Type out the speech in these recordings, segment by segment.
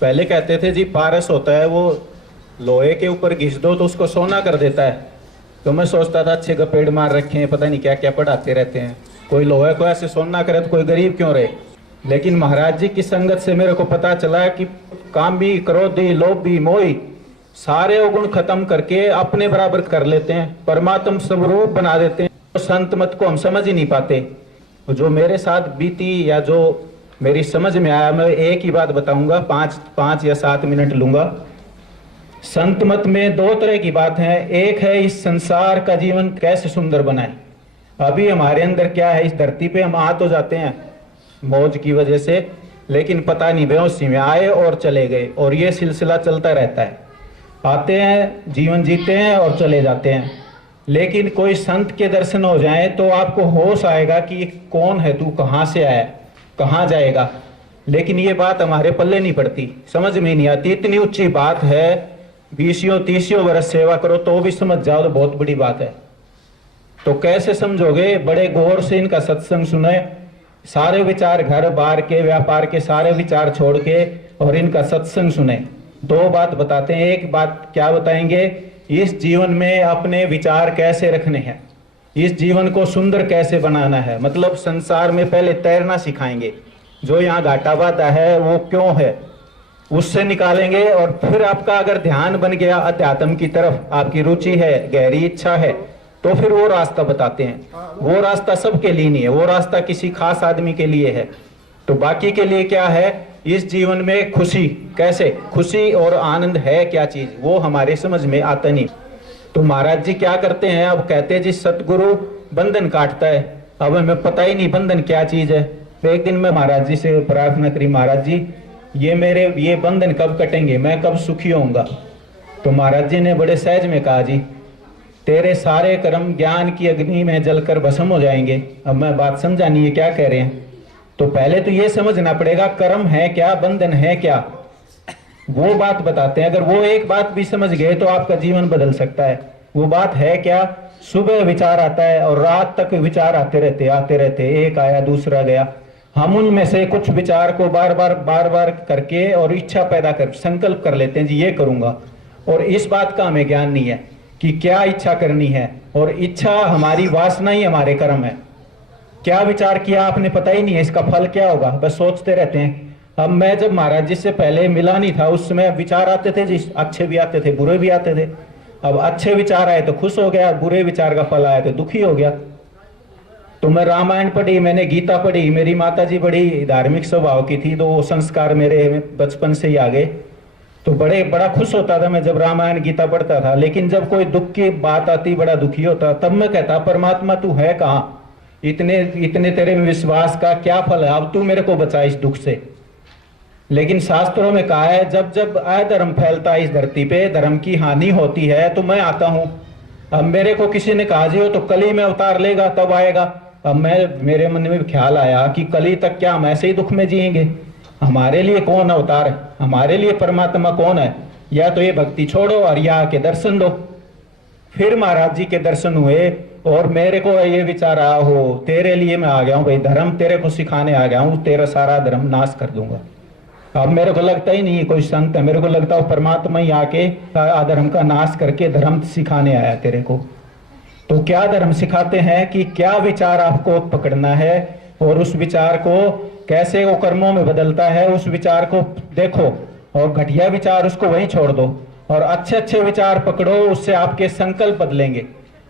पहले कहते थे जी पारस होता है वो लोहे के ऊपर घिस दो तो उसको सोना कर देता है। तो मैं सोचता था अच्छे गपेड़ मार रखे हैं, पता नहीं क्या क्या पढ़ाते रहते हैं, कोई लोहे को ऐसे सोना करे तो कोई गरीब क्यों रहे। लेकिन महाराज जी की संगत से मेरे को पता चला कि कामी, क्रोधी, लोभी, मोही सारे अवगुण खत्म करके अपने बराबर कर लेते हैं, परमात्म स्वरूप बना देते हैं। तो संत मत को हम समझ ही नहीं पाते। जो मेरे साथ बीती या जो मेरी समझ में आया, मैं एक ही बात बताऊंगा, 5 या 7 मिनट लूंगा। संत मत में 2 तरह की बात है। एक है इस संसार का जीवन कैसे सुंदर बनाए। अभी हमारे अंदर क्या है, इस धरती पे हम आ तो जाते हैं मौज की वजह से, लेकिन पता नहीं बेहोशी में आए और चले गए, और ये सिलसिला चलता रहता है। आते हैं, जीवन जीते हैं और चले जाते हैं। लेकिन कोई संत के दर्शन हो जाए तो आपको होश आएगा कि कौन है तू, कहाँ से आया, कहाँ जाएगा। लेकिन ये बात हमारे पल्ले नहीं पड़ती, समझ में नहीं आती। इतनी ऊंची बात है, 20-30 वर्ष सेवा करो तो भी समझ जाओ तो बहुत बड़ी बात है। तो कैसे समझोगे? बड़े गौर से इनका सत्संग सुने, सारे विचार घर बार के, व्यापार के सारे विचार छोड़ के और इनका सत्संग सुने। 2 बात बताते हैं। एक बात क्या बताएंगे, इस जीवन में अपने विचार कैसे रखने हैं, इस जीवन को सुंदर कैसे बनाना है। मतलब संसार में पहले तैरना सिखाएंगे, जो यहाँ घाटा बाधा है वो क्यों है उससे निकालेंगे। और फिर आपका अगर ध्यान बन गया अध्यात्म की तरफ, आपकी रुचि है, गहरी इच्छा है, तो फिर वो रास्ता बताते हैं। वो रास्ता सबके लिए नहीं है, वो रास्ता किसी खास आदमी के लिए है। तो बाकी के लिए क्या है, इस जीवन में खुशी कैसे, खुशी और आनंद है क्या चीज, वो हमारे समझ में आता नहीं। तो महाराज जी क्या करते हैं, अब कहते हैं जी सतगुरु बंधन काटता है। अब हमें पता ही नहीं बंधन क्या चीज है। तो एक दिन मैं महाराज जी से प्रार्थना करी, महाराज जी ये बंधन कब कटेंगे, मैं कब सुखी होऊंगा। तो महाराज जी ने बड़े सहज में कहा, जी तेरे सारे कर्म ज्ञान की अग्नि में जलकर भस्म हो जाएंगे। अब मैं बात समझा नहीं है क्या कह रहे हैं। तो पहले तो ये समझना पड़ेगा कर्म है क्या, बंधन है क्या, वो बात बताते हैं। अगर वो एक बात भी समझ गए तो आपका जीवन बदल सकता है। वो बात है क्या, सुबह विचार आता है और रात तक विचार आते रहते, एक आया दूसरा गया। हम उनमें से कुछ विचार को बार बार करके और इच्छा पैदा कर संकल्प कर लेते हैं, जी ये करूंगा। और इस बात का हमें ज्ञान नहीं है कि क्या इच्छा करनी है, और इच्छा हमारी वासना ही हमारे कर्म है। क्या विचार किया आपने पता ही नहीं है, इसका फल क्या होगा, बस सोचते रहते हैं। अब मैं जब महाराज जी से पहले मिला नहीं था, उस समय विचार आते थे जी, अच्छे भी आते थे बुरे भी आते थे। अब अच्छे विचार आए तो खुश हो गया, बुरे विचार का फल आया तो दुखी हो गया। तो मैं रामायण पढ़ी, मैंने गीता पढ़ी, मेरी माता जी बड़ी धार्मिक स्वभाव की थी, तो वो संस्कार मेरे बचपन से ही आ गए। तो बड़ा खुश होता था मैं जब रामायण गीता पढ़ता था। लेकिन जब कोई दुख की बात आती, बड़ा दुखी होता, तब मैं कहता परमात्मा तू है कहाँ, इतने तेरे में विश्वास का क्या फल है, अब तू मेरे को बचा इस दुख से। लेकिन शास्त्रों में कहा है जब जब अधर्म फैलता है इस धरती पे, धर्म की हानि होती है तो मैं आता हूं। अब मेरे को किसी ने कहा जी हो तो कली में अवतार लेगा तब आएगा। अब मेरे मन में ख्याल आया कि कली तक क्या हम ऐसे ही दुख में जिएंगे, हमारे लिए कौन अवतार है, हमारे लिए परमात्मा कौन है, या तो ये भक्ति छोड़ो और या के दर्शन दो। फिर महाराज जी के दर्शन हुए और मेरे को ये विचार आया, हो तेरे लिए मैं आ गया हूं भाई, धर्म तेरे को सिखाने आ गया हूं, तेरा सारा धर्म नाश कर दूंगा। अब मेरे को लगता ही नहीं कोई संत है, मेरे को लगता है परमात्मा ही आके अधर्म का नाश करके धर्म सिखाने आया तेरे को। तो क्या धर्म सिखाते हैं कि क्या विचार आपको पकड़ना है और उस विचार को कैसे वो कर्मों में बदलता है, उस विचार को देखो, और घटिया विचार उसको वहीं छोड़ दो और अच्छे अच्छे विचार पकड़ो, उससे आपके संकल्प बदलेंगे।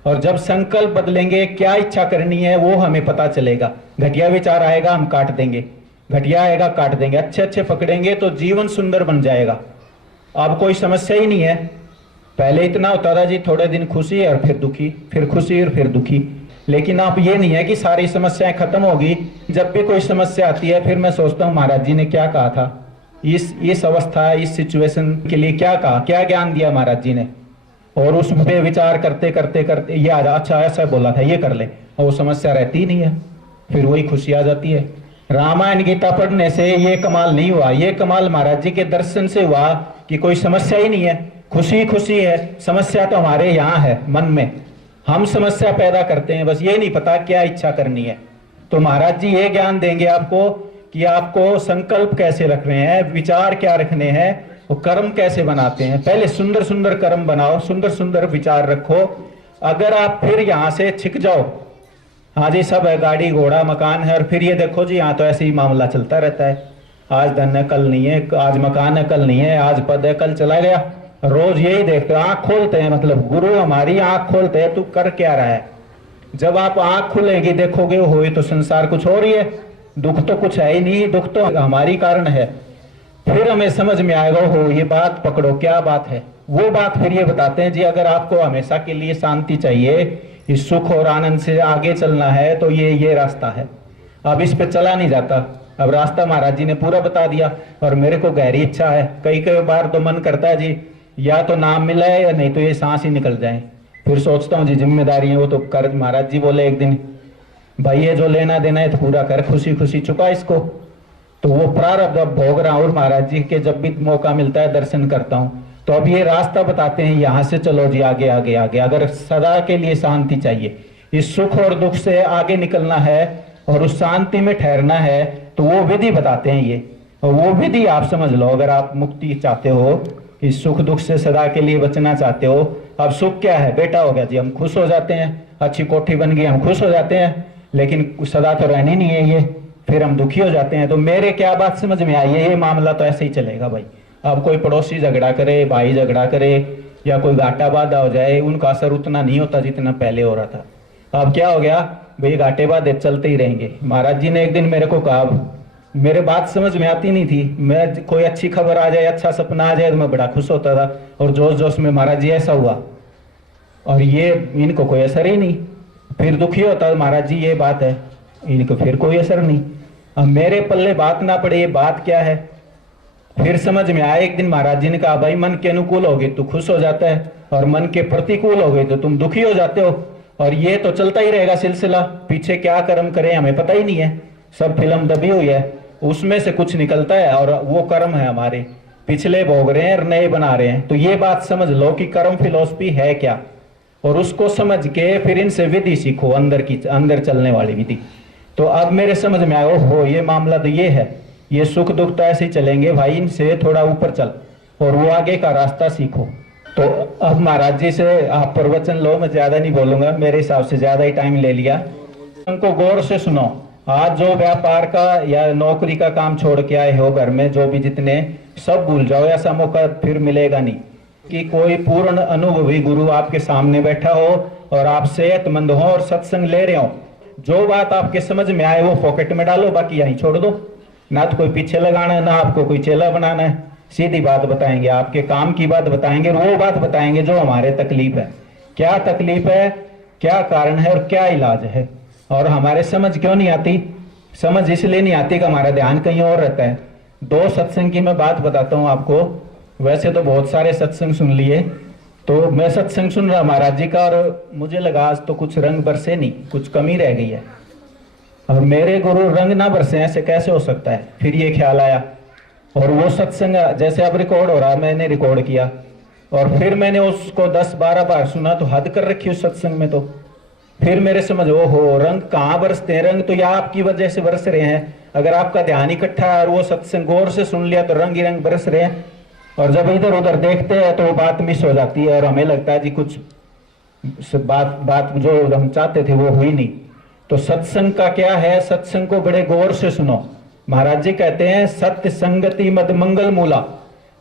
और जब संकल्प बदलेंगे, क्या इच्छा करनी है वो हमें पता चलेगा। घटिया विचार आएगा हम काट देंगे, घटिया आएगा काट देंगे, अच्छे अच्छे पकड़ेंगे तो जीवन सुंदर बन जाएगा। अब कोई समस्या ही नहीं है। पहले इतना होता था जी थोड़े दिन खुशी और फिर दुखी, फिर खुशी और फिर दुखी। लेकिन अब ये नहीं है कि सारी समस्याएं खत्म होगी। जब भी कोई समस्या आती है फिर मैं सोचता हूँ महाराज जी ने क्या कहा था, इस अवस्था, इस सिचुएशन के लिए क्या कहा, क्या ज्ञान दिया महाराज जी ने, और उस पे विचार करते करते करते ये आ जा, अच्छा ऐसा बोला था ये कर ले, और वो समस्या रहती ही नहीं है, फिर वही खुशी आ जाती है। रामायण गीता पढ़ने से ये कमाल नहीं हुआ, ये कमाल महाराज जी के दर्शन से हुआ कि कोई समस्या ही नहीं है, खुशी खुशी है। समस्या तो हमारे यहाँ है मन में, हम समस्या पैदा करते हैं, बस ये नहीं पता क्या इच्छा करनी है। तो महाराज जी ये ज्ञान देंगे आपको कि आपको संकल्प कैसे रखने हैं, विचार क्या रखने हैं, वो कर्म कैसे बनाते हैं। पहले सुंदर सुंदर कर्म बनाओ, सुंदर सुंदर विचार रखो। अगर आप फिर यहाँ से छिक जाओ, हाँ जी सब है, गाड़ी घोड़ा मकान है, और फिर ये देखो जी यहाँ तो ऐसे ही मामला चलता रहता है, आज धन है कल नहीं है, आज मकान है कल नहीं है, आज पद है कल चला गया, रोज यही देखते हो। आंख खोलते हैं, मतलब गुरु हमारी आंख खोलते हैं, तू कर क्या रहा है। जब आप आंख खुलेगी देखोगे हो तो संसार कुछ और ही है, दुख तो कुछ है ही नहीं, दुख तो हमारी कारण है। फिर हमें समझ में आएगा हो ये बात पकड़ो क्या बात है। वो बात फिर ये बताते हैं जी, अगर आपको हमेशा के लिए शांति चाहिए, इस सुख और आनंद से आगे चलना है, तो ये रास्ता है। अब इस पे चला नहीं जाता। अब रास्ता महाराज जी ने पूरा बता दिया, और मेरे को गहरी इच्छा है, कई कई बार तो मन करता है जी या तो नाम मिला है या नहीं तो ये सांस ही निकल जाए। फिर सोचता हूँ जी जिम्मेदारी है वो तो कर। महाराज जी बोले एक दिन, भाई ये जो लेना देना है तो पूरा कर, खुशी खुशी चुका इसको। तो वो प्रारब्ध अब भोग रहा हूँ, और महाराज जी के जब भी मौका मिलता है दर्शन करता हूँ। तो अब ये रास्ता बताते हैं, यहाँ से चलो जी आगे आगे आगे। अगर सदा के लिए शांति चाहिए, इस सुख और दुख से आगे निकलना है और उस शांति में ठहरना है, तो वो विधि बताते हैं ये। और वो विधि आप समझ लो, अगर आप मुक्ति चाहते हो, इस सुख दुख से सदा के लिए बचना चाहते हो। अब सुख क्या है, बेटा हो गया जी, हम खुश हो जाते हैं, अच्छी कोठी बन गई हम खुश हो जाते हैं, लेकिन सदा तो रहनी नहीं है ये, फिर हम दुखी हो जाते हैं। तो मेरे क्या बात समझ में आई है, ये मामला तो ऐसे ही चलेगा भाई। अब कोई पड़ोसी झगड़ा करे, भाई झगड़ा करे, या कोई घाटा बाधा हो जाए, उनका असर उतना नहीं होता जितना पहले हो रहा था। अब क्या हो गया भाई, घाटे बाधे चलते ही रहेंगे। महाराज जी ने एक दिन मेरे को कहा, मेरे बात समझ में आती नहीं थी, मैं कोई अच्छी खबर आ जाए, अच्छा सपना आ जाए तो मैं बड़ा खुश होता था, और जोश जोश में महाराज जी ऐसा हुआ, और ये इनको कोई असर ही नहीं। फिर दुखी होता महाराज जी ये बात है, इनको फिर कोई असर नहीं। अब मेरे पल्ले बात ना पड़े, ये बात क्या है। फिर समझ में आया एक दिन, महाराज जी ने कहा भाई मन के अनुकूल हो गए तो खुश हो जाता है, और मन के प्रतिकूल हो गए तो तुम दुखी हो जाते हो। और ये तो चलता ही रहेगा सिलसिला, पीछे क्या कर्म करें हमें पता ही नहीं है, सब फिल्म दबी हुई है, उसमें से कुछ निकलता है, और वो कर्म है हमारे, पिछले भोग रहे हैं और नए बना रहे हैं। तो ये बात समझ लो कि कर्म फिलॉसफी है क्या, और उसको समझ के फिर इनसे विधि सीखो, अंदर चलने वाली विधि। तो अब मेरे समझ में आया, हो ये मामला तो ये है, ये सुख दुख तो ऐसे ही चलेंगे भाई, इनसे थोड़ा ऊपर चल और वो आगे का रास्ता सीखो। तो अब महाराज जी से आप प्रवचन लो, मैं ज्यादा नहीं बोलूंगा, मेरे हिसाब से ज्यादा ही टाइम ले लिया। उनको गौर से सुनो। आज जो व्यापार का या नौकरी का काम छोड़ के आए हो घर में, जो भी जितने, सब भूल जाओ, ऐसा मौका फिर मिलेगा नहीं कि कोई पूर्ण अनुभवी गुरु आपके सामने बैठा हो और आप सेहतमंद हो और सत्संग ले रहे हो। जो बात आपके समझ में आए वो पॉकेट में डालो, बाकी यहीं छोड़ दो। ना तो कोई पीछे लगाना है, ना आपको कोई चेला बनाना है, सीधी बात बताएंगे, आपके काम की बात बताएंगे, और वो बात बताएंगे जो हमारे तकलीफ है, क्या तकलीफ है, क्या कारण है और क्या इलाज है। और हमारे समझ क्यों नहीं आती, समझ इसलिए नहीं आती कि हमारा ध्यान कहीं और रहता है। 2 सत्संग की मैं बात बताता हूँ आपको, वैसे तो बहुत सारे सत्संग सुन लिए, तो मैं सत्संग सुन रहा महाराज जी का, और मुझे लगा आज तो कुछ रंग बरसे नहीं, कुछ कमी रह गई है, और मेरे गुरु रंग ना बरसे ऐसे कैसे हो सकता है। फिर ये ख्याल आया, और वो सत्संग जैसे अब रिकॉर्ड हो रहा, मैंने रिकॉर्ड किया, और फिर मैंने उसको 10-12 बार सुना, तो हद कर रखी उस सत्संग में। तो फिर मेरे समझ वो हो, रंग कहाँ बरसते हैं, रंग तो या आपकी वजह से बरस रहे हैं। अगर आपका ध्यान इकट्ठा है और वो सत्संग गौर से सुन लिया तो रंग ही रंग बरस रहे हैं, और जब इधर उधर देखते हैं तो वो बात मिस हो जाती है, और हमें लगता है जी कुछ बात जो हम चाहते थे वो हुई नहीं। तो सत्संग का क्या है, सत्संग को बड़े गौर से सुनो। महाराज जी कहते हैं सत्य संगति मद मंगल मूला।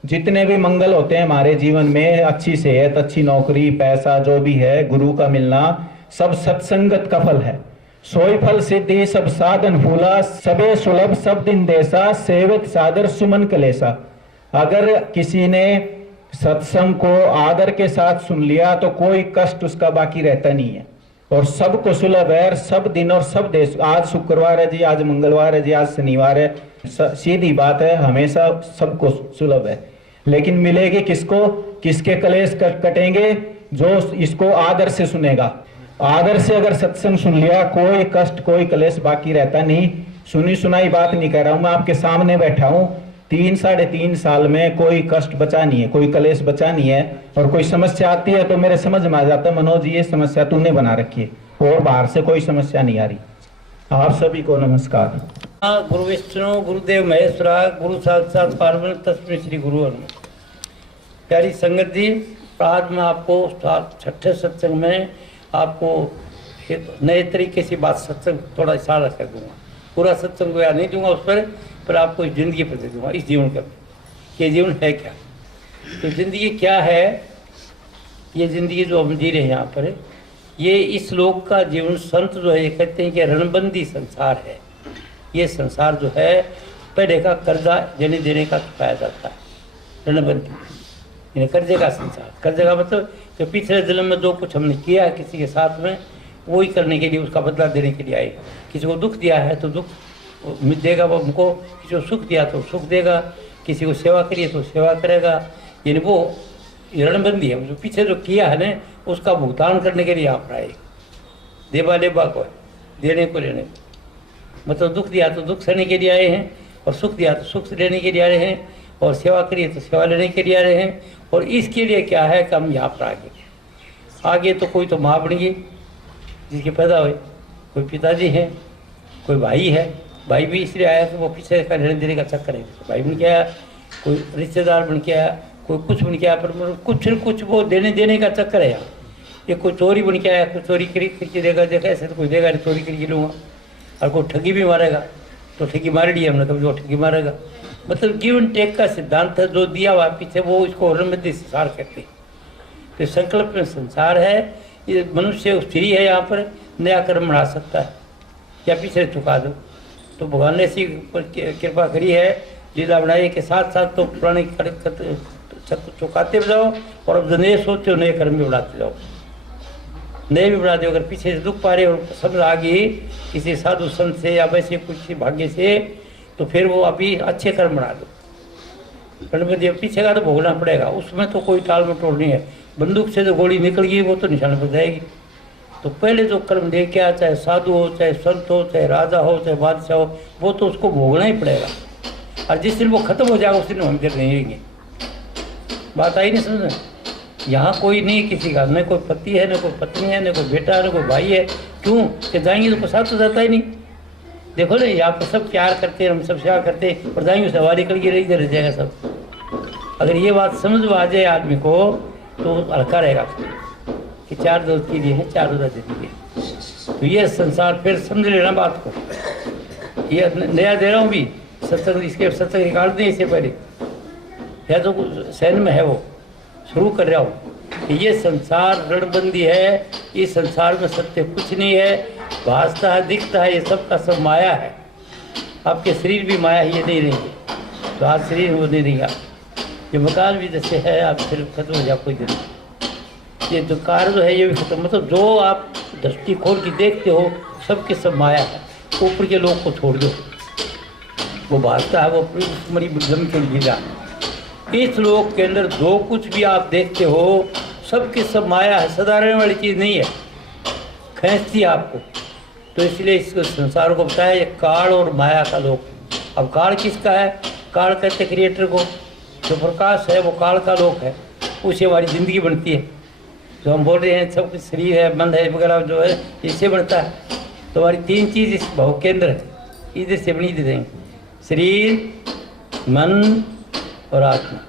जितने भी मंगल होते हैं हमारे जीवन में, अच्छी सेहत, अच्छी नौकरी, पैसा जो भी है, गुरु का मिलना, सब सत्संगत का फल है। सोई फल सिद्धि सब साधन फूला, सबे सुलभ सब दिन देसा, सेवित सादर सुमन कलेसा। अगर किसी ने सत्संग को आदर के साथ सुन लिया तो कोई कष्ट उसका बाकी रहता नहीं है, और सबको सुलभ है, सब दिन और सब देश। आज शुक्रवार है जी, आज मंगलवार है जी, आज शनिवार है, सीधी बात है, हमेशा सबको सुलभ है। लेकिन मिलेगी किसको, किसके कलेश कटेंगे, जो इसको आदर से सुनेगा। आदर से अगर सत्संग सुन लिया, कोई कष्ट कोई कलेश बाकी रहता नहीं। सुनी सुनाई बात नहीं कह रहा हूं, मैं आपके सामने बैठा हूं, 3-3.5 साल में कोई कष्ट बचा नहीं है, कोई कलेश बचा नहीं है। और कोई समस्या आती है तो मेरे समझ में आ जाता है, मनोज ये समस्या तूने बना रखी है, और बाहर से कोई समस्या नहीं आ रही। आप सभी को नमस्कार। गुरु विष्णु गुरुदेव महेश्वरा गुरु साक्षात पारब्रह्म तस्मै श्री गुरु हनुमान। प्यारी संगत जी, आज मैं आपको छठे सत्संग में आपको एक नए तरीके से बात सत्संग थोड़ा इशारा कर दूंगा। पूरा सत्संग को याद नहीं दूंगा उस पर आपको इस जिंदगी पर दे दूंगा, इस जीवन का। ये जीवन है क्या, तो जिंदगी क्या है, ये जिंदगी जो हम जी रहे हैं यहाँ पर, ये इस लोक का जीवन संत जो है ये कहते हैं कि रणबंदी संसार है। ये संसार जो है पहले का कर्जा देने देने का चुकाया जाता है, रणबंदी यानी कर्जे का संसार। कर्जे का मतलब कि पिछले जन्म में जो कुछ हमने किया है किसी के साथ में, वही करने के लिए उसका बदला देने के लिए आएगा। किसी को दुख दिया है तो दुख देगा वो हमको, किसी को सुख दिया तो सुख देगा, किसी को सेवा करिए तो सेवा करेगा। यानी वो रणबंदी है, जो पीछे जो किया है ना उसका भुगतान करने के लिए आप आए। देवा लेवा को है, देने को लेने को, मतलब दुख दिया तो दुख सहने के लिए आए हैं, और सुख दिया तो सुख लेने के लिए आ रहे हैं, और सेवा करिए तो सेवा लेने के लिए आ रहे हैं। और इसके लिए क्या है कि हम यहाँ पर आगे तो कोई तो माँ बन गई जिसके पैदा हुए, कोई पिताजी हैं, कोई भाई है। भाई भी इसलिए आया कि वो पीछे का लेने देने का चक्कर है, भाई बन के आया, कोई रिश्तेदार बन के आया, कोई कुछ बन के आया, पर कुछ न कुछ वो देने देने का चक्कर है यहाँ। ये कोई चोरी बन के आया, कोई चोरी करके देगा, देखा ऐसे तो कोई देगा नहीं, चोरी करके लूँगा। और कोई ठगी भी मारेगा तो ठगी मार लिया हमने, कभी वो ठगी मारेगा। मतलब गिव एंड टेक का सिद्धांत है जो दिया हुआ पीछे, वो इसको रणबंदी संसार कहते हैं। तो संकल्प में संसार है, ये मनुष्य फ्री है, यहाँ पर नया कर्म बना सकता है या पीछे चुका दो। तो भगवान ने ऐसी कृपा करी है, लीला बनाई के साथ साथ तो पुराने चुकाते भी जाओ, और अब जो नए सोचते हो नए कर्म भी बढ़ाते जाओ, नए भी बना दो। अगर पीछे से दुख पा रहे और समझ आ गई किसी साधु संत से या वैसे कुछ भाग्य से, तो फिर वो अभी अच्छे कर्म बना दो। रणबंदी पीछे का तो भोगना पड़ेगा, उसमें तो कोई टाल मटोल नहीं है। बंदूक से जो गोली निकल गई वो तो निशान पर जाएगी। तो पहले जो कर्म लेके आया, चाहे साधु हो, चाहे संत हो, चाहे राजा हो, चाहे बादशाह हो, वो तो उसको भोगना ही पड़ेगा। और जिस दिन वो खत्म हो जाएगा उस दिन हम फिर नहीं रहेंगे। बात आई नहीं समझ? यहाँ कोई नहीं किसी का, न कोई पति है, न कोई पत्नी है, न कोई बेटा है, न कोई भाई है। क्यों कि जाएंगे तो प्रसाद तो जाता ही नहीं। देखो ना, यहाँ पर सब प्यार करते हैं, हम सब सेवा करते हैं, और जाएंगे सवारी निकल के रह जाएगा सब। अगर ये बात समझ में आ जाए आदमी को तो हल्का रहेगा कि चार दोस्त के लिए है, चार रोजा जिंदगी। तो ये संसार फिर समझ लेना बात को। ये नया दे रहा हूँ भी सत्संग, इसके सत्संग निकाल दें इससे पहले, या तो सैन में है वो शुरू कर रहा हूँ। ये संसार रणबंदी है, इस संसार में सत्य कुछ नहीं है, भासता है, दिखता है, ये सब का सब माया है। आपके शरीर भी माया ही, ये नहीं रहेंगे तो आज शरीर वो नहीं रहेगा। ये मकान भी जैसे है, आप फिर खत्म हो जाए कोई दिन, ये जो कार जो है ये भी खत्म। मतलब जो आप दृष्टि खोल के देखते हो सबके सब माया है। ऊपर के लोग को छोड़ दो, वो भासता है, वो मरी जम के गिरा। इस लोक के अंदर जो कुछ भी आप देखते हो सबके सब माया है, साधारण वाली चीज़ नहीं है, खींचती है आपको। तो इसलिए इस संसार को बताया ये काल और माया का लोक। अब काल किसका है? काल कहते क्रिएटर को। जो प्रकाश है वो काल का लोक है, उससे हमारी ज़िंदगी बनती है। जो हम बोल रहे हैं सब कुछ शरीर है, मन है वगैरह जो है, इससे बनता है। तो हमारी तीन चीज़ इस भाव के अंदर है, इधर से बनी देते हैं, शरीर, मन और आत्मा।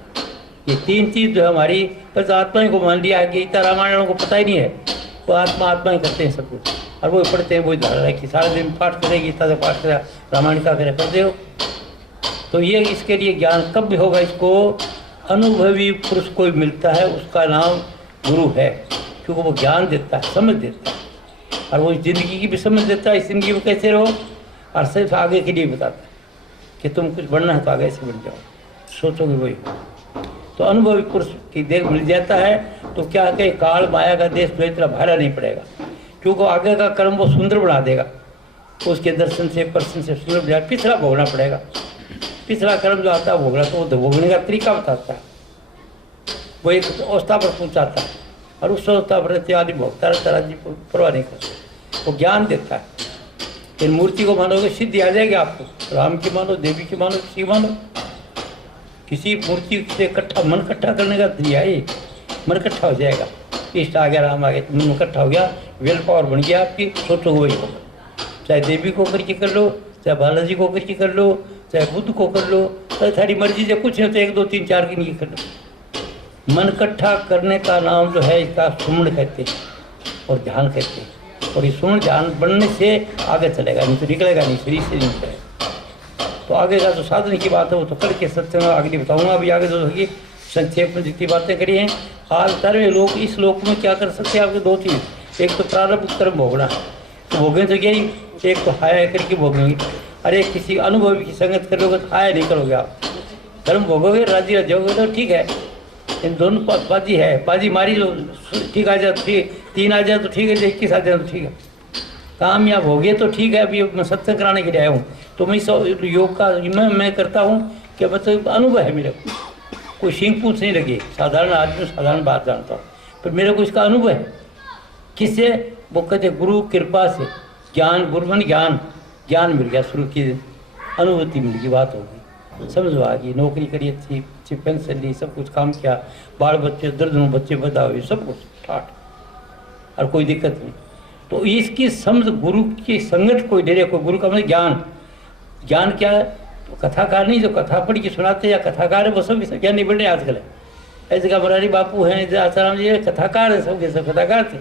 ये तीन चीज़ जो है हमारी, बस आत्मा ही को मान लिया है कि गीता रामायण को पता ही नहीं है, वो आत्मा आत्मा ही करते हैं सब कुछ। और वो पढ़ते हैं, वही धारा है कि सारे दिन पाठ करें, गीता से पाठ करें, रामायण का करें, कर दो। तो ये इसके लिए ज्ञान कब भी होगा? इसको अनुभवी पुरुष कोई मिलता है, उसका नाम गुरु है, क्योंकि वो ज्ञान देता है, समझ देता है, और वो ज़िंदगी की भी समझ देता है, इस ज़िंदगी में कैसे रहो, और सिर्फ आगे के लिए बताता है कि तुम कुछ बनना है तो आगे से बन जाओ, सोचोगे वही। तो अनुभवी पुरुष की देख मिल जाता है तो क्या कहे, काल माया का देश जो इतना भारा नहीं पड़ेगा, क्योंकि आगे का कर्म वो सुंदर बना देगा। उसके दर्शन से पर्सन से सुंदर बना, पिछला भोगना पड़ेगा। पिछला कर्म जो आता है भोगना, तो वो भोगने का तरीका बताता है, वो एक अवस्था पर पहुँचाता है, और उस अवस्था पर रहते आदमी भोगता रहता, राज्य परवाह नहीं करता। वो ज्ञान देता है। इन मूर्ति को मानोगे सिद्धि आ जाएगी आपको, राम की मानो, देवी की मानो, किसी की मानो। किसी मूर्ति से इकट्ठा मन इकट्ठा करने का जरिया है, मन इकट्ठा हो जाएगा। इष्ट आ गया, राम आ गया, मन इकट्ठा हो गया, वेल पावर बन गया आपकी, सोचो वही होगा। चाहे देवी को करके कर लो, चाहे बालाजी को करके कर लो, चाहे बुद्ध को कर लो, चाहे थारी मर्जी से कुछ है तो 1 2 3 4 की नहीं कर लो। मन इकट्ठा करने का नाम जो है इसका सुमन कहते हैं और ध्यान कहते हैं। और ये सुमन ध्यान बनने से आगे चलेगा, नहीं तो निकलेगा नहीं, शरीर से नहीं निकलेगा। तो आगे का जो साधन की बात है वो तो करके सत्संग आगे बताऊंगा। अभी आगे जो होगी संक्षेप में जितनी बातें करी हैं। आज सारे लोग इस लोक में क्या कर सकते हैं, आपके 2 चीज़, एक तो प्रारब्ध कर्म भोगना, तो भोगें तो क्या ही, एक तो हाया करके भोगेंगे। अरे किसी अनुभवी की संगत करोगे तो हाया नहीं करोगे, आप कर्म भोगोगे, राजी राजी होगे तो ठीक है। इन दोनों बाजी है, बाजी मारी जो ठीक आ जाए तो ठीक, 3 आ जाए तो ठीक है, 21 आ जाए तो ठीक है। कामयाब हो गए तो ठीक है। अभी मैं सत्संग कराने के लिए आया हूँ, तो मैं इस योग का मैं करता हूँ कि मतलब अनुभव है मेरे को, कोई सींग पूछ नहीं लगी, साधारण आदमी साधारण बात जानता हूँ, पर मेरे को इसका अनुभव है। किससे? वो कहते गुरु कृपा से, ज्ञान, गुरुवन ज्ञान मिल गया, शुरू की अनुभूति मिल गई, बात हो गई, समझ आ गई, नौकरी करी अच्छी पेंशन ली, सब कुछ काम किया, बाल बच्चे दर्जनों बच्चे बता हुए, सब कुछ ठाठ और कोई दिक्कत नहीं। तो इसकी समझ गुरु की संगत कोई डेरे, कोई गुरु का मतलब ज्ञान क्या है? तो कथाकार नहीं, जो कथा पढ़ के सुनाते या कथाकार है वो सब ज्ञान नहीं बन रहे आजकल है। ऐसे का मुरारी बापू हैं, आसाराम जी कथाकार है, सब के सब कथाकार थे,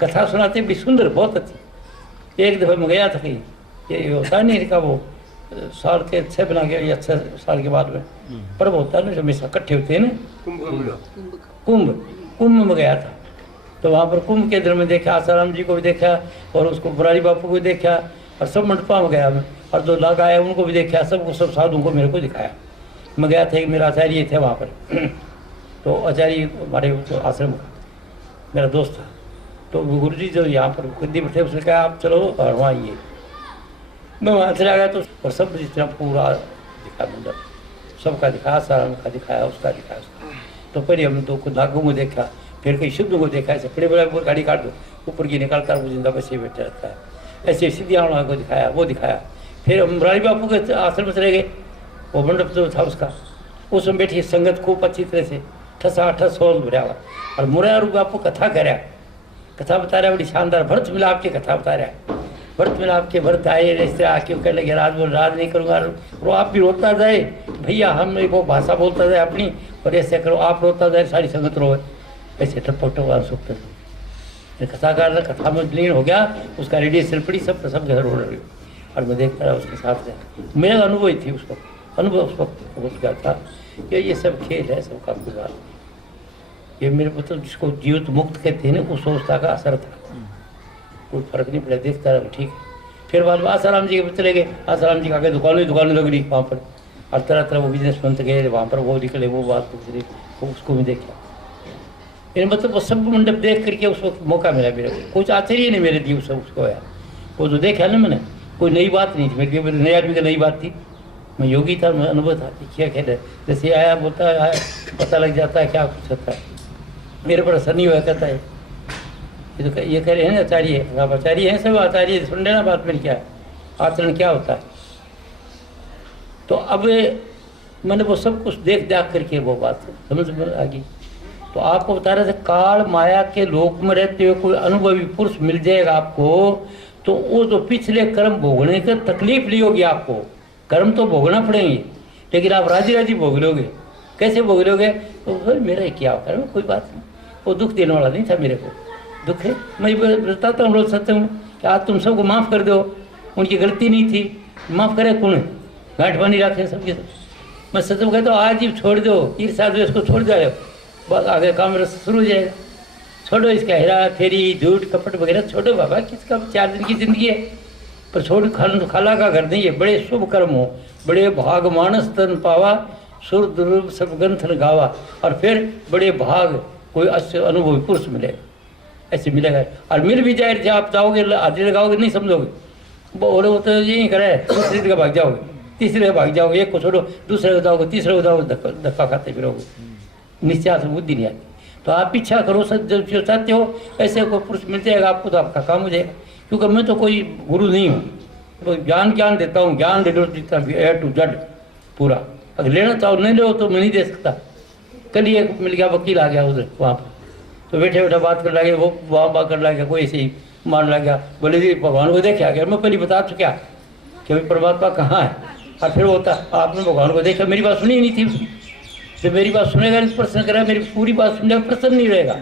कथा सुनाते भी सुंदर, बहुत अच्छी। एक दफ़ा मैं गया था कहीं, ये होता नहीं का वो साल के 6 बना के या 6 साल के बाद में पर्व होता है ना, जो हमेशा इकट्ठे होते हैं ना, कुंभ में गया था। तो वहाँ पर कुंभ के अंदर में देखा, आसाराम जी को भी देखा और उसको मुरारी बापू को भी देखा, और सब मंडपा में गया मैं, और जो लोग आए उनको भी देखा, सबको सब साधुओं को मेरे को दिखाया। मैं गया था, एक मेरा आचार्य थे वहाँ पर, तो आचार्य हमारे आश्रम का मेरा दोस्त था, तो गुरु जी जो यहाँ पर गद्दी पर थे, उसने कहा आप चलो और वहाँ आइए। मैं वहाँ चला गया तो और सब जितना पूरा दिखा मंडप, सबका दिखाया, सारा का दिखाया, उसका दिखाया, उसका। तो पहले हमने 2 नागों को देखा, फिर कहीं शुद्ध को देखा, ऐसे बड़े बड़े गाड़ी काट दो, ऊपर की निकालता वो जिंदा बसे बैठा रहता है, ऐसे सीधिया को दिखाया, वो दिखाया। फिर हम मुरारी बापू के आश्रम में चले गए, वो मंडप जो था उसका, उसमें बैठी संगत खूब अच्छी तरह से ठसा ठस होल भरा हुआ, और मुरारी बापू कथा कर रहा, कथा बता रहा है, बड़ी शानदार भरत मिलाप की कथा बता रहा है। भरत मिलाप के भरत आए ऐसे आके कहने लगे राज बोल, राज नहीं करूँगा, वो आप भी रोता जाए भैया, हम वो भाषा बोलता जाए अपनी, और ऐसे करो आप रोता जाए, सारी संगत रोए, ऐसे टपटो सुखते थे। कथाकार कथा में लीन हो गया, उसका रेडियो सिर पड़ी, सब घर रो रही, और मैं देखता रहा उसके साथ रहा। मेरा अनुभव ही थी उस वक्त, अनुभव उस वक्त हो गया था कि ये सब खेल है, सबका गुजार, ये मेरे मतलब जिसको जीवित मुक्त कहते हैं ना, उस अवस्था का असर था, कोई फर्क नहीं पड़ा, देखता रहा ठीक है। फिर बाद में आसाराम जी के चले गए, आसाराम जी का आगे दुकानें लग रही वहाँ पर, और तरह तरह वो बिजनेस मंत गए वहाँ पर, वो निकले, वो बात दूसरी, उसको भी देखा। फिर मतलब वो सब मंडप देख करके उस वक्त मौका मिला मेरे को, कुछ आश्चर्य नहीं मेरे दिए उसको यार, वो जो देखा ना मैंने, कोई नई बात नहीं थी मेरे लिए, नए आदमी का नई बात थी, मैं योगी था, मैं अनुभव था, क्या खेल है, जैसे आया बोलता है, पता लग जाता है क्या कुछ होता है, मेरे पर असर नहीं हुआ कहता है। ये कह रहे हैं आचार्य है, आप आचार्य हैं, सब आचार्य, सुन लेना बात में क्या है, आचरण क्या होता है। तो अब मैंने वो सब कुछ देख करके वो बात समझ में आ गई। तो आपको बता रहे थे, काल माया के लोक में रहते हुए कोई अनुभवी पुरुष मिल जाएगा आपको, तो वो जो पिछले कर्म भोगने की तकलीफ ली होगी आपको, कर्म तो भोगना पड़ेंगे, लेकिन आप राजी राजी भोग लोगे। कैसे भोग लोगे? तो फिर मेरा क्या होता है, कोई बात नहीं, वो दुख देने वाला नहीं था मेरे को, दुख है मैं बताता हूँ रोज सत्संग कि आज तुम सबको माफ़ कर दो, उनकी गलती नहीं थी, माफ़ करे कौन, गांठ बानी रखे सबके सब। मैं सत्संग कहता हूँ आज ही छोड़ दो, ईर्ष्या द्वेष को छोड़ जाए, बस आगे काम रस शुरू हो जाएगा। छोड़ो इसका हेरा फेरी झूठ कपट वगैरह छोड़ो बाबा, किसका 4 दिन की जिंदगी है, पर छोड़ खाला का घर नहीं है। बड़े शुभ कर्म हो, बड़े भाग मानस तन पावा, सुर दुर्लभ सब ग्रंथन गावा, और फिर बड़े भाग कोई अच्छे अनुभवी पुरुष मिलेगा, ऐसे मिलेगा। और मिल भी जाए, जब आप जाओगे हाजिरी लगाओगे नहीं समझोगे, बोले वो तो यही करे, दूसरी जगह भाग जाओगे, तीसरी जगह भाग जाओगे, एक को छोड़ो दूसरे को जाओगे, तीसरे को जाओगे, धक्का खाते फिरोगे, निश्चय से बुद्धि नहीं आती। तो आप पीछा करो, जो चाहते हो ऐसे कोई पुरुष मिल जाएगा आपको, तो आपका काम हो जाएगा। क्योंकि मैं तो कोई गुरु नहीं हूँ, तो ज्ञान देता हूँ, ज्ञान दे दो जितना भी A to Z पूरा। अगर लेना चाहो नहीं लो तो मैं नहीं दे सकता। कल ही एक मिल गया, वकील आ गया उधर वहाँ पर, तो बैठे बैठे बात कर लगे, वो वहाँ बात कर लगा, कोई ऐसे ही मान लग गया, बोले जी भगवान को देखे आ गया। मैं पहले बता चुका, कि भाई परमात्मा कहाँ है। और फिर होता आपने भगवान को देखा, मेरी बात सुनी ही नहीं थी उसने। जब मेरी बात सुनेगा नहीं, प्रश्न करेगा, मेरी पूरी बात सुनने का प्रश्न नहीं रहेगा।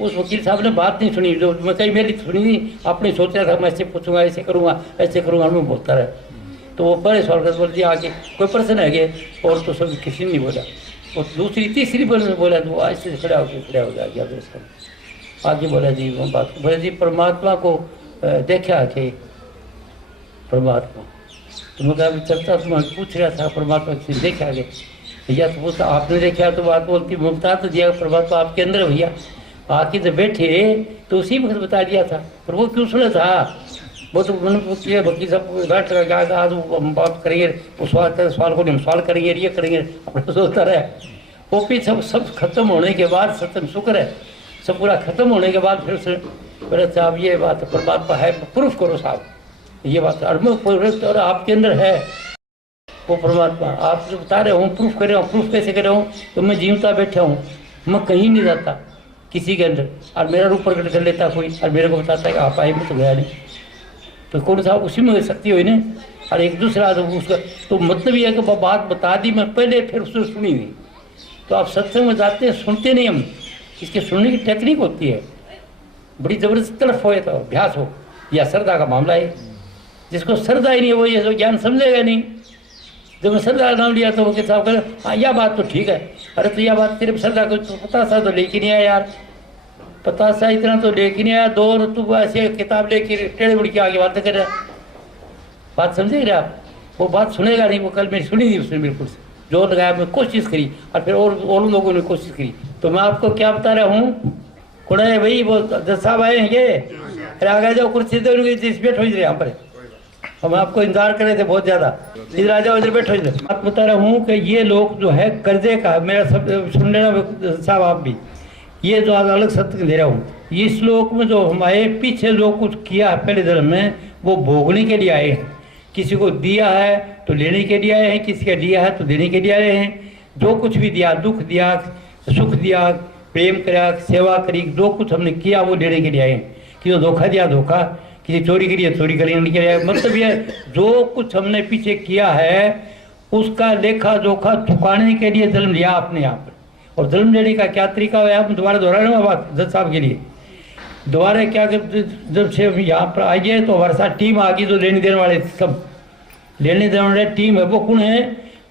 उस वकील साहब ने बात नहीं सुनी, जो मैं कहीं मेरी सुनी नहीं, आपने सोचा था मैं ऐसे पूछूंगा, ऐसे करूँगा, ऐसे करूँगा, मैं बोलता रहा। तो वो पहले सवाल कर बोल दिया आगे कोई प्रश्न है गए, और तो सब किसी ने नहीं बोला। और दूसरी तीसरी बार में बोला तो वो ऐसे खड़ा हो गया दोस्तों। आगे बोला जी वो बात, बोला जी परमात्मा को देखा कि परमात्मा, तो मैं कहा चलता तो मैं पूछ रहा था परमात्मा किसी देखा गया भैया, तो पूछा आपने देखा तो बात बोलती मुमता तो दिया परमात्मा आपके अंदर है भैया। आके जब बैठे तो उसी वक्त बता दिया था, पर वो क्यों सुना था, वो तो वकील सब बैठ रहा, आज हम बात करेंगे, उस सवाल को हम सवाल करेंगे, ये करेंगे, अपना सोचता रहे। वो भी सब खत्म होने के बाद, सत्यम शुक्र है, सब पूरा खत्म होने के बाद फिर से बोले साहब ये बात परमात्मा है, प्रूफ करो साहब ये बात, और आपके अंदर है वो परमात्मा। आप जो बता रहे हो प्रूफ कर रहे हो, प्रूफ कैसे कर रहे हो, तो मैं जीवता बैठा हूँ, मैं कहीं नहीं जाता किसी के अंदर, और मेरा रूप प्रकट कर लेता कोई, और मेरे को बताता है कि आप आए, मैं तो गया नहीं। तो कौन साहब उसी में शक्ति हुई ना। और एक दूसरा उसका तो मतलब ये है कि बात बता दी मैं पहले, फिर उसने सुनी नहीं। तो आप सत्संग में जाते हैं, सुनते नहीं हम, इसके सुनने की टेक्निक होती है, बड़ी ज़बरदस्त तरफ हो तो अभ्यास हो, या श्रद्धा का मामला है। जिसको श्रद्धा ही नहीं है वो ये ज्ञान समझेगा नहीं। जब मैं श्रद्धा नाम लिया तो वो के साहब कह हाँ यह बात तो ठीक है, अरे तो यह बात तेरे श्रद्धा को तो पता सा तो लेके नहीं आया यार, पता सा इतना तो लेके नहीं आया, दो तू ऐसे किताब लेके टेढ़े मुड़ के आगे बातें कर रहा, बात समझे रहे आप। वो बात सुनेगा नहीं, वो कल मैंने सुनी नहीं उसने बिल्कुल से, जोर लगाया, मैं कोशिश करी, और फिर और लोगों ने कोशिश करी। तो मैं आपको क्या बता रहा हूँ, कौन है भाई, वो जज साहब आए हैं ये, अरे आगे जाओ कुर्सी दे, बैठो इधर यहाँ पर, हम आपको इंतजार कर रहे थे बहुत ज़्यादा, इधर आ जाओ, इधर बैठो इधर। बात बता रहा हूँ कि ये लोग जो है कर्जे का, मेरा सब सुन लेना साहब आप भी, ये जो आज अलग सत्य दे रहा हूँ, इस श्लोक में जो हमारे पीछे जो कुछ किया है पहले धर्म में, वो भोगने के लिए आए हैं। किसी को दिया है तो लेने के लिए आए हैं, किसी का दिया है तो देने के लिए आए हैं। जो कुछ भी दिया, दुख दिया, सुख दिया, प्रेम करा, सेवा करी, जो कुछ हमने किया वो लेने के लिए आए हैं। किसी धोखा दिया धोखा, किसी चोरी करी चोरी करने के लिए, मतलब ये जो कुछ हमने पीछे किया है उसका लेखा जोखा चुकाने के लिए जन्म लिया आपने यहाँ पर। और जन्म लेने का क्या तरीका है, आप दोबारा दोहरा रहे हो बात जज साहब के लिए, दोबारा क्या करते, जब से यहाँ पर आइए तो हमारे साथ टीम आ गई, जो लेने देने वाले सब लेने देने वाले टीम है, वो कौन है,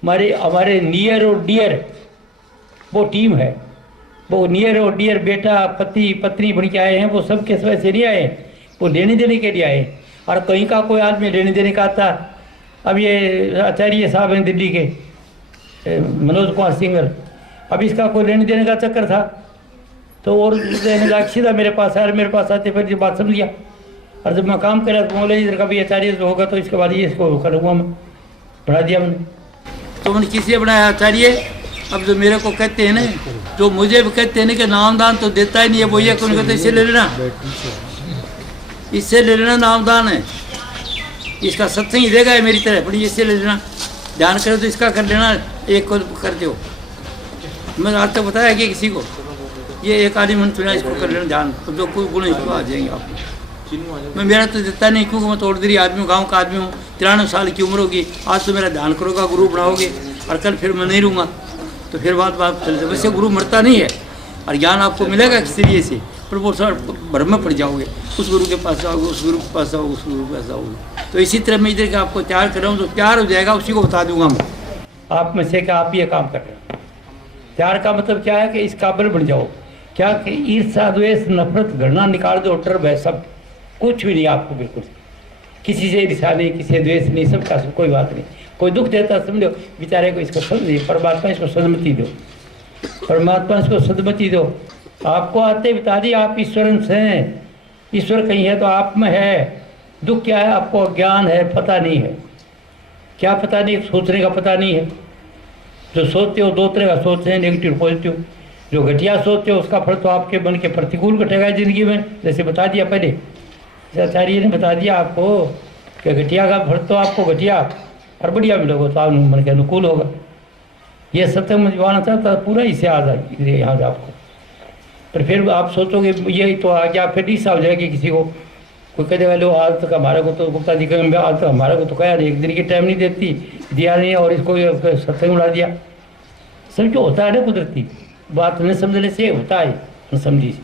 हमारे नियर और डियर वो टीम है। वो नियर और डियर बेटा पति पत्नी बन के आए हैं, वो सब किस वजह से नहीं आए, वो लेने देने के लिए आए। और कहीं का कोई आदमी लेने देने का आता, अब ये आचार्य साहब हैं दिल्ली के मनोज कुमार सिंगर, अब इसका कोई लेने देने का चक्कर था, तो और लेने लायक सीधा मेरे पास आया, मेरे पास आते फिर ये बात समझ लिया। और जब मैं काम करा तो बोले इधर का भी आचार्य जो होगा तो इसके बाद ये इसको करूँगा, मैं बढ़ा दिया मैंने। तो मैंने किस लिए बनाया आचार्य, अब जो मेरे को कहते हैं ना, जो मुझे भी कहते हैं ना कि नामदान तो देता ही नहीं है, वो ये कौन कहते इससे ले लेना, इससे ले लेना, नामदान है इसका, सत्संग ही देगा है मेरी तरह, बड़ी इससे ले लेना, ध्यान करे तो इसका कर लेना, एक को करते हो। मैंने आज तक बताया कि किसी को ये एक आदमी मन चुना, इसको कर लेना ध्यान, तो जो कोई गुण इसको आ जाएंगे आप। मैं मेरा तो देता नहीं, क्योंकि मैं तो ऑर्डनरी आदमी हूँ, गाँव का आदमी हूँ, 93 साल की उम्र होगी, आज तो मेरा ध्यान करोगा, गुरु बनाओगे, और कल फिर मैं नहीं रहूँगा, तो फिर बात चलते। वैसे गुरु मरता नहीं है, और ज्ञान आपको मिलेगा किस तरीके से, पर वो सर भ्रम में पड़ जाओगे, उस गुरु के पास जाओगे, उस गुरु के पास जाओगे, उस गुरु के पास जाओगे। तो इसी तरह मैं इधर का आपको तैयार कर रहा हूँ, तो तैयार हो जाएगा उसी को बता दूंगा मैं आप में से कि आप ये काम कर रहे हैं। तैयार का मतलब क्या है कि इस काबिल बन जाओ, क्या कि ईर्ष्या द्वेष नफरत घृणा निकाल दो, डर भय सब कुछ भी नहीं आपको, बिल्कुल किसी से ईर्ष्या नहीं, किसी से द्वेष नहीं, सबका सब, कोई बात नहीं। कोई दुख देता समझो बेचारे को, इसको समझिए, परमात्मा इसको सदमति दो, परमात्मा इसको सदमति दो। आपको आते बता दी आप ईश्वर से हैं, ईश्वर कहीं है तो आप में है। दुख क्या है, आपको अज्ञान है, पता नहीं है, क्या पता नहीं, सोचने का पता नहीं है। जो सोचते हो दो तरह का सोचते हैं, नेगेटिव पॉजिटिव। जो घटिया सोचते हो उसका फल तो आपके मन के प्रतिकूल घटेगा जिंदगी में, जैसे बता दिया पहले आचार्य ने बता दिया आपको कि घटिया का फल तो आपको घटिया और बढ़िया मिलेगा, तो आप मन के अनुकूल होगा। ये सत्य में जवाना चाहता पूरा इसे आ जाए यहाँ आपको, पर फिर आप सोचोगे ये तो आ गया, फिर ईर्ष्या हो जाएगी किसी को, कोई कहने वाले आज तक हमारे को तो गुप्ता जी कहेंगे आज तक हमारे को तो कहा एक दिन की टाइम नहीं देती दिया नहीं और इसको सत्संग उड़ा दिया। सब जो होता है ना कुदरती बात न समझने से होता है न समझी से।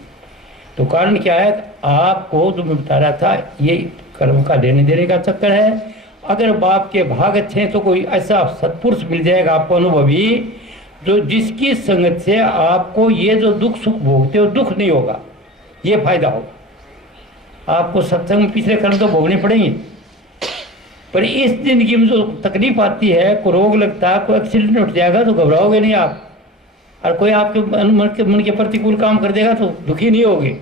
तो कारण क्या है, आपको जो मैं बता रहा था ये कर्म का लेने देने का चक्कर है। अगर बाप के भाग अच्छे हैं तो कोई ऐसा सत्पुरुष मिल जाएगा आपको अनुभवी, जो जिसकी संगत से आपको ये जो दुख सुख भोगते हो दुख नहीं होगा, ये फायदा होगा। आपको सत्संग में पिछले कर्म तो भोगने पड़ेंगे, पर इस जिंदगी में जो तकलीफ आती है, कोई रोग लगता है, कोई एक्सीडेंट उठ जाएगा तो घबराओगे नहीं आप, और कोई आपके मन के प्रतिकूल काम कर देगा तो दुखी नहीं होगे।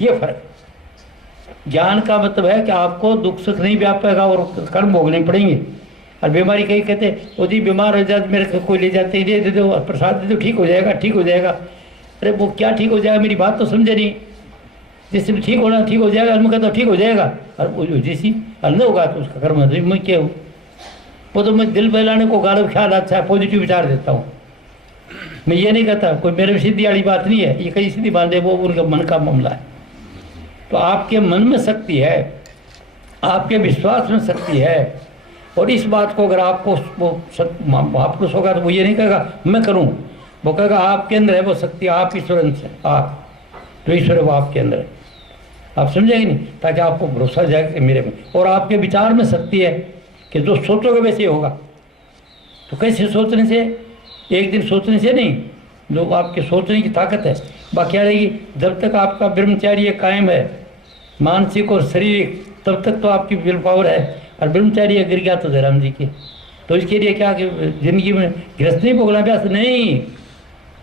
ये फर्क ज्ञान का मतलब है कि आपको दुख सुख नहीं व्यापेगा और कर्म भोगने पड़ेंगे। और बीमारी कहीं कहते वो जी बीमार हो जाते मेरे कोई ले जाते दे दो प्रसाद दे दो ठीक हो जाएगा ठीक हो जाएगा। अरे वो क्या ठीक हो जाएगा, मेरी बात तो समझे नहीं। जिससे ठीक होना ठीक हो जाएगा, मैं कहता ठीक हो जाएगा, और वो जिसी न होगा तो उसका कर्म मैं क्या हूँ। वो तो मैं दिल बहलाने को गालब ख्याल अच्छा है, पॉजिटिव विचार देता हूँ। मैं ये नहीं कहता कोई मेरे में सीधी वाली बात नहीं है, ये कहीं सीधी बात है, वो उनका मन का मामला है। तो आपके मन में शक्ति है, आपके विश्वास में शक्ति है, और इस बात को अगर आपको वो महापुरुष होगा तो वो ये नहीं कहेगा मैं करूं, वो कहेगा आपके अंदर है वो शक्ति, आप ईश्वर अंश है, आप जो ईश्वर है वो आपके अंदर है। आप समझेंगे नहीं, ताकि आपको भरोसा जाए कि मेरे में, और आपके विचार में शक्ति है कि जो सोचोगे वैसे होगा। तो कैसे सोचने से, एक दिन सोचने से नहीं, जो आपके सोचने की ताकत है। बाकी क्या रहेगी, जब तक आपका ब्रह्मचार्य कायम है मानसिक और शारीरिक, तब तक तो आपकी विल पावर है। और ब्रह्मचार्य गिर गया तो जयराम जी के, तो इसके लिए क्या कि जिंदगी में गृहस्थ नहीं भोगना, अभ्यास नहीं,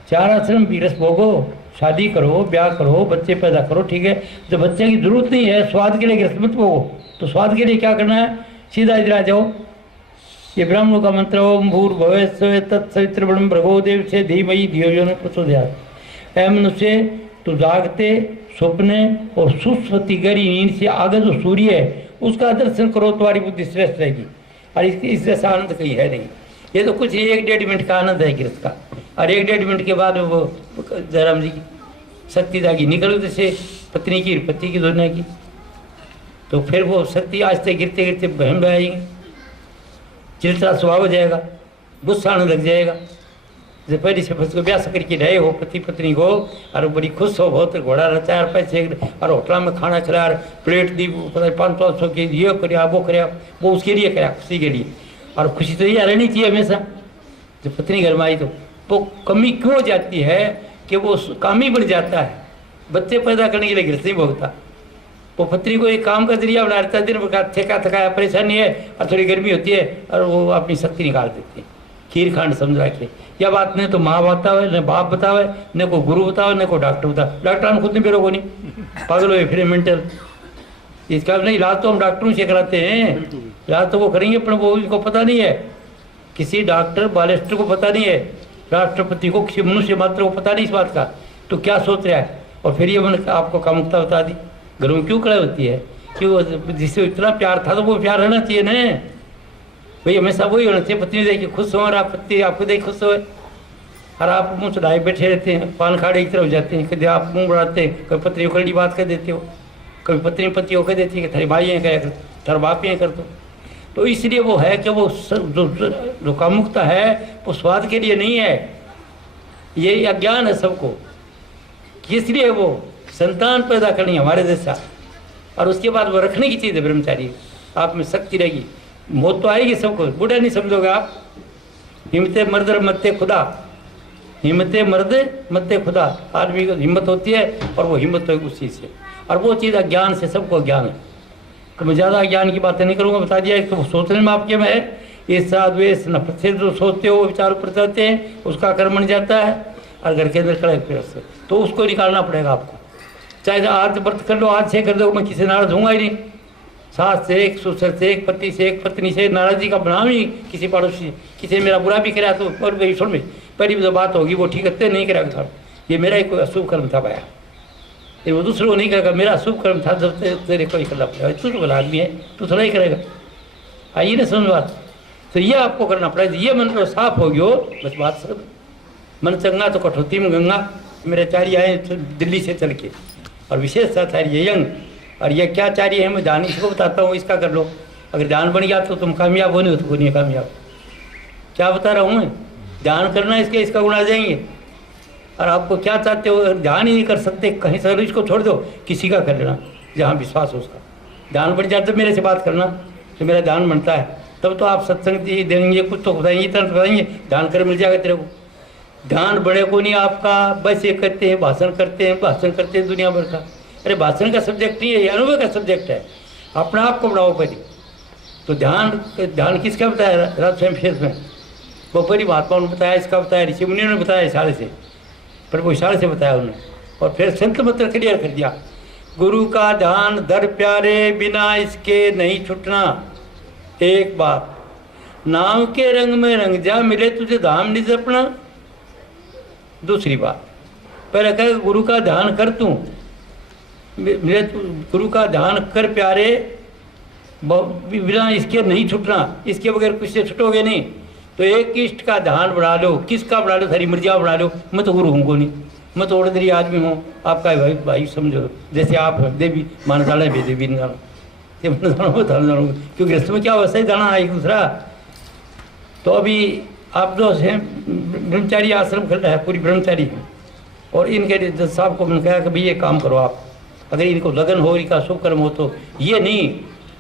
4 आश्रम गृहस्थ भोगो, शादी करो, ब्याह करो, बच्चे पैदा करो, ठीक है। जब बच्चे की जरूरत नहीं है, स्वाद के लिए गृहस्थ मत भोगो, तो स्वाद के लिए क्या करना है, सीधा इधर आ जाओ। ये ब्राह्मणों का मंत्र ओम भूर्भुवः स्वः तत्सवितुर्वरेण्यं भर्गो देवस्य धीमहि धियो यो नः प्रचोदयात्। ऐ मनुष्य, तो जागते सपने और सुस्वती गहरी नींद से आगे जो सूर्य है उसका दर्शन करो, तुम्हारी बुद्धि श्रेष्ठ रहेगी। और इस जैसा आनंद कहीं है नहीं। ये तो कुछ 1-1.5 मिनट का आनंद है गृहस्थ का, और 1-1.5 मिनट के बाद वो जयराम जी की शक्ति जागी, निकलो जैसे पत्नी की पति की दुनिया की, तो फिर वो शक्ति आज तक गिरते गिरते बहन आएंगे, चिड़चिड़ा स्वभाव हो जाएगा, गुस्सा आने लग जाएगा। जब पहले से बस को ब्याह करके रहे हो पति पत्नी को, और बड़ी खुश हो, बहुत घोड़ा रचा और पैसे और होटल में खाना खिला, प्लेट दी 500-500 की, ये कराया वो कराया, वो उसके लिए कराया, खुशी के लिए। और खुशी तो ये रहनी चाहिए हमेशा। जब पत्नी घर में आई तो वो कमी क्यों हो जाती है कि वो काम ही बढ़ जाता है, बच्चे पैदा करने के लिए गृहस्थ नहीं भोगता। वो पत्नी को एक काम का जरिया बना रहता है, दिन भर थका थकाया परेशानी है और थोड़ी गर्मी होती है और वो अपनी शक्ति निकाल देती है। खीर खांड समझ रखे, यह बात नहीं तो माँ बतावे, न बाप बतावे, न कोई गुरु बतावे, न कोई डॉक्टर बतावे। डॉक्टर ने खुद नहीं बेरो को नहीं, पागल हुए फिर मेंटल। इसका नहीं इलाज तो हम डॉक्टरों से कराते हैं, इलाज तो वो करेंगे, पर वो इनको पता नहीं है, किसी डॉक्टर बालिस्टर को पता नहीं है, राष्ट्रपति को, किसी मनुष्य मात्र को पता नहीं इस बात का, तो क्या सोच रहा है। और फिर ये मैंने आपको कामुकता बता दी, घरों में क्यों कड़ाई होती है, क्यों जिससे इतना प्यार था तो वो प्यार रहना चाहिए ना भाई, हमेशा वही होना चाहिए। पत्नी देख के खुश हो और आप पत्नी आपको देख खुश हो, और आप मुँह चढ़ाए बैठे रहते हैं, पान खाड़े की तरफ जाते हैं, कभी आप मुँह बढ़ाते हैं, कभी पत्नी उखड़ी बात कर देते हो, कभी पत्नी पति होकर देती है कि थारे भाई हैं क्या कर, थारे बाप हैं कर दो। तो इसलिए वो है कि वो जो कामुकता है वो स्वाद के लिए नहीं है, ये अज्ञान है सबको। इसलिए वो संतान पैदा करनी है हमारे जैसा, और उसके बाद वो रखने की चीज़ है ब्रह्मचारी। आप में शक्ति रहेगी, मौत तो आएगी सबको, बूढ़ा नहीं समझोगे आप। हिम्मते मर्द मत्ते खुदा, हिम्मते मर्द मत्ते खुदा, आदमी को हिम्मत होती है और वो हिम्मत होगी उस चीज़ से, और वो चीज़ अज्ञान से सबको ज्ञान है। तो मैं ज़्यादा ज्ञान की बातें नहीं करूँगा, बता दिया। एक तो सोचने में आपके में है, इस द्वेष नफरत से जो सोचते हो विचार ऊपर चलते हैं, उसका कर्म बन जाता है, और घर के अंदर कड़े पेड़ से, तो उसको निकालना पड़ेगा आपको। चाहे आज व्रत कर लो, आज से कर दो, मैं किसी नाराज होऊंगा ही नहीं। सास से एक, ससुर से एक, पति से एक, पत्नी से नाराजगी का बनाओ ही किसी पड़ोसी, किसी मेरा बुरा भी कराया तो और भाई सुन में पहली जो बात होगी वो ठीक करते नहीं करेगा था, ये मेरा ही कोई अशुभ कर्म था भाया, ये वो दूसरों को नहीं करेगा, मेरा अशुभ कर्म था, जब तेरे को ही करना पड़ेगा, तू तो भला आदमी है, तू थोड़ा ही करेगा। आइए ना समझ बात, तो ये आपको करना पड़ेगा। ये मन तो साफ हो गयो, बस बात सब मन चंगा तो कठौती में गंगा। मेरे चारी आए दिल्ली से चल के, और विशेष था ये यंग और ये क्या चाहिए है मैं ध्यान इसको बताता हूँ, इसका कर लो। अगर ध्यान बन गया तो तुम कामयाब हो, नहीं हो तो नहीं कामयाब। क्या बता रहा हूँ मैं, ध्यान करना इसके, इसका गुण आ जाएंगे। और आपको क्या चाहते हो, ध्यान ही नहीं कर सकते कहीं से, इसको छोड़ दो, किसी का कर लेना जहाँ विश्वास हो उसका। ध्यान बढ़ जाए तो मेरे से बात करना, तो मेरा ध्यान बनता है तब तो आप सत्संग देंगे, कुछ तो बताएंगे, इतना बताएंगे, ध्यान कर मिल जाएगा तेरे को। ध्यान बढ़े को नहीं आपका, बस ये करते हैं, भाषण करते हैं दुनिया भर का। अरे भाषण का सब्जेक्ट नहीं है, ये अनुभव का सब्जेक्ट है। अपने आप को बढ़ाओ पहले तो। ध्यान किसका बताया राज स्वयं में, वो पहली महात्माओं ने बताया, इसका बताया, ऋषि मुनियों ने बताया इशारे से, पर वो इशारे से बताया उन्होंने। और फिर संत मंत्र क्लियर कर दिया, गुरु का ध्यान धर प्यारे, बिना इसके नहीं छूटना। एक बात, नाव के रंग में रंग जा, मिले तुझे धाम नहीं जपना। दूसरी बात, पहले कह गुरु का ध्यान कर, तू मिले गुरु का ध्यान कर प्यारे, बिना इसके नहीं छूटना। इसके बगैर कुछ से छूटोगे नहीं। तो एक इष्ट का ध्यान बढ़ा लो, किसका बढ़ा लो, सारी मर्जिया बढ़ा लो। मैं तो गुरु हूँ को नहीं, मैं तो ऑर्डिनरी आदमी हूँ, आपका भाई समझो। जैसे आप देवी मानसाला भी देवी नहीं जानो, ये मैं जानो क्योंकि रस्त में क्या वैसा ही जाना है एक दूसरा। तो अभी आप जो हैं ब्रह्मचारी आश्रम खुल रहा है, पूरी ब्रह्मचारी है। और इनके जज साहब को मैंने कहा कि भाई ये काम करो आप, अगर इनको लगन हो, इनका शुभ कर्म हो तो ये नहीं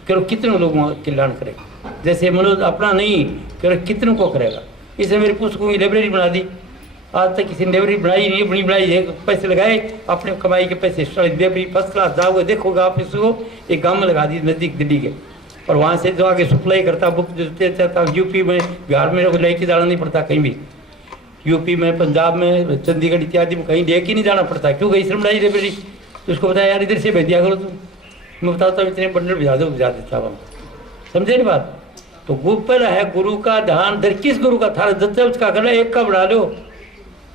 करो कितने लोगों का कल्याण करेगा। जैसे मनोज अपना नहीं करो कितनों को करेगा। इसने मेरी पुस्तकों की लाइब्रेरी बना दी, आज तक किसी ने लाइब्रेरी बनाई नहीं, बड़ी बनाई है, पैसे लगाए अपने कमाई के पैसे, लाइब्रेरी फर्स्ट क्लास जाओगे देखोगे आप इसको। एक गाँव में लगा दी नज़दीक दिल्ली के, और वहाँ से जो आगे सप्लाई करता बुक देते चाहता। यूपी में बिहार में लेके जाना नहीं पड़ता कहीं भी, यूपी में पंजाब में चंडीगढ़ इत्यादि में कहीं लेके नहीं जाना पड़ता। क्यों गई श्रम बनाई लाइब्रेरी, तो उसको बताया यार इधर से भेज दिया करो तुम, मैं बताता हूँ इतने बंडल भिजा दो, भिजा देता हूँ। समझे नहीं बात। तो ऊपर है गुरु का ध्यान धर, किस गुरु का था जब का करना, एक का बढ़ा लो।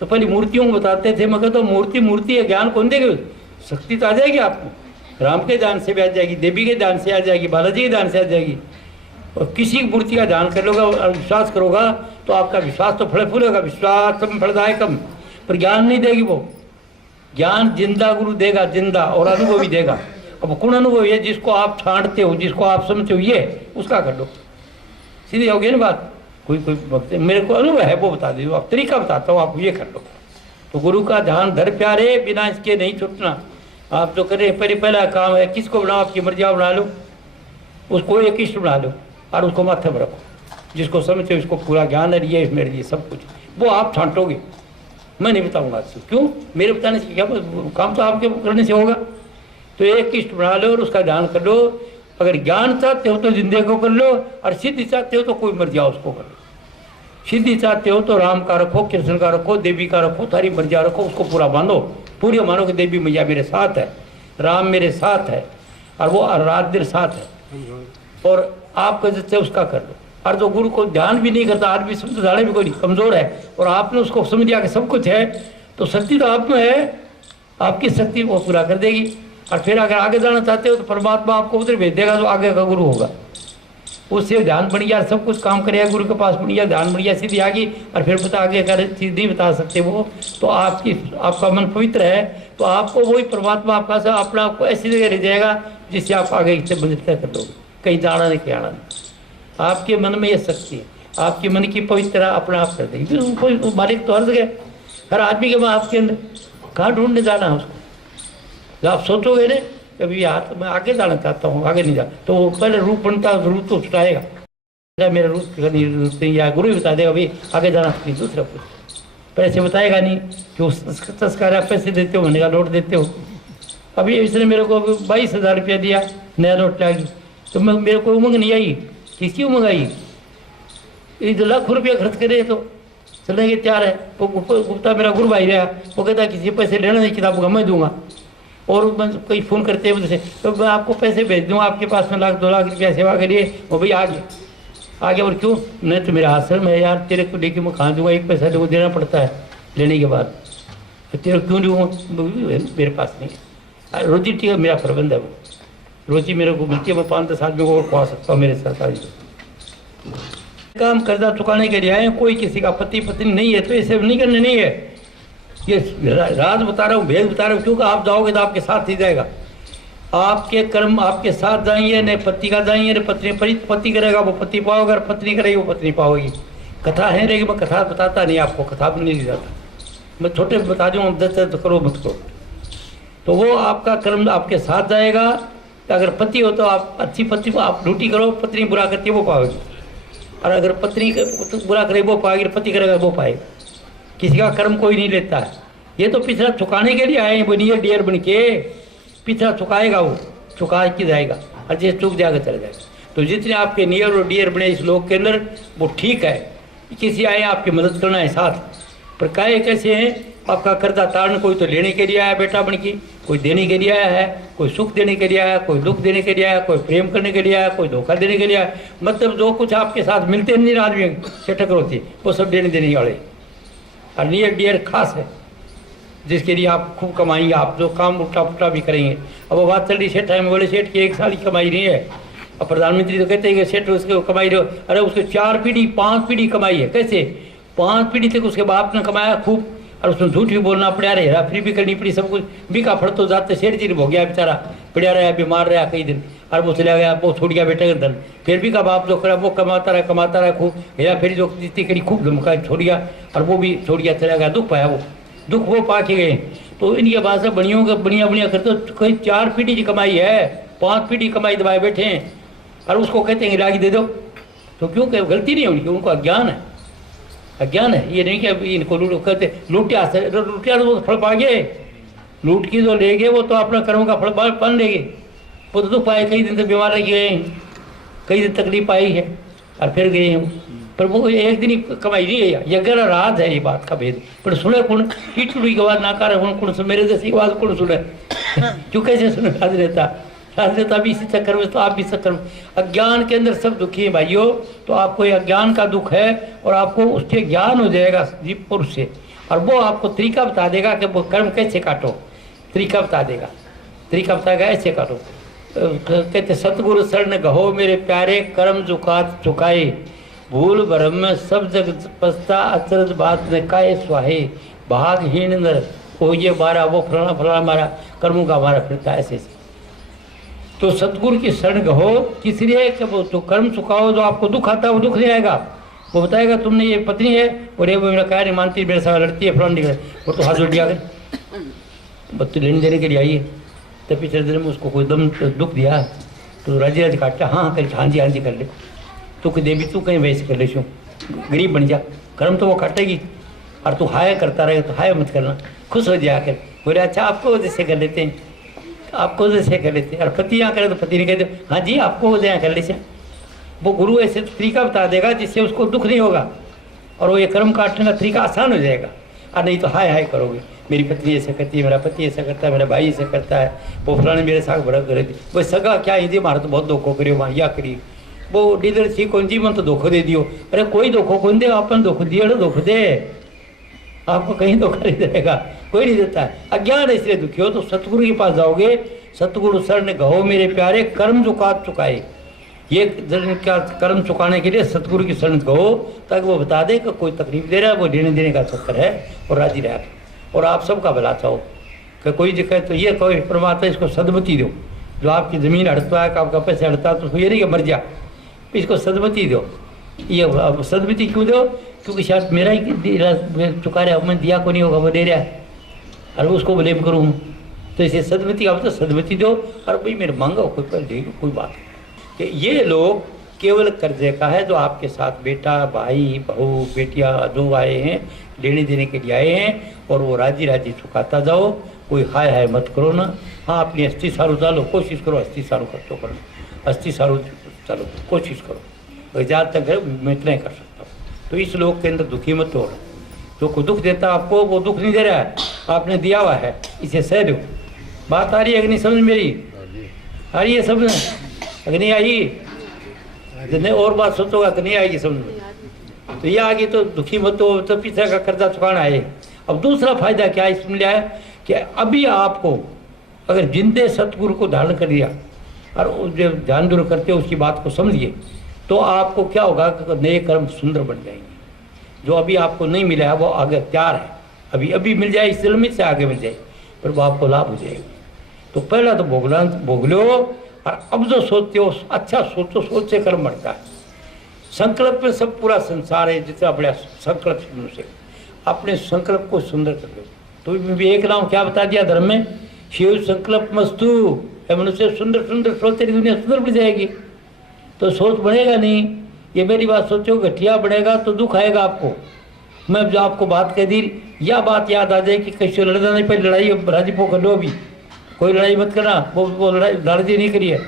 तो पहले मूर्तियों को बताते थे, मगर तो मूर्ति है, ज्ञान कौन देगा, शक्ति तो आ जाएगी आपको। राम के ध्यान से भी आ जाएगी, देवी के ध्यान से आ जाएगी, बालाजी के ध्यान से आ जाएगी। और किसी मूर्ति का ध्यान कर लोगा और विश्वास करोगा तो आपका विश्वास तो फल फूलेगा। विश्वास फलदायकम, पर ज्ञान नहीं देगी वो। ज्ञान जिंदा गुरु देगा, जिंदा, और अनुभव भी देगा। अब कौन अनुभव है, जिसको आप छांटते हो, जिसको आप समझते हो, ये उसका कर लो, सीधी होगी ना बात। कोई वक्त मेरे को अनुभव है वो बता दीजिए, आप तरीका बताता हूँ, आप ये कर लो। तो गुरु का ध्यान धर प्यारे, बिना इसके नहीं छूटना। आप जो करें पहला काम है, किसको बनाओ, आपकी मर्जी बना लो, उसको एक इष्ट बना लो और उसको माथे में रखो। जिसको समझते हो, इसको पूरा ज्ञान है, ये मेरे लिए सब कुछ, वो आप छांटोगे। मैं नहीं बताऊंगा आपसे, क्यों, मेरे बताने से क्या काम, तो आपके करने से होगा। तो एक इष्ट बना लो और उसका ध्यान कर लो। अगर ज्ञान चाहते हो तो जिंदगी को कर लो, और सिद्धि चाहते हो तो कोई मर्जी आओ उसको कर लो। सिद्धि चाहते हो तो राम का रखो, कृष्ण का रखो, देवी का रखो, थारी मर्जिया रखो, उसको पूरा बांधो। पूरी मानो कि देवी मैया मेरे साथ है, राम मेरे साथ है, और वो रात दिन साथ है। और आपका जिससे उसका कर लो। और जो गुरु को ध्यान भी नहीं करता, आदमी समझदारी भी कोई कमज़ोर है, और आपने उसको समझ दिया कि सब कुछ है, तो शक्ति तो आप में है, आपकी शक्ति वो पूरा कर देगी। और फिर अगर आगे जाना चाहते हो तो परमात्मा आपको उधर भेज देगा जो आगे का गुरु होगा। उससे ध्यान बन गया, सब कुछ काम करेगा, गुरु के पास बन गया, ध्यान बन गया, सीधी आ गई। और फिर पता आगे अगर चीज़ नहीं बता सकते वो, तो आपका मन पवित्र है, तो आपको वही परमात्मा आपका से अपना आपको ऐसी जगह ले जाएगा जिससे आप आगे से बंधता कर दोगे, कहीं जाना नहीं, कहीं आना नहीं। आपके मन में ये शक्ति है, आपके मन की पवित्रता अपना आप कर देगी। कोई मालिक तो हर जगह, हर आदमी के माँ आपके अंदर, कहाँ ढूंढने जाना है उसको। जब आप सोचोगे ना कभी यार तो मैं आगे जाना चाहता हूँ, आगे नहीं जा, तो वो पहले रूप बनता है, रूप तो छुटाएगा। मेरा रूप नहीं, या गुरु ही बता देगा भाई आगे जाना नहीं, दूसरा कुछ पैसे बताएगा नहीं कि उस संस्कार आप पैसे देते हो, का नोट देते हो। अभी इसने मेरे को 22,000 रुपया दिया, नया नोट लागी, तो मैं मेरे को उमंग नहीं आई। किसकी उमंग आई, ये जो लाखों रुपया खर्च करे तो चलने के तैयार है। वो गुप्ता मेरा गुरु भाई रहा, वो कहता किसी पैसे लेना नहीं, किताब का मैं दूंगा। और कई फ़ोन करते हैं मुझसे, तो मैं आपको पैसे भेज दूँ, आपके पास में 1-2 लाख रुपया सेवा के लिए। वो भाई आ गया। और क्यों, नहीं तो मेरा आश्रम है यार, तेरे को लेके मैं कहाँ दूँगा, एक पैसा लोगों देना पड़ता है लेने के बाद, तो तेरे क्यों दूँगा, मेरे पास नहीं है। रोजी ठीक है, मेरा प्रबंध है, वो रोजी मेरे को मिलती है, मैं 5-10 आदमी को और खुआ सकता हूँ मेरे साथ। आज काम कर्जा चुकाने के लिए आए, कोई किसी का पति पत्नी नहीं है, तो ऐसे नहीं करने नहीं है। ये राज बता रहा हूँ, भेद बता रहा हूँ, क्योंकि आप जाओगे तो आपके साथ ही जाएगा। आपके कर्म आपके साथ जाएंगे, न पति का जाएंगे, न पत्नी पति करेगा वो पति पाओगे, अगर पत्नी करेगी वो पत्नी पाओगी। कथा है रहेगी, मैं कथा बताता नहीं आपको, कथा भी नहीं जाता, मैं छोटे बता दूँ, 10 तो करो मत करो। तो वो आपका कर्म आपके साथ जाएगा। अगर पति हो तो आप अच्छी पत्नी को आप ड्यूटी करो, पत्नी बुरा करती है वो पाओगी, और अगर पत्नी बुरा करे वो पाएगी, पति करेगा वो पाएगा। किसी का कर्म कोई नहीं लेता है। ये तो पिछड़ा चुकाने के लिए आए हैं, वो नियर डियर बन के पिछड़ा चुकाएगा, वो चुका के जाएगा, और जैसे चुक जाएगा चला जाएगा। तो जितने आपके नियर और डियर बने इस लोक के अंदर वो ठीक है। किसी आए आपकी मदद करना है साथ, पर काहे कैसे हैं आपका कर्जा तारण, कोई तो लेने के लिए आया बेटा बन की, कोई देने के लिए आया है, कोई सुख देने के लिए आया, कोई दुख देने के लिए आया, कोई प्रेम करने के लिए आया, कोई धोखा देने के लिए आया। मतलब जो कुछ आपके साथ मिलते नहीं आदमी सेठक होती वो सब देने देने वाले। और नियर डियर खास है जिसके लिए आप खूब कमाएंगे, आप जो काम उल्टा पुल्टा भी करेंगे। अब वो बात चल रही सेठ में, बोले सेठ की 1 साल की कमाई नहीं है, अब प्रधानमंत्री तो कहते हैं कि सेठ उसके कमाई रहे हो, अरे उसके 4 पीढ़ी 5 पीढ़ी कमाई है। कैसे 5 पीढ़ी तक उसके बाप ने कमाया खूब, और उसमें झूठ भी बोलना पड़ा, हेरा फ्री भी करनी पड़ी, सब कुछ बिका फड़ तो जाते सेठ जी हो गया बेचारा, पड़ा रहा बीमार रहा कई दिन, और वो चला गया, वो छूट गया बेटे का धन। फिर भी का बाप जो करा वो कमाता रहा खूब, हेरा फिर जो जितनी करी खूब धमका छोड़ गया, और वो भी छोड़ गया चला गया। दुख पाया वो, दुख वो पा के गए। तो इनके पास से बढ़ियों का बढ़िया करते तो कहीं 4 पीढ़ी की कमाई है, 5 पीढ़ी कमाई दबाए बैठे हैं, और उसको कहते हैं इलाज दे दो। तो क्यों कह गलती नहीं उनकी, उनको अज्ञान है, अज्ञान है। ये नहीं कि इनको लूट कहते लूटिया से, लूटिया तो फल पाएंगे, लूट की जो लेंगे वो तो अपना कर्म का फल पान लेंगे। वो तो दुख पाए, कई दिन से बीमार रह गए हैं, कई दिन तकलीफ आई है, और फिर गए हैं। पर वो एक दिन ही कमाई नहीं है, ये अगर राज है ये बात का भेद। पर सुने कौन टीटुड़ी की आवाज ना कर कौन सुन, मेरे जैसी आवाज कौन सुने क्यों कैसे सुने राजनेता भी इसी चक्कर में, तो आप भी चक्कर में। अज्ञान के अंदर सब दुखी हैं भाइयों। तो आपको ये अज्ञान का दुख है, और आपको उसके ज्ञान हो जाएगा जीव पुरुष से, और वो आपको तरीका बता देगा कि वो कर्म कैसे काटो, तरीका बता देगा, तरीका बताएगा ऐसे काटो। कहते सतगुरु शरण गहो मेरे प्यारे, कर्म चुकाए भूल भरम में सब जग पछता, अचरज बात ने काहे स्वाहे, भागहीन नर वो ये मारा वो फलाना फलाना मारा, कर्मों का मारा फिरता ऐसे। तो सतगुरु की शरण गहो, किस लिए कि वो तो कर्म चुकाओ, जो आपको दुख आता है वो दुख नहीं आएगा। वो बताएगा तुमने ये पत्नी है और ये वो मेरा क्या नहीं मानती, मेरे साथ लड़ती है फलान, वो तो हाथ जोड़ दिया कर बत्ती लेने देने के लिए आई है। तो पिछले दिन में उसको कोई दम दुख दिया तो राजी राजी काटता, हाँ कर, हाँ जी कर ले, तू कि देवी तू कहीं वैसे कर ले, क्यों गरीब बन जा, कर्म तो वो काटेगी, और तू हाय करता रहे तो हाय मत करना, खुश हो जाया कर। बोले अच्छा आपको जैसे कर लेते हैं, आपको जैसे कर लेते हैं, और पति यहाँ करे तो पति नहीं कहते हाँ जी आपको जैसे कर लेते। वो गुरु ऐसे तरीका बता देगा जिससे उसको दुख नहीं होगा, और वो ये कर्म काटने का तरीका आसान हो जाएगा। और नहीं तो हाय हाय करोगे, मेरी पत्नी ऐसा करती है, मेरा पति ऐसा करता है, मेरा भाई ऐसा करता है, वो फलाने मेरे साथ बड़ा करे थी, वो सगा क्या हिंदी मारा तो बहुत धोखो करियो वहाँ या करिए, वो डीलर थी कौन जी मन तो धोखो दे दियो। अरे कोई धोखो कौन दे, अपन धोखो दिए धोखो दे, आपको कहीं धोखा नहीं देगा, कोई नहीं देता है। अज्ञान है इसलिए दुखी हो। तो सतगुरु के पास जाओगे, सतगुरु शरण गहो मेरे प्यारे, कर्म चुकाए। ये क्या कर्म चुकाने के लिए सतगुरु की शरण गहो, ताकि वो बता दे कि कोई तकलीफ दे रहा है, वो लेने देने का चक्कर है, और राजी रहा। और आप सबका भला चाहो कि कोई जगह तो ये कोई परमात्मा इसको सदमति दो, जो आपकी ज़मीन हड़ता है, आपका पैसे हड़ता है, तो उसको ये नहीं कि मर जा, इसको सदमति दो। ये सदमति क्यों दो, क्योंकि शायद मेरा ही चुका रहा, मैं दिया को नहीं होगा, वो दे रहा है, और उसको ब्लेम करूँ। तो इसे सदमति आप तो सदमति दो, और भाई मेरे मांगा कोई पर देगा, कोई बात कि ये लोग केवल कर्जे का है, जो आपके साथ बेटा भाई बहू बेटियाँ जो आए हैं लेने देने के लिए आए हैं, और वो राजी राजी चुकाता जाओ, कोई हाय हाय मत करो ना। हाँ अपनी अस्थि सारू चालो, कोशिश करो अस्थि सारू खर्चो करो, अस्थि सारू चलो कोशिश करो, जहाँ तक है मैं इतना ही कर सकता हूँ। तो इस लोग के अंदर दुखी मत हो, जो को दुख देता आपको वो दुख नहीं दे रहा है, आपने दिया हुआ है, इसे सह दो। बात आ रही है कि नहीं समझ मेरी, आ रही है समझ, अगर नहीं आई नहीं और बात सोचोगा तो नहीं आएगी समझ में। तो ये आ गई तो दुखी मत हो, तो पीछे का कर्जा चुकाना है। अब दूसरा फायदा क्या इसमें लिया है कि अभी आपको अगर जिंदे सतगुरु को धारण कर लिया और जो ध्यान दूर करते हो उसकी बात को समझिए, तो आपको क्या होगा कि नए कर्म सुंदर बन जाएंगे। जो अभी आपको नहीं मिला है वो आगे तैयार है, अभी अभी मिल जाए, इस जन्म से आगे मिल जाए, पर वो आपको लाभ हो जाएगा। तो पहला तो भोग लो, और अब जो सोचते हो अच्छा सोचो, सोच से कर्म बढ़ता है। संकल्प में सब पूरा संसार है, जितना बड़ा संकल्प से अपने संकल्प को सुंदर कर लो। तो एक नाम क्या बता दिया धर्म में, शिव संकल्प मस्तु, मनुष्य सुंदर सुंदर सोच, तेरी दुनिया सुंदर बढ़ जाएगी। तो सोच बढ़ेगा नहीं, ये मेरी बात सोचो, घटिया बढ़ेगा तो दुख आएगा आपको। मैं जो आपको बात कह दी, यह बात याद आ जाए कि कैसे लड़ना नहीं, पहले लड़ाई राजी पो कर लो। अभी कोई लड़ाई मत करना, वो लड़ाई नहीं करिए।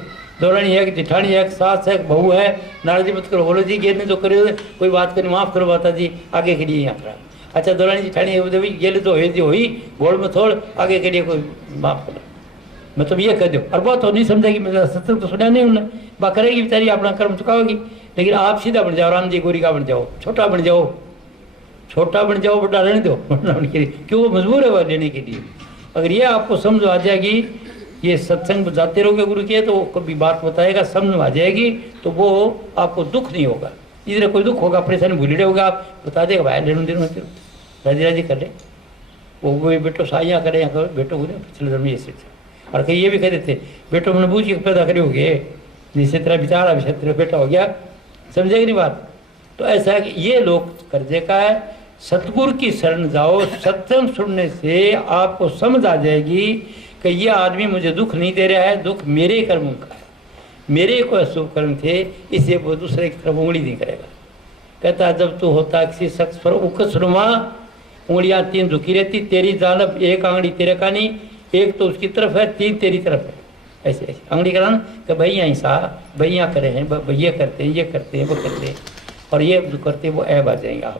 दौरानी है कि जिठानी है, सास है, बहू है, नाराजी मत करो। बोलो जी गेल ने जो करे कोई बात करनी, माफ़ करो माता जी, आगे के लिए यहाँ खड़ा। अच्छा दौरानी जिठानी है, गेल तो हुई गोड़ में थोड़, आगे के लिए कोई माफ़ करो। मतलब ये कह दो, और बहुत तो नहीं समझेगी, मतलब सत्संग तो सुना नहीं उन्होंने, बा करेगी बेचारी, अपना कर्म चुकाओगी। लेकिन आप सीधा बन जाओ, राम जी गोरी का बन जाओ, छोटा बन जाओ, छोटा बन जाओ, बड़ा रहने दो के लिए, क्यों वो मजबूर है वह लेने के लिए। अगर ये आपको समझ आ जाएगी, ये सत्संग जाते रहोगे गुरु के, तो कभी बात बताएगा, समझ आ जाएगी, तो वो आपको दुख नहीं होगा। इधर कोई दुख होगा, परेशानी भूल होगा, आप बता देगा भाई लेनो देनो राजी राजी कर ले, वो बेटो साइया करे या करो, बेटो बोले पिछले जन्म ये शिक्षा। और कहीं ये भी कह देते, बेटो मैंने बूझ के पैदा करे हो गए, जिससे तेरा बेचारा भी तेरा बेटा हो गया, समझेगी नहीं बात। तो ऐसा है कि ये लोग कर्जे का है, सतगुरु की शरण जाओ, सत्संग सुनने से आपको समझ आ जाएगी कि ये आदमी मुझे दुख नहीं दे रहा है, दुख मेरे कर्मों का है, मेरे को अशुभ कर्म थे, इसलिए वो दूसरे की तरफ उंगली नहीं करेगा। कहता जब तू होता किसी शख्स पर उकसनुमा, उंगलियां तीन झुकी रहती, तेरी जानब एक आंगड़ी तेरे का नहीं, एक तो उसकी तरफ है, तीन तेरी तरफ है, ऐसे ऐसे आंगड़ी कराना कि भाई यहाँ सा भाई यहाँ करे हैं, ये करते हैं, ये करते हैं, वो करते हैं, और ये जो करते हैं वो ऐब आ जाएंगे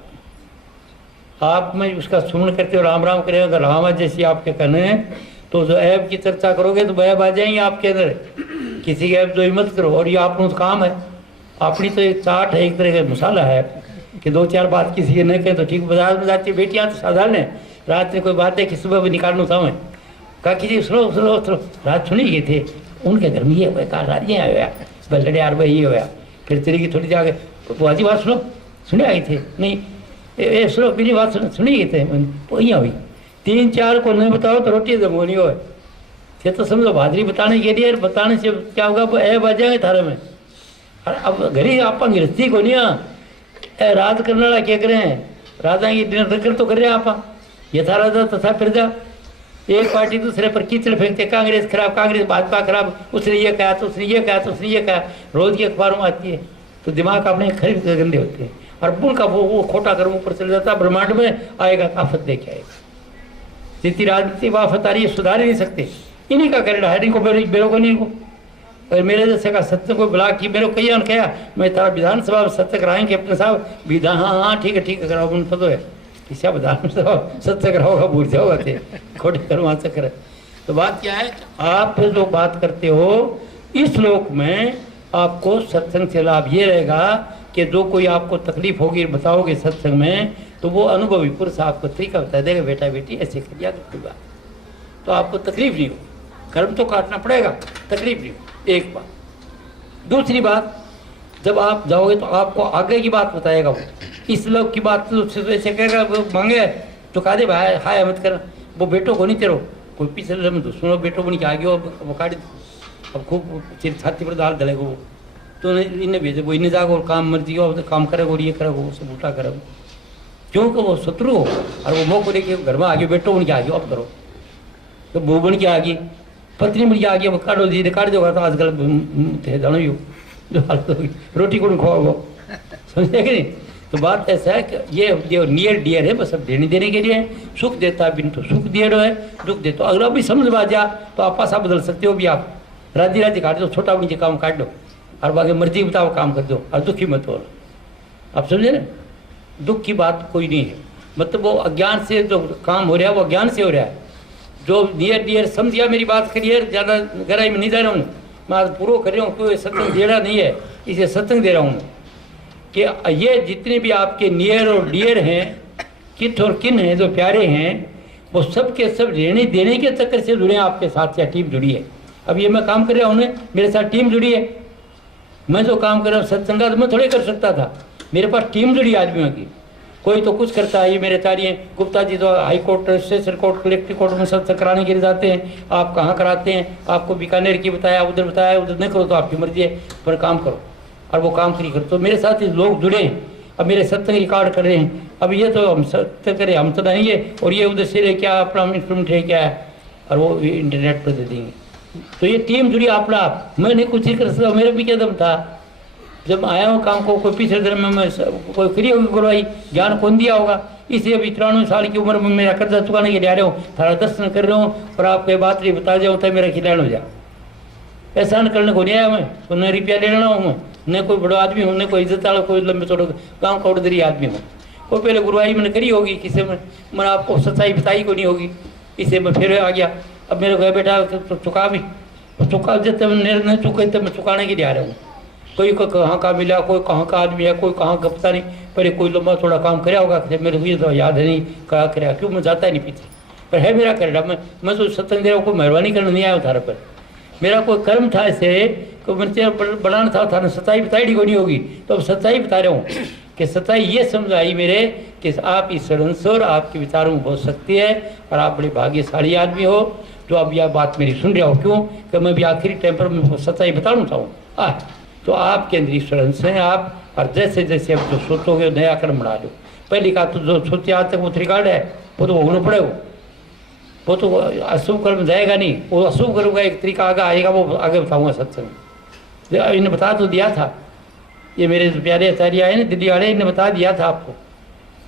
आप में उसका सुमन करते हो, राम राम करेंगे, अगर राम जैसी आपके कहने हैं, तो जो ऐब की चर्चा करोगे तो ऐब आ जाएंगे आपके अंदर। किसी के ऐब जो मत करो, और ये आपका काम है, अपनी तो एक चाट है, एक तरह का मसाला है कि दो चार बात किसी के न कहें तो ठीक। बाजार में जाती है बेटियाँ तो साधारण है, रात में कोई बात है कि सुबह भी निकालना था मैं कहा कि सुनो सुनो सुनो, रात सुनी गए थे उनके घर में ये हुआ, कहा रात ये आया बस लड़े यार भाई ये हुआ, फिर चली गई थोड़ी जाके तो आजी बात सुनो, सुने आई थे नहीं ये सुनो मेरी बात सुनी गए थे, तो यहाँ हुई तीन चार को नहीं बताओ तो रोटी जब होनी हो, ये तो समझो भादरी बताने के लिए, बताने से क्या होगा, वो ऐब आ जाएंगे थारे में। अब घरी आप गृहस्थी को नहीं राज करने वाला क्या करें, राजा की नकर तो कर रहे आप, यथा राजा तथा प्रजा, एक पार्टी दूसरे पर कीचड़ फेंकते, कांग्रेस खराब, कांग्रेस भाजपा खराब, उसने ये कहा तो उसने ये कहा तो उसने ये कहा, रोज की अखबारों में आती है, तो दिमाग अपने खरीद गंदे होते हैं, और उनका वो खोटा कर्म ऊपर चल जाता है, ब्रह्मांड में आएगा आफत लेके आएगा। जितनी राजनीति व आफत आ रही है सुधार ही नहीं सकते, इन्हीं का करेगा है, इनको बेरों को नहीं को। और मेरे जैसे का सत्य को बुला की मेरे को कही कहा मैं तारा विधानसभा में सत्य कराएंगे अपने साहब विधान, हाँ हाँ ठीक है कराओ, मुझे पता है क्या विधानसभा सत्य कराओगा, भूल जाओगा थे खोटे कर्म से करे। तो बात क्या है, आप जो बात करते हो इस लोक में आपको सत्संग से लाभ ये रहेगा कि जो कोई आपको तकलीफ होगी बताओगे सत्संग में, तो वो अनुभवी पुरुष आपको तरीका बता देगा, बेटा बेटी ऐसे करिए कोई बात, तो आपको तकलीफ नहीं हो, कर्म तो काटना पड़ेगा, तकलीफ नहीं हो। एक बात, दूसरी बात, जब आप जाओगे तो आपको आगे की बात बताएगा वो, इस लोग की बात तो ऐसे कहेगा, वो मांगे तो कहा दे भाई हाय मत कर, वो बेटो को नहीं तेरो कोई पिछले में सुनो बेटो को नहीं आ गया, वो काट अब खूब छाती पर दाल डलेगा वो, तो इन्हें भेजे वो इन्हें जागो काम मर्जी हो काम करेगा और ये करेगा वो सब उल्टा करेगा, क्योंकि वो शत्रु हो और वो मोह को लेके घर में आ गया, बेटो बन के आ गया, अब करो तो बहू बन के आ गई, पत्नी बन के आ गया, वो काटो जी काट दो तो आजकल जानो ही जो हालत होगी, रोटी को खुआओ, समझे कि नहीं। तो बात ऐसा है कि ये नियर डियर है, बस अब देने देने के लिए सुख देता बिन तो सुख दिए है, दुख देता, अगर अभी समझ में आ जा तो आप पासा बदल सकते हो भी, आप राजी राजी काट दो, छोटा बड़ी काम काट दो और बाकी मर्जी बताओ काम कर दो, और दुखी मत हो, आप समझे ना, दुख की बात कोई नहीं है, मतलब वो अज्ञान से जो काम हो रहा है वो अज्ञान से हो रहा है, जो नियर डियर समझिया मेरी बात करिए, ज़्यादा गहराई में नहीं जा रहा हूँ मैं, आज पूरा कर रहा हूँ, कोई सत्संग दे रहा नहीं है, इसे सत्संग दे रहा हूँ कि ये जितने भी आपके नियर और डियर हैं, कित और किन हैं जो प्यारे हैं, वो सब के सब लेने देने के चक्कर से जुड़े हैं आपके साथ, या टीम जुड़ी है। अब ये मैं काम कर रहा हूँ, मेरे साथ टीम जुड़ी है, मैं जो काम कर रहा हूँ सत्संग तो मैं थोड़े कर सकता था, मेरे पास टीम जुड़ी आदमियों की, कोई तो कुछ करता है। ये मेरे तारिये गुप्ता जी तो high court, session court, collector court में सब कराने के लिए जाते हैं। आप कहाँ कराते हैं? आपको बीकानेर की बताया, उधर बताया, उधर नहीं करो तो आपकी मर्जी है, पर काम करो। और वो काम फ्री करो। तो मेरे साथ लोग जुड़े हैं, अब मेरे सत्संग रिकॉर्ड कर रहे हैं। अब ये तो हम सत्य करें, हम तो नहीं है, और ये उधर से क्या अपना इंस्ट्रूमेंट है क्या है, और वो इंटरनेट पर दे देंगे। तो ये टीम जुड़ी अपना आप, मैं नहीं कुछ ही कर सकता। मेरा भी क्या दम था जब आया हूँ काम को, कोई पिछले धर्म में मैं कोई फ्री होगी करवाई, ज्ञान कौन दिया होगा। इसलिए अभी 93 साल की उम्र में मेरा कर्जा चुकाने के लिए आ रहा हूँ, थारा दर्शन कर रहा हूँ, और आपके बात नहीं बता जाऊँ तो मेरा खिलाड़ हो जाए। एहसान करने को नहीं आया मैं, तो न रुपया ले लेना हूँ मैं, न कोई बड़ा आदमी हूँ, न कोई इज्जत वाला, कोई लंबे चौड़े गाँव का उड़दरी आदमी हूँ। कोई पहले गुरुआई मैंने करी होगी किसी में, मैंने आपको सच्चाई बताई को नहीं होगी, इसे मैं फिर आ गया। अब मेरे घर बेटा तो चुका भी, चुका जब नहीं चुके तो मैं चुकाने के लिए आ रहा हूँ। कोई कहाँ का मिला, कोई कहाँ का आदमी है, कोई कहाँ का पता नहीं, पहले कोई लंबा थोड़ा काम कराया होगा, मेरे को ये तो याद है नहीं कहा कराया, क्यों मैं जाता ही नहीं पीछे, पर है मेरा कर रहा। मैं तो सत्संग दे रहा हूँ, कोई मेहरबानी करने नहीं आया थारा पर, मेरा कोई कर्म था ऐसे को मैंने बढ़ाना था, थाने सच्चाई बताई को नहीं होगी। तो अब सच्चाई बता रहा हूँ कि सच्चाई ये समझ आई मेरे कि आप इस सड़नसर आपके विचारों में बहुत शक्ति है, और आप बड़े भाग्यशाली आदमी हो जो अब यह बात मेरी सुन रहा हो। क्यों कि मैं भी आखिरी टाइम पर मैं सच्चाई बताना चाहूँ। तो आपके अंदर ईश्वर से आप, और जैसे जैसे अब जो सोचोगे नया कर्म बना लो। पहली का तो जो सोचे आज तक वो रिकॉर्ड है, वो तो भोगना पड़ेगा, वो तो अशुभ कर्म जाएगा नहीं, वो अशुभ कर्म का एक तरीका आगे आएगा, वो आगे बताऊंगा सत्संग। इन्हें बता तो दिया था, ये मेरे प्यारे आचार्य आए ना दिल्ली वाले, इन्हें बता दिया था आपको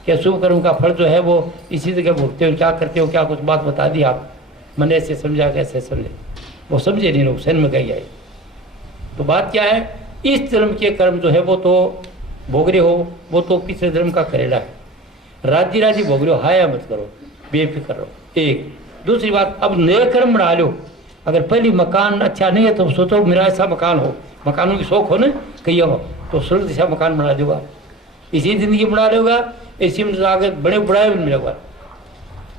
कि अशुभ कर्म का फल जो है वो इसी जगह भुगते हो, क्या करते हो, क्या कुछ बात बता दी आप। मैंने ऐसे समझा कैसे समझे, वो समझे नहीं लोग, सन में गई आए। तो बात क्या है, इस धर्म के कर्म जो है वो तो भोग रहे हो, वो तो पिछले धर्म का करेला है। राज्य राज्य भोग रहे हो, हाया मत करो, बेफिक्र रहो। एक दूसरी बात, अब नए कर्म बना लो। अगर पहली मकान अच्छा नहीं है तो सोचो मेरा ऐसा मकान हो, मकानों की शौक हो ना कहीं हो, तो स्वर्ग जैसा मकान बना दोगा, इसी जिंदगी बना लोगा, इसी में आगे बड़े बुढ़ाए में मिलेगा।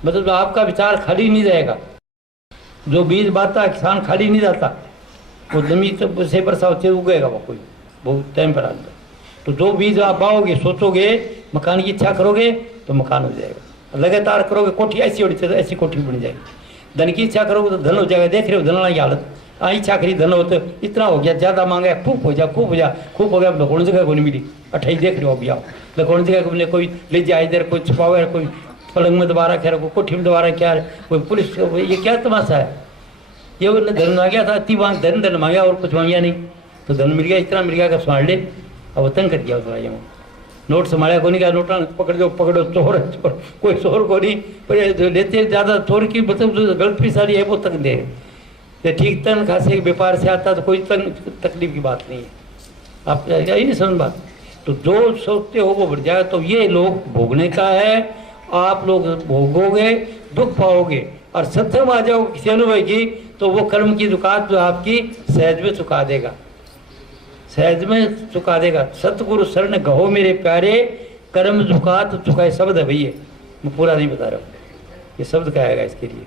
मतलब आपका विचार खाली नहीं जाएगा। जो बीज बाता किसान खाली नहीं जाता, वो जमीन तो से बरसात से उगेगा वो कोई बहुत टाइम पर आएगा। तो जो बीज आप पाओगे, सोचोगे, मकान की इच्छा करोगे तो मकान हो जाएगा। लगातार करोगे, कोठी ऐसी होनी चाहिए, ऐसी कोठी बन जाएगी। धन की इच्छा करोगे तो धन हो जाएगा। देख रहे हो धन की हालत, इच्छा करी धन हो तो इतना हो गया, ज़्यादा मांगा खूब हो जा, खूब हो जा, खूब हो गया, लखोण जगह को नहीं मिली। अठाई देख रहे हो अभी आप, लखोण जगह को मिले, कोई ले जाए इधर, कोई छुपावे, कोई पलंग में दोबारा क्या, कोई कोठी में दोबारा क्या, कोई पुलिस, ये क्या तमाशा है। ये उन्हें धन मांगा था, अति मांग धन मांगा और कुछ मांगा नहीं, तो धन मिल गया, इतना मिल गया कि संभाल ले। अब वो तंग कर दिया उसने, ये नोट संभाला को नहीं, क्या नोट पकड़ दो, पकड़ो, चोर है चोर, कोई चोर को नहीं, पर लेते ज़्यादा चोर की मतलब जो गलत पिसारी है वो तक दे। तो ठीक तन खासे व्यापार से आता तो कोई तकलीफ की बात नहीं है। आप यही नहीं समझ बात। तो जो सोचते हो वो बढ़ जाएगा। तो ये लोग भोगने का है, आप लोग भोगोगे, दुख पाओगे, और सत्संग आ जाओ किसी अनुभव की, तो वो कर्म की दुकात जो आपकी सहज में चुका देगा, सहज में चुका देगा। सतगुरु शरण गहो मेरे प्यारे, कर्म दुकात चुकाए। शब्द है भैया, मैं पूरा नहीं बता रहा हूँ, ये शब्द कहेगा इसके लिए।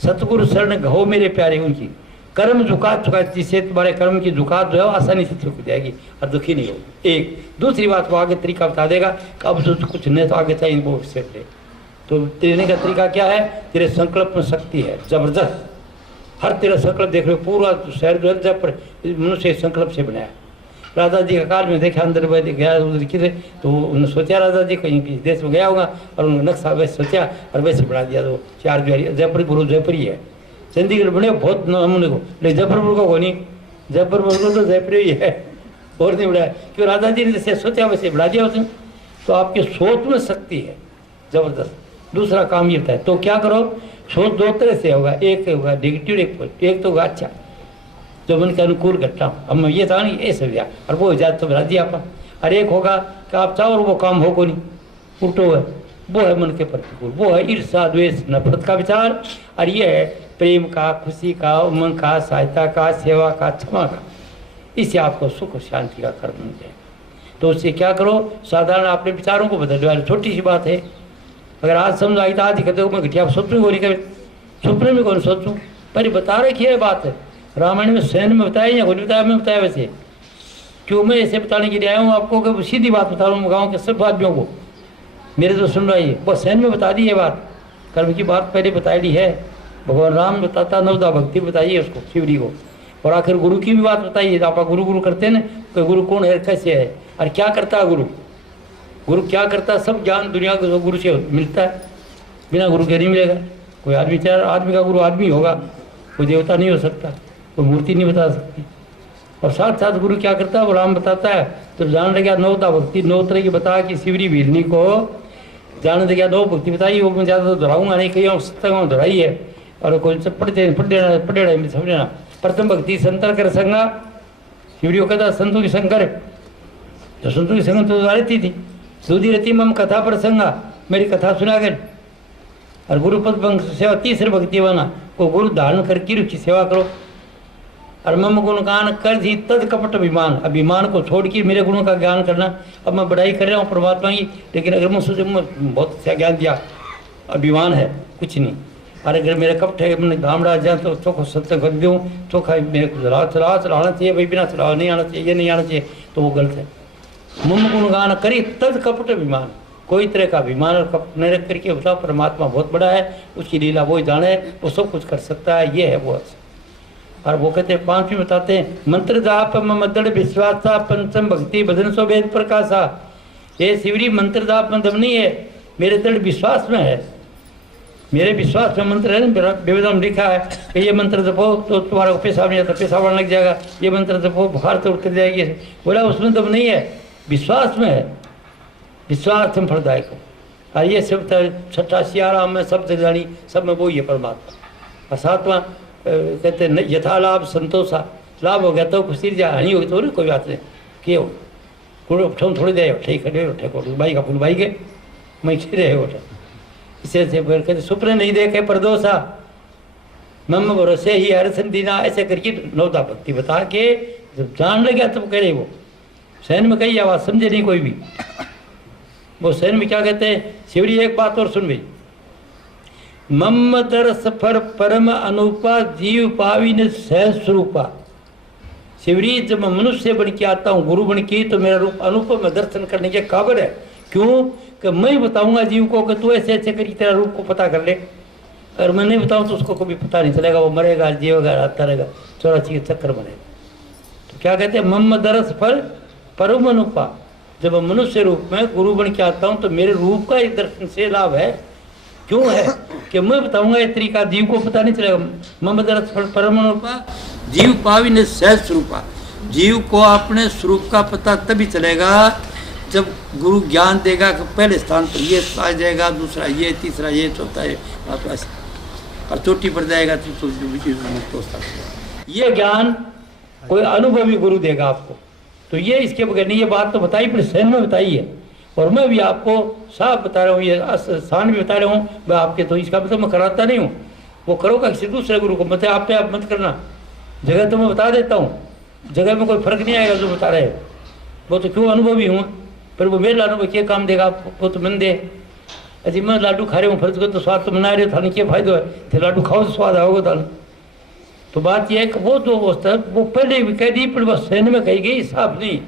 सतगुरु शरण गहो मेरे प्यारे, उनकी कर्म दुकात चुकाए, जिससे तुम्हारे कर्म की दुकात जो है वो आसानी से चुक जाएगी और दुखी नहीं होगी। एक दूसरी बात, वो आगे तरीका बता देगा कि अब जो कुछ नहीं तो आगे चाहिए वो से ले। तो देने का तरीका क्या है, तेरे संकल्प में शक्ति है जबरदस्त। हर तेरा संकल्प देख रहे हो, पूरा शहर जो है जब मनुष्य संकल्प से बनाया। राजा जी का काल में देखा, अंदर गया उधर किधर, तो उन्होंने सोचा राजा जी कहीं किसी देश में गया होगा, और उन्होंने नक्शा वैसे सोचा और वैसे बना दिया। तो चार जो जयपुर गुरु जयपुरी है, चंडीगढ़ बने बहुत नमूने को, लेकिन जयपुर को नहीं, जयपुर को तो जयपुर ही है, और नहीं बढ़ाया। क्यों राजा जी ने जैसे सोचा वैसे बढ़ा दिया उसने। तो आपकी सोच में शक्ति है जबरदस्त। दूसरा काम ये होता है, तो क्या करो, सोच दो तरह से होगा, एक होगा नेगेटिव, एक तो होगा अच्छा, जो मन के अनुकूल घटना। अब मैं ये था नहीं ये सब दिया, और वो हो जाए तो बना दिया अपन। और एक होगा कि आप चाहो और वो काम हो को नहीं, उल्टो है, वो है मन के प्रतिकूल, वो है ईर्षा द्वेष नफरत का विचार। और ये है प्रेम का, खुशी का, उमंग का, सहायता का, सेवा का, क्षमा का। इससे आपको सुख शांति का कर्म मिल जाए। तो उससे क्या करो, साधारण अपने विचारों को बदल दो। छोटी सी बात है, अगर आज समझ आई तो आज ही कहते हो मैं घटिया सपने को नहीं करे, सपने में कौन सोचूं, पर बता रखी है बात है। रामायण में सैन में बताया या नहीं बताया, मैं बताया वैसे। क्यों मैं ऐसे बताने के लिए आया हूँ आपको कि सीधी बात बता रहा हूँ गाँव के सब आदमियों को। मेरे तो सुन रही है, वो सैन में बता दी है बात, कर्म की बात पहले बता दी है। भगवान राम बताता नवदा भक्ति बताइए उसको शिवरी को, और आखिर गुरु की भी बात बताइए। आप गुरु गुरु करते हैं ना, तो गुरु कौन है, कैसे है और क्या करता है गुरु, गुरु क्या करता है, सब ज्ञान दुनिया को गुरु से मिलता है, बिना गुरु के नहीं मिलेगा। कोई आदमी चाहे आदमी का गुरु आदमी होगा, कोई देवता नहीं हो सकता, कोई मूर्ति नहीं बता सकती। और साथ साथ गुरु क्या करता है, वो राम बताता है। तो जान लगे नवदा भक्ति 9 तरह की बता कि शिवरी भीलनी को जान लगे 9 भक्ति बताई। वो मैं ज़्यादा तो दोहराऊंगा नहीं, कहीं सत्संग दोहराई है और कोई सब पढ़ते पढ़े समझना। प्रथम भक्ति संतर कर संगा, शिवरी को कहता संतों की संकर, तो संतों की संगत तो रहती थी। दूधी रहती मम कथा पर संगा, मेरी कथा सुना कर। और गुरुपद सेवा तीसरी भक्ति बना, को गुरु धारण करके उसकी सेवा करो। और मम गुणगान कर दी तद कपट अभिमान, अभिमान को छोड़ के मेरे गुणों का ज्ञान करना। अब मैं बढ़ाई कर रहा हूँ परमात्मा की, लेकिन अगर मैं सोचे मैं बहुत अच्छा ज्ञान दिया, अभिमान है कुछ नहीं। और अगर मेरे कपट है, मैंने गामड़ा जाए तो चोखो सत्य कर दूँ, चोखा मेरे को चलाना चाहिए भाई, बिना चलाओ नहीं आना चाहिए, ये नहीं आना चाहिए, तो वो गलत है। मम गुणगान करी तद कपट अभिमान, कोई तरह का अभिमान और कपट नहीं रख करके बताओ परमात्मा बहुत बड़ा है, उसकी लीला वो ही जाने, वो सब कुछ कर सकता है, ये है वो। और वो कहते हैं 5वीं बताते हैं मंत्र जाप मम दृढ़ विश्वासा पंचम भक्ति भजन सो वेद प्रकाशा। ये शिवरी मंत्र जाप में दम नहीं है, मेरे दृढ़ विश्वास में है, मेरे विश्वास में मंत्र है ना। वेदम लिखा है कि ये मंत्र जपो तो तुम्हारा पेशाब नहीं आता, पेशाब आने लग जाएगा, ये मंत्र जपो बुखार तो उतर जाएगी। बोला उसमें दम नहीं है, विश्वास में है, विश्वास फलदायक। और ये सब छठा सियाराम में सब जगजानी सब में वो ही है परमात्मा। और 7वां कहते हैं यथा लाभ संतोषा, लाभ हो गया तो खुशी जा, हानि होगी तो कोई बात नहीं, के हो थोड़ी दे उठे खड़े उठे को भाई का फूल भाई के मैं रहे उठे। इसे कहते सुप्र नहीं देखे प्रदोषा, मम भरोसे ही हरसन दीना, ऐसे करके नवदा भक्ति बता के जब जान लग गया तब कह रहे वो सैन में कही आवाज़ समझे नहीं कोई भी। वो सैन में क्या कहते हैं, शिवरी एक बात और सुन भाई, मम दर सफर परम अनुपा जीव पाविन सह स्वरूपा। शिवरी जब मैं मनुष्य बन के आता हूँ गुरु बन के, तो मेरा रूप अनुपम दर्शन करने के काबिल है। क्यों कि मैं बताऊंगा जीव को कि तू ऐसे ऐसे करी तेरा रूप को पता कर ले, अगर मैं नहीं बताऊँ तो उसको कभी पता नहीं चलेगा, वो मरेगा जीवेगा आता रहेगा, 84 के चक्कर बनेगा। तो क्या कहते हैं मम दर सफर परम अनुपा, जब मैं मनुष्य रूप में गुरु बन के आता हूँ तो मेरे रूप का एक दर्शन से लाभ है। क्यों है कि मैं बताऊंगा ये तरीका, जीव को पता नहीं चलेगा। मम दरस परमाणुपा जीव पाविन सहज स्वरूपा, जीव को अपने स्वरूप का पता तभी चलेगा जब गुरु ज्ञान देगा कि पहले स्थान पर ये आ जाएगा, दूसरा ये, तीसरा ये, चौथा ये, और चोटी पर जाएगा तो ये ज्ञान कोई अनुभवी गुरु देगा आपको। तो ये इसके बगैर नहीं, ये बात तो बताई पर सहन में बताई है, और मैं भी आपको साफ बता रहा हूँ, ये आसान भी बता रहा हूँ मैं आपके, तो इसका मतलब मैं कराता नहीं हूँ, वो करोगा किसी दूसरे गुरु को, मतलब आप पे आप मत करना। जगह तो मैं बता देता हूँ, जगह में कोई फर्क नहीं आएगा जो बता रहे हो, वो तो क्यों अनुभवी हूँ, पर वो मेरे लाडू में क्या काम देगा आपको, वो तो मन दे। अजी मैं लाडू खा रहे हूँ फर्ज को तो स्वाद तो मना रहे हो, थाने क्या फायदा है, तो लाडू खाओ तो स्वाद आओगे थाने। तो बात यह है कि वो जो अवस्था वो पहले भी कह दी, पर बस सहन में कही गई, साफ नहीं।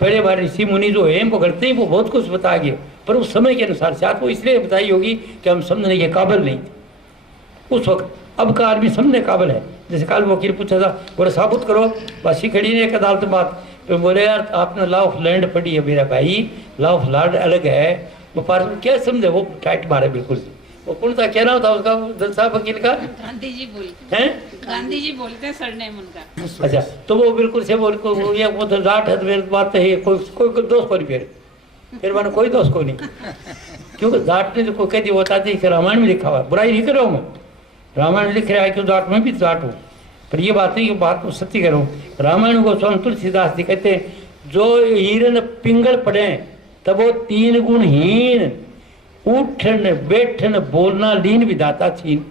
पहले बार ऋषि मुनि जो है वो करते ही वो बहुत कुछ बता गए, पर उस समय के अनुसार से आपको इसलिए बताई होगी कि हम समझने के काबिल नहीं थे उस वक्त। अब का आदमी समझने काबिल है। जैसे कल वकील पूछा था, बोले साबुत करो, बासी खड़ी ने एक अदालत बात, तो बोले यार आपने लॉ ऑफ लैंड पढ़ी है मेरा भाई, लॉ ऑफ लैंड अलग है, वो पार्ट में क्या समझे, वो टाइट मारे बिल्कुल। वो कौन सा कहना था उसका दल साहब वकील का, गांधी जी बोलते हैं, गांधी जी बोलते हैं सरनेम उनका। अच्छा, तो वो बिल्कुल से बोल को ये वो तो जाट है, तो मेरी बात तो है, कोई दोष को नहीं, फिर मानो कोई दोष को नहीं, क्योंकि जाट ने तो कह दी बताती है कि रामायण में लिखा हुआ है, बुराई नहीं कर रहा हूँ मैं, रामायण में लिख रहा है क्यों, जाट में भी जाट हूँ, पर ये बात नहीं कि बात को सत्य कह रहा हूँ। रामायण को स्वामी तुलसीदास जी कहते हैं जो हीरन पिंगल पड़े तब वो 3 गुण हीन, उठन बैठन बोलना लीन विधाता छीन।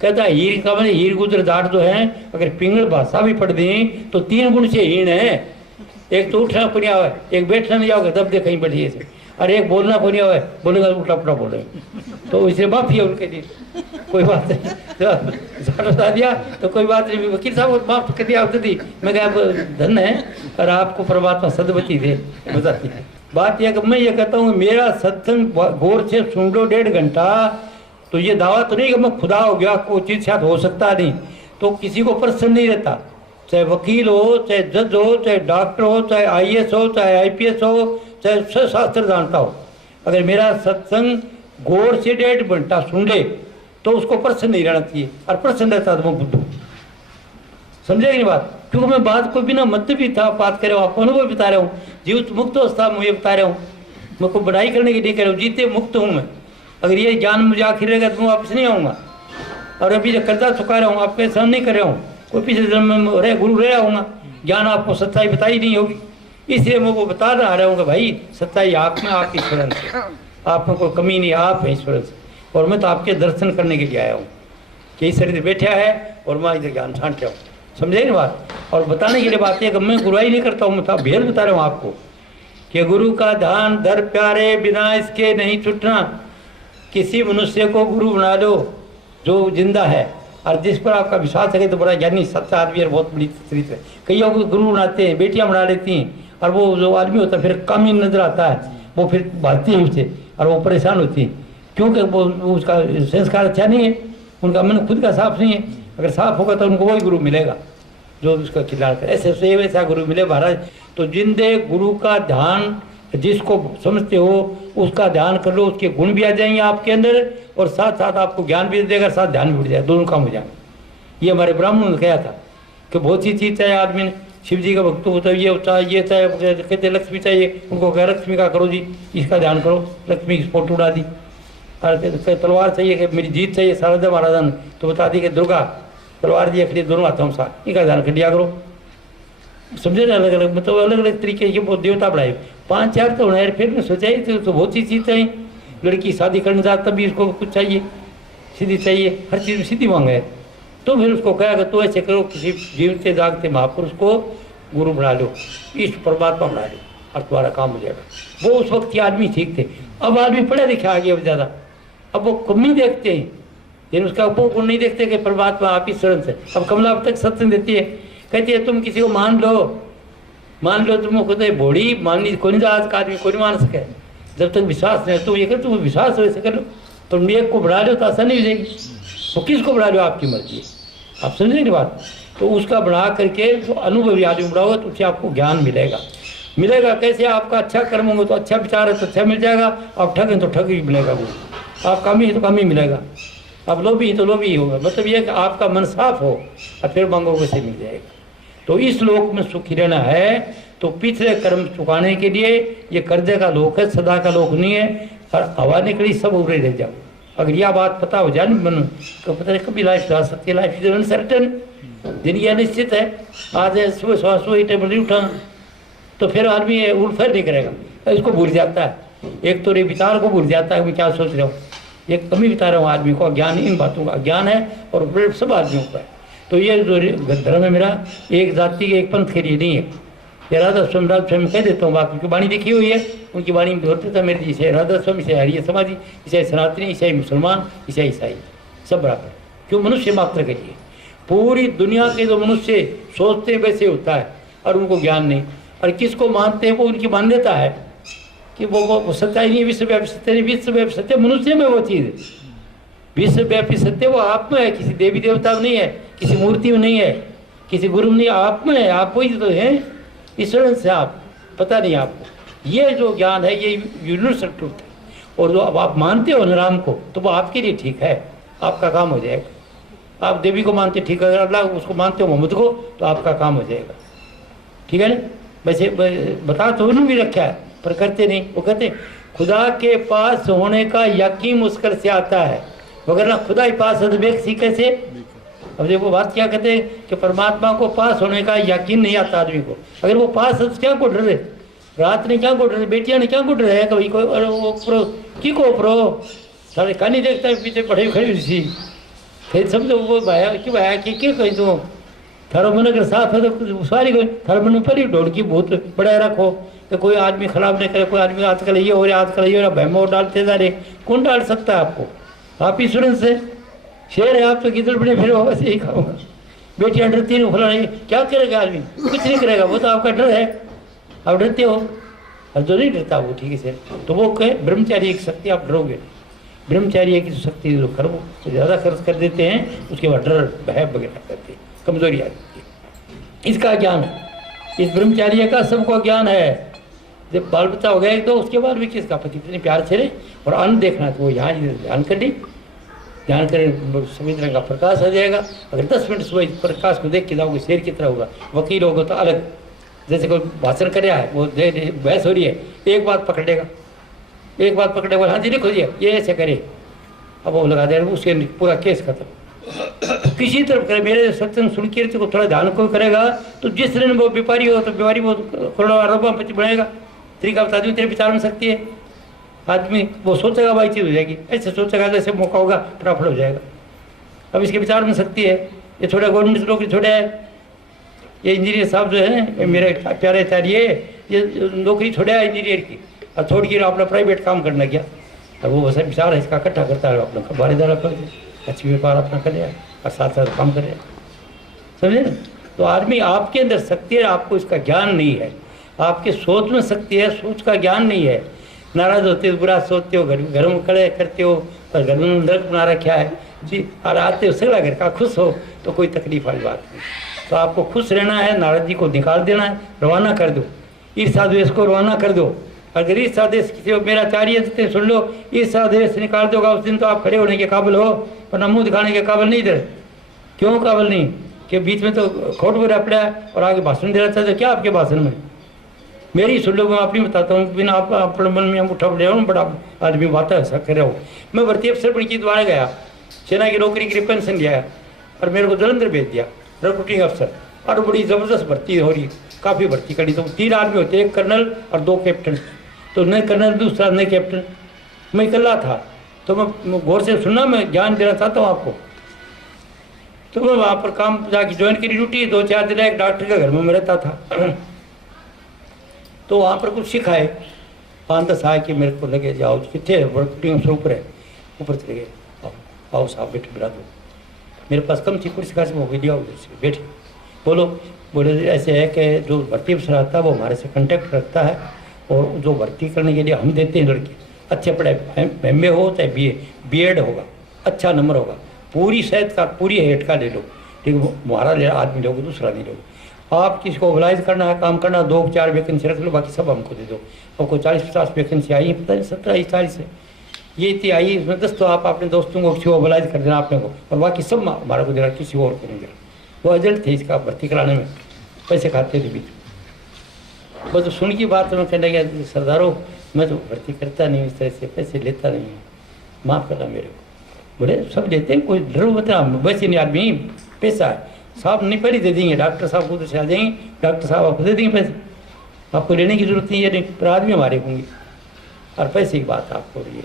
कहता है हीर का मतलब हीर गुजर जाट जो है अगर पिंगल भाषा भी पढ़ दें तो 3 गुण से हीन है। एक तो उठना को नहीं आवे, एक बैठना नहीं आओगे दब दे कहीं बैठिए से, और एक बोलना को नहीं आवे, बोलेगा उल्टा पुल्टा बोले, तो इसलिए माफी है उनके लिए, कोई बात नहीं। बता दिया तो कोई बात नहीं, वकील साहब माफ कर दिया आपने दी, मैं कहा धन है और आपको परमात्मा सदवती दे बताती है। बात यह कि मैं ये कहता हूँ मेरा सत्संग गौर से सुन लो 1.5 घंटा, तो ये दावा तो नहीं कि मैं खुदा हो गया, कोई चीज शायद हो सकता नहीं, तो किसी को प्रश्न नहीं रहता, चाहे वकील हो, चाहे जज हो, चाहे डॉक्टर हो, चाहे IAS हो, चाहे IPS हो, चाहे सब शास्त्र जानता हो, अगर मेरा सत्संग गौर से 1.5 घंटा सुन ले तो उसको प्रश्न नहीं रहना चाहिए, और प्रश्न रहता तो मैं बुद्धू। समझेगी नहीं बात? क्योंकि मैं बात को बिना मतलब भी था बात कर रहा हूँ, आपको अनुभव बता रहा हूँ, जीवित मुक्त अवस्था में ये बता रहा हूँ, मैं को बढ़ाई करने के लिए कह रहा हूँ, जीते मुक्त हूँ मैं। अगर ये ज्ञान मुझे आखिर रहेगा तो मैं वापस नहीं आऊँगा, और अभी जो कर्जा चुका रहा हूँ आपके सहन नहीं कर रहा हूँ, कोई पिछले जन्म में रह गुरु रह आऊँगा, ज्ञान आपको सच्चाई बताई नहीं होगी, इसलिए मैं वो बता रहा हूँ कि भाई सच्चाई आप में, आप ईश्वरन से, आप में कोई कमी नहीं, आप है ईश्वरन से, और मैं तो आपके दर्शन करने के लिए आया हूँ कि इस शरीर बैठा है और मैं इधर ज्ञान छांट रहा हूँ। समझे ना बात? और बताने के लिए बात है कि मैं गुरुआई नहीं करता हूँ, मैं भेद बता रहा हूँ आपको कि गुरु का ध्यान दर प्यारे बिना इसके नहीं छूटना। किसी मनुष्य को गुरु बना लो जो जिंदा है और जिस पर आपका विश्वास है तो बड़ा ज्ञानी सच्चा आदमी है, बहुत बड़ी तस्वीर है। कईयों को गुरु बनाते हैं, बेटियां बना लेती हैं, और वो जो आदमी होता है फिर कामी नजर आता है, वो फिर भागती है उससे और वो परेशान होती है, क्योंकि वो उसका संस्कार अच्छा नहीं है, उनका मन खुद का साफ नहीं है। अगर साफ होगा तो उनको वही गुरु मिलेगा जो उसका खिलाड़ करे, ऐसे से वैसा गुरु मिले महाराज। तो जिंदे गुरु का ध्यान जिसको समझते हो उसका ध्यान कर लो, उसके गुण भी आ जाएंगे आपके अंदर और साथ साथ आपको ज्ञान भी देगा, साथ ध्यान भी उठ जाए, दोनों काम हो जाएंगे। ये हमारे ब्राह्मणों ने कहा था कि बहुत सी चीज़ चाहे आदमी ने, शिव जी का भक्त होता है, ये चाहे ये चाहे, कहते लक्ष्मी चाहिए, उनको कहा लक्ष्मी का करो जी, इसका ध्यान करो, लक्ष्मी की फोटो उड़ा दी। और तलवार चाहिए कि मेरी जीत चाहिए शारदा महाराजा ने, तो बता दी कि दुर्गा तलवार दी खड़ी दोनों हाथों में साथ, इनका ध्यान कर दिया करो। समझे ना? अलग अलग मतलब अलग अलग तरीके के बहुत देवता बढ़ाए, 5-4 तो होना, फिर मैं सोचा ही तो बहुत सी चीज़ चाहिए। लड़की शादी करने जाता तभी उसको कुछ चाहिए, सीधी चाहिए, हर चीज़ में सीधी मांगा है। तो फिर उसको कहा कि तो ऐसे करो, किसी जीवते जागते महापुरुष को गुरु बना लो, इष्ट परमात्मा बना लो और तुम्हारा काम हो जाएगा। वो उस वक्त के आदमी ठीक थे, अब आदमी पढ़े लिखे आ गया ज़्यादा, अब वो कमी देखते हैं, लेकिन उसका वो गुण नहीं देखते कि परमात्मा आप ही शरण से। अब कमला अब तक सत्संग देती है, कहती है तुम किसी को मान लो तुम खुद बॉडी मान ली, कोई नहीं, आज का आदमी कोई नहीं मान सके जब तक विश्वास नहीं। तुम ये कर, तुम विश्वास वैसे कर लो, तुम एक को बढ़ा लो तो आसानी हो जाएगी। वो किसको बढ़ा लो आपकी मर्जी है, आप समझे नहीं बात? तो उसका बढ़ा करके जो अनुभवी आदमी बढ़ाओगे तो उससे आपको ज्ञान मिलेगा। कैसे? आपका अच्छा कर्म होगा तो अच्छा विचार है तो अच्छा मिल जाएगा, आप ठग हैं तो ठग ही मिलेगा, वो आप कमी है तो कमी मिलेगा, आप लोभी है तो लोभी ही होगा। मतलब ये कि आपका मन साफ हो और फिर मांगोगे से मिल जाएगा। तो इस लोक में सुखी रहना है तो पिछले कर्म चुकाने के लिए ये कर्जे का लोक है, सदा का लोक नहीं है। और हवा निकली सब उबरे रह जाओ, अगर यह बात पता हो जाए मन तो पता नहीं कभी लाइफ जा सकती है। लाइफ इज अनसर्टन, जिंदगी अनिश्चित है। आज सुबह श्वास हुई टेबल नहीं उठा तो फिर आदमी उल्फेर नहीं करेगा, इसको भूल जाता है। एक तो विचार को भूल जाता है मैं क्या सोच रहा हूँ, एक कमी बता रहा हूँ आदमी को, अज्ञान इन बातों का ज्ञान है और सब आदमियों का है। तो ये जो धर्म है मेरा एक जाति के एक पंथ के लिए नहीं है। ये राधा स्वामी कह देता हूँ, बाकी की वाणी लिखी हुई है, उनकी वाणी में होता था मेरी, इसे राधा स्वामी, इसे हरिय समाजी, इसे सनातनी, इसे मुसलमान, इसे ईसाई, सब बराबर। क्यों? मनुष्य मात्र के लिए। पूरी दुनिया के जो मनुष्य सोचते वैसे होता है और उनको ज्ञान नहीं, और किसको मानते हैं वो उनकी मान्यता है कि वो सच्चाई नहीं है, विश्वव्यापी सत्य नहीं। विश्वव्यापी सत्य मनुष्य में वो चीज़ है, विश्वव्यापी सत्य वो आप में है, किसी देवी देवता में नहीं है, किसी मूर्ति में नहीं है, किसी गुरु में नहीं, आप में है। आप वही तो हैं, ईश्वर से आप पता नहीं आपको। ये जो ज्ञान है ये यूनिवर्सल ट्रूथ है, और जो अब आप मानते हो न राम को तो वो आपके लिए ठीक है, आपका काम हो जाएगा। आप देवी को मानते ठीक है, अल्लाह उसको मानते हो मोहम्मद को तो आपका काम हो जाएगा, ठीक है ना? वैसे बता तो उन्होंने भी रखा है पर करते नहीं। वो कहते खुदा के पास होने का यकीन मुश्किल से आता है, मगर ना खुदा ही पास है तो व्यक्ति कैसे? अब देखो बात क्या कहते हैं कि परमात्मा को पास होने का यकीन नहीं आता आदमी को। अगर वो पास है तो क्या को डरे? रात ने क्या को डरे, बेटियां ने क्या को डरे है? कभी कोई अरे वो प्रो की को प्रो सारे कहानी देखता है पीछे पढ़े खड़ी हुई सी, फिर समझो वो भाया कि कहीं तो थारो मन अगर साफ है तो सारी कोई थारो मन पर ही ढोल की बहुत बड़ा रखो कि कोई आदमी खराब नहीं करे। कोई आदमी आजकल ये हो रहा है, आजकल ये हो रहा, बहमो डालते जा रहे, कौन डाल सकता है आपको? आप ईश्वर से शेर है, आप तो किधर बड़े फिर बस यही खाऊंगा। बेटियां डरती नहीं, फला नहीं, क्या करेगा आदमी? कुछ नहीं करेगा, वो तो आपका डर है, आप डरते हो। और जो नहीं डरता वो ठीक से, तो वो कहे ब्रह्मचारी एक शक्ति, आप डरोगे। ब्रह्मचारी की शक्ति जो खर्च तो ज़्यादा खर्च कर देते हैं, उसके बाद डर भय वगैरह करते हैं, कमजोरी आ जाती है। इसका ज्ञान है, इस ब्रह्मचार्य का सबको ज्ञान है। जब बाल बच्चा हो गया एक तो उसके बाद भी किसका पति पत्नी प्यार से रहे, और अन्न देखना तो वो यहाँ ध्यान कर ली, ध्यान करें सभी तरह का प्रकाश आ जाएगा। अगर 10 मिनट सुबह प्रकाश को देख के जाओगे शेर की तरह होगा। वकील होगा तो अलग, जैसे कोई भाषण कर रहा है, वो बहस हो रही है, एक बात पकड़ेगा, एक बात पकड़ेगा, हाँ जी लिखो जी ये ऐसे करे, अब वो लगा दे, उसके पूरा केस खत्म। किसी तरफ करे, मेरे सत्संग सुन के को थोड़ा ध्यान को करेगा तो जिस दिन वो व्यापारी हो तो व्यापारी वो करोड़ों अरबों बनाएगा। तरीका बता दूँ, तेरे विचार में शक्ति है, आदमी वो सोचेगा भाई चीज़ हो जाएगी, ऐसे सोचेगा जैसे मौका होगा फटाफट हो जाएगा। अब इसके विचार में शक्ति है। ये थोड़ा गवर्नमेंट नौकरी छोड़ा है, ये इंजीनियर साहब जो है मेरे प्यारे आचार्य, ये नौकरी छोड़ा है इंजीनियर की, और छोड़ के अपना प्राइवेट काम करना गया, और वो वैसे विचार है इसका इकट्ठा करता है, अपना बारीदार अपना अच्छी व्यापार अपना कर रहा है और साथ साथ काम कर रहा है, समझे ना। तो आदमी आपके अंदर शक्ति है, आपको इसका ज्ञान नहीं है। आपके सोच में शक्ति है, सोच का ज्ञान नहीं है। नाराज होते हो, बुरा सोचते हो, घर में खड़े करते हो, और घर में नरक बना रखा है जी, और आते हो सगला घर का खुश हो तो कोई तकलीफ वाली बात नहीं। तो आपको खुश रहना है, नाराजगी को निकाल देना है, रवाना कर दो, ईर्ष्या द्वेष को रवाना कर दो। अगर ईर्ष्या द्वेष किसी मेरा कार्य सुन लो, ईर्ष्या द्वेष निकाल दोगा उस दिन तो आप खड़े होने के काबिल हो, वरना मुंह दिखाने के काबिल नहीं इधर। क्यों काबिल नहीं? कि बीच में तो खोट बुरा पड़ा है और आगे भाषण दे रहा था, तो क्या आपके भाषण में मेरी सुन लो, मैं अपनी बताता हूँ, बिना आप अपने मन में उठा पड़े हो, बड़ा आदमी बात है ऐसा कर रहा हूँ। मैं भर्ती अफसर बन के द्वारा गया, सेना की नौकरी के लिए पेंशन लिया और मेरे को जलंधर भेज दिया रिक्रूटिंग अफसर, और बड़ी ज़बरदस्त भर्ती हो रही, काफ़ी भर्ती करी। तो 3 आदमी होते, एक कर्नल और 2 कैप्टन, तो न कर्नल दूसरा न कैप्टन, मैं इकल्ला था। तो मैं गौर से सुनना, मैं ज्ञान देना चाहता हूँ आपको। तो मैं वहाँ पर काम जाके ज्वाइन करी, ड्यूटी 2-4 दिन एक डॉक्टर के घर में मैं रहता था। तो वहाँ पर कुछ सिखाए 5-10 आए कि मेरे को लगे जाओ कितने वर्किंग से ऊपर है, ऊपर चले गए, आओ साहब बैठे बिठा दो। मेरे पास कम थी कुर्सी खासी, वो लिया उधर से बैठे, बोलो। बोले ऐसे है कि जो भर्ती अफसर आता है वो हमारे से कांटेक्ट रखता है, और जो भर्ती करने के लिए हम देते हैं लड़के अच्छे पढ़ाए, MA हो चाहे BEd होगा, अच्छा नंबर होगा, पूरी शायद का पूरी हेड का ले लो, ठीक है, हमारा ले आदमी लोगे, दूसरा नहीं लोगे। आप किसी को मोबिलाइज करना है, काम करना, 2-4 वैकेंसी रख लो, बाकी सब हमको दे दो। आपको 40-50 वैकेंसी आई है, पता नहीं 17-40 है, ये इतनी आई, इसमें 10 तो आप अपने दोस्तों को किसी को मोबिलाइज कर देना आपने को, और बाकी सब हमारा को देना, किसी और को नहीं देना। वो एजेंट थे इसका भर्ती कराने में, पैसे खाते थे बीच। बस सुन की बात मैं कहने लगा, सरदारों मैं तो भर्ती करता नहीं, इस तरह से पैसे लेता नहीं, माफ़ करना मेरे को। बोले सब लेते हैं, कोई डर बता, वैसे नहीं आदमी, पैसा है साहब नहीं पहले दे देंगे, डॉक्टर साहब खुद से आ जाएंगे, डॉक्टर साहब आपको दे देंगे पैसे, आपको लेने की जरूरत नहीं है, पर आदमी हमारे होंगे, और पैसे की बात आपको रही है।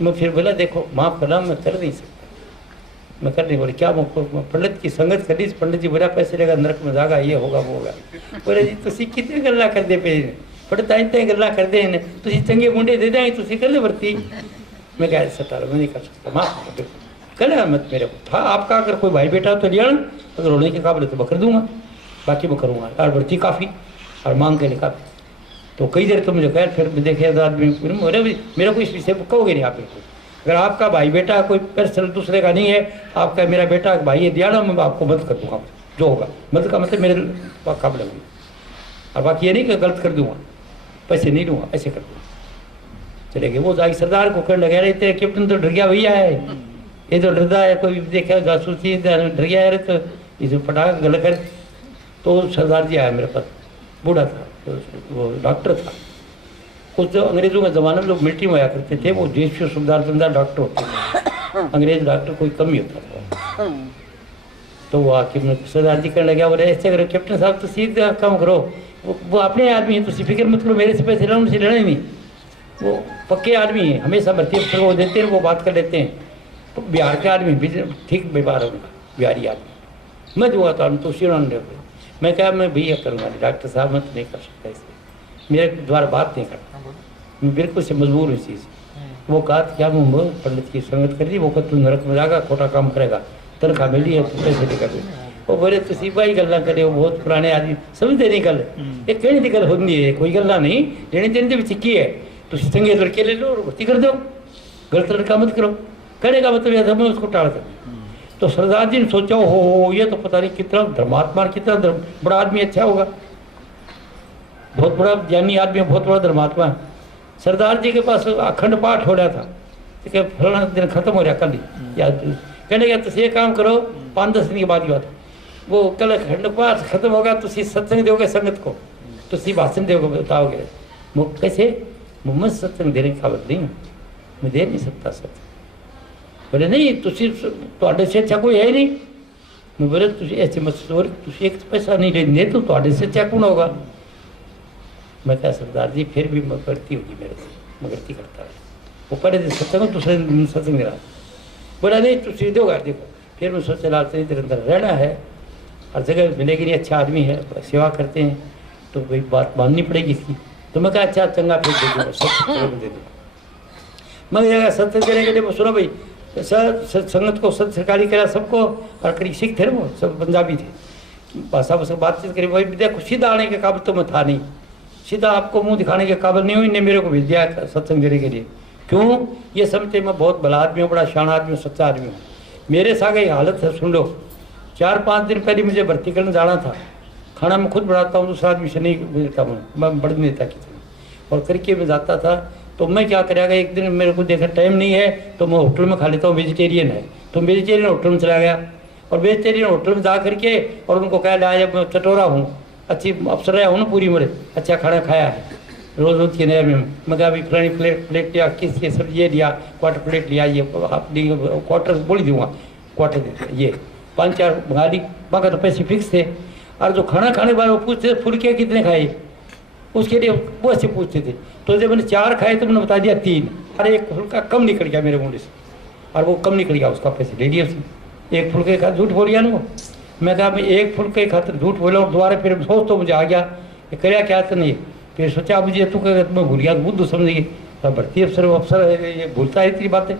मैं फिर बोला देखो माफ़ करना, मैं कर नहीं सकता, मैं कर नहीं। बोले क्या पंडित की संगत करी, पंडित जी बोला पैसे लेगा नरक में जागा, ये होगा वो होगा। बोले जी तुम कितने गल्ला कर दे पे, पंडित आते गल्ला कर दे, तुम चंगे मुंडे दे देंगे, तुम कर ले भर्ती। मैं कह सकता मैं नहीं कर सकता, माफ़ कर मत मेरे को था। आपका अगर कोई भाई बेटा तो लिया, अगर रोने के काबिल तो मैं कर दूंगा, बाकी मैं करूँगा। और भर्ती काफ़ी और मांग के लिए काफ़ी, तो कई देर तो मुझे कह, फिर देखे तो आदमी मेरे को इस विषय पर कहोगे नहीं आप बिल्कुल। अगर आपका भाई बेटा कोई पर्सनल दूसरे का नहीं है, आपका मेरा बेटा भाई है दिया ना, मैं आपको मदद कर दूंगा, जो होगा मदद का मतलब मेरे काबिल होगी। और बाकी ये नहीं कि गलत कर दूंगा, पैसे नहीं दूंगा, ऐसे कर दूंगा। चले गए वो जाके सरदार को कहने लगे, रहे कैप्टन तो डर गया भैया है, ये तो डरता है, कोई देखा जासूसी डर गया है, तो इसे पटाख गलत कर। तो सरदार जी आया मेरे पास, बूढ़ा था, तो वो डॉक्टर था। कुछ जो अंग्रेजों के ज़माने में लोग मिलिट्री में आया करते थे, वो देश के सुबेदार जमींदार डॉक्टर होते थे, अंग्रेज डॉक्टर कोई कम ही होता था। तो वो आके सरदार जी कहने लगा, बोले ऐसे करो कैप्टन साहब, तो सीधे काम करो, वो अपने आदमी है, तो फिक्र मत करो, मेरे से पैसे लेना, उनसे लेना ही नहीं, वो पक्के आदमी है, हमेशा भर्ती अफसर को देते हैं, वो बात कर लेते हैं। तो बिहार के आदमी ठीक व्यवहार है उनका, बिहारी आदमी। मैं दूंगा तो तुलसी उन्होंने, मैं क्या मैं भैया करूँगा, डॉक्टर साहब मैं तो नहीं कर सकता, इसलिए मेरे द्वारा बात नहीं करता, मैं बिल्कुल से मजबूर हूँ इस चीज़। वो कहा क्या मैं पंडित की संगत कर दी, वो कहा तू नरक में जाएगा, खोटा काम करेगा, तनख्वाह मिली है तो पैसे लेकर दे। वो बोले तुसी भाई गल्ला करे हो बहुत पुराने आदमी समझते नहीं गल ये कहने की गल होती है कोई गल्ला नहीं लेने देने भी चिक्की है तुसी चंगे लड़के ले लो और भर्ती कर दो गलत लड़का मत करो कहने का मतलब यह मैं उसको टाल कर तो सरदार जी ने सोचा हो ये तो पता नहीं कितना धर्मात्मा कितना बड़ा आदमी अच्छा होगा बहुत बड़ा ज्ञानी आदमी है बहुत बड़ा धर्मात्मा है सरदार जी के पास अखंड पाठ हो रहा था कि फलाना दिन खत्म हो रहा कल ही या कहने का तुम ये काम करो 5-10 दिन के बाद की बात वो कल अखंड पाठ खत्म होगा तुम सत्संग दोगे संगत को तुम भाषण दोगे बताओगे वो कैसे मुझ सत्संग देने की काबिल नहीं हूँ मैं दे नहीं सकता सत्संग बोले नहीं तुम से अच्छा कोई है नहीं मैं बोले तुम ऐसे मत सोच तुम एक पैसा नहीं लेने तो से अच्छा कौन होगा मैं क्या सरदार जी फिर भी गलती होगी मेरे से मैं गलती करता है वो पहले दिन सत्संग दूसरे दिन सत्संग दे बोला नहीं तुम सीधे होगा देखो फिर मैं सोचा लाल से इधर अंदर रहना है हर जगह मिलेगी नहीं अच्छा आदमी है सेवा करते हैं तो कोई बात माननी पड़ेगी इसकी तो मैं कहा अच्छा चंगा फिर दे दूँगा सब दे दूँगा मैं जगह सत्संग देने के लिए सुनो भाई संगत को सत सरकारी करा सबको और करीब सिख थे वो सब पंजाबी थे भाषा भाषा बातचीत करी भाई देखो सीधा आने के काबिल तो मैं था नहीं सीधा आपको मुंह दिखाने के काबिल नहीं हुई ने मेरे को भेज दिया सत्संग देने के लिए क्यों ये समझते मैं बहुत भला आदमी हूँ बड़ा शान आदमी हूँ सच्चा आदमी हूँ मेरे साथ ये हालत है सुन लो 4-5 दिन पहले मुझे भर्ती करने जाना था खाना मैं खुद बनाता हूँ दूसरा आदमी से नहीं मिलता मैं बढ़ नहीं देता किसी और करके मैं जाता था तो मैं क्या करेगा एक दिन मेरे को देखा टाइम नहीं है तो मैं होटल में खा लेता हूँ वेजिटेरियन है तो वेजिटेरियन होटल में चला गया और वेजिटेरियन होटल में जा करके और उनको कहा आज मैं चटोरा हूँ अच्छी अफसर रहा हूँ ना पूरी उम्र अच्छा खाना खाया है रोज़ रोज़ की नहर में मैं कहा अभी पुरानी प्लेट लिया किस ये सब ये लिया क्वार्टर प्लेट लिया ये क्वार्टर बोल दूँगा क्वार्टर ये 5-4 मंगा ली मगर तो पैसे फिक्स थे और जो खाना खाने के बाद वो पूछते फुलके कितने खाए उसके लिए वो ऐसे पूछते थे तो जब मैंने 4 खाए तो मैंने बता दिया 3 और एक फुलका कम निकल गया मेरे मुंह से और वो कम निकल गया उसका पैसे ले लिया उसने एक फुलके का झूठ बोल गया ना वो मैं कहा मैं एक फुलके खातर झूठ बोला और दोबारा फिर सोच तो मुझे आ गया ये कराया क्या तो नहीं फिर सोचा मुझे तू कह मैं भूल गया बुद्ध समझ गई भर्ती अफसर है ये भूलता है इतनी बातें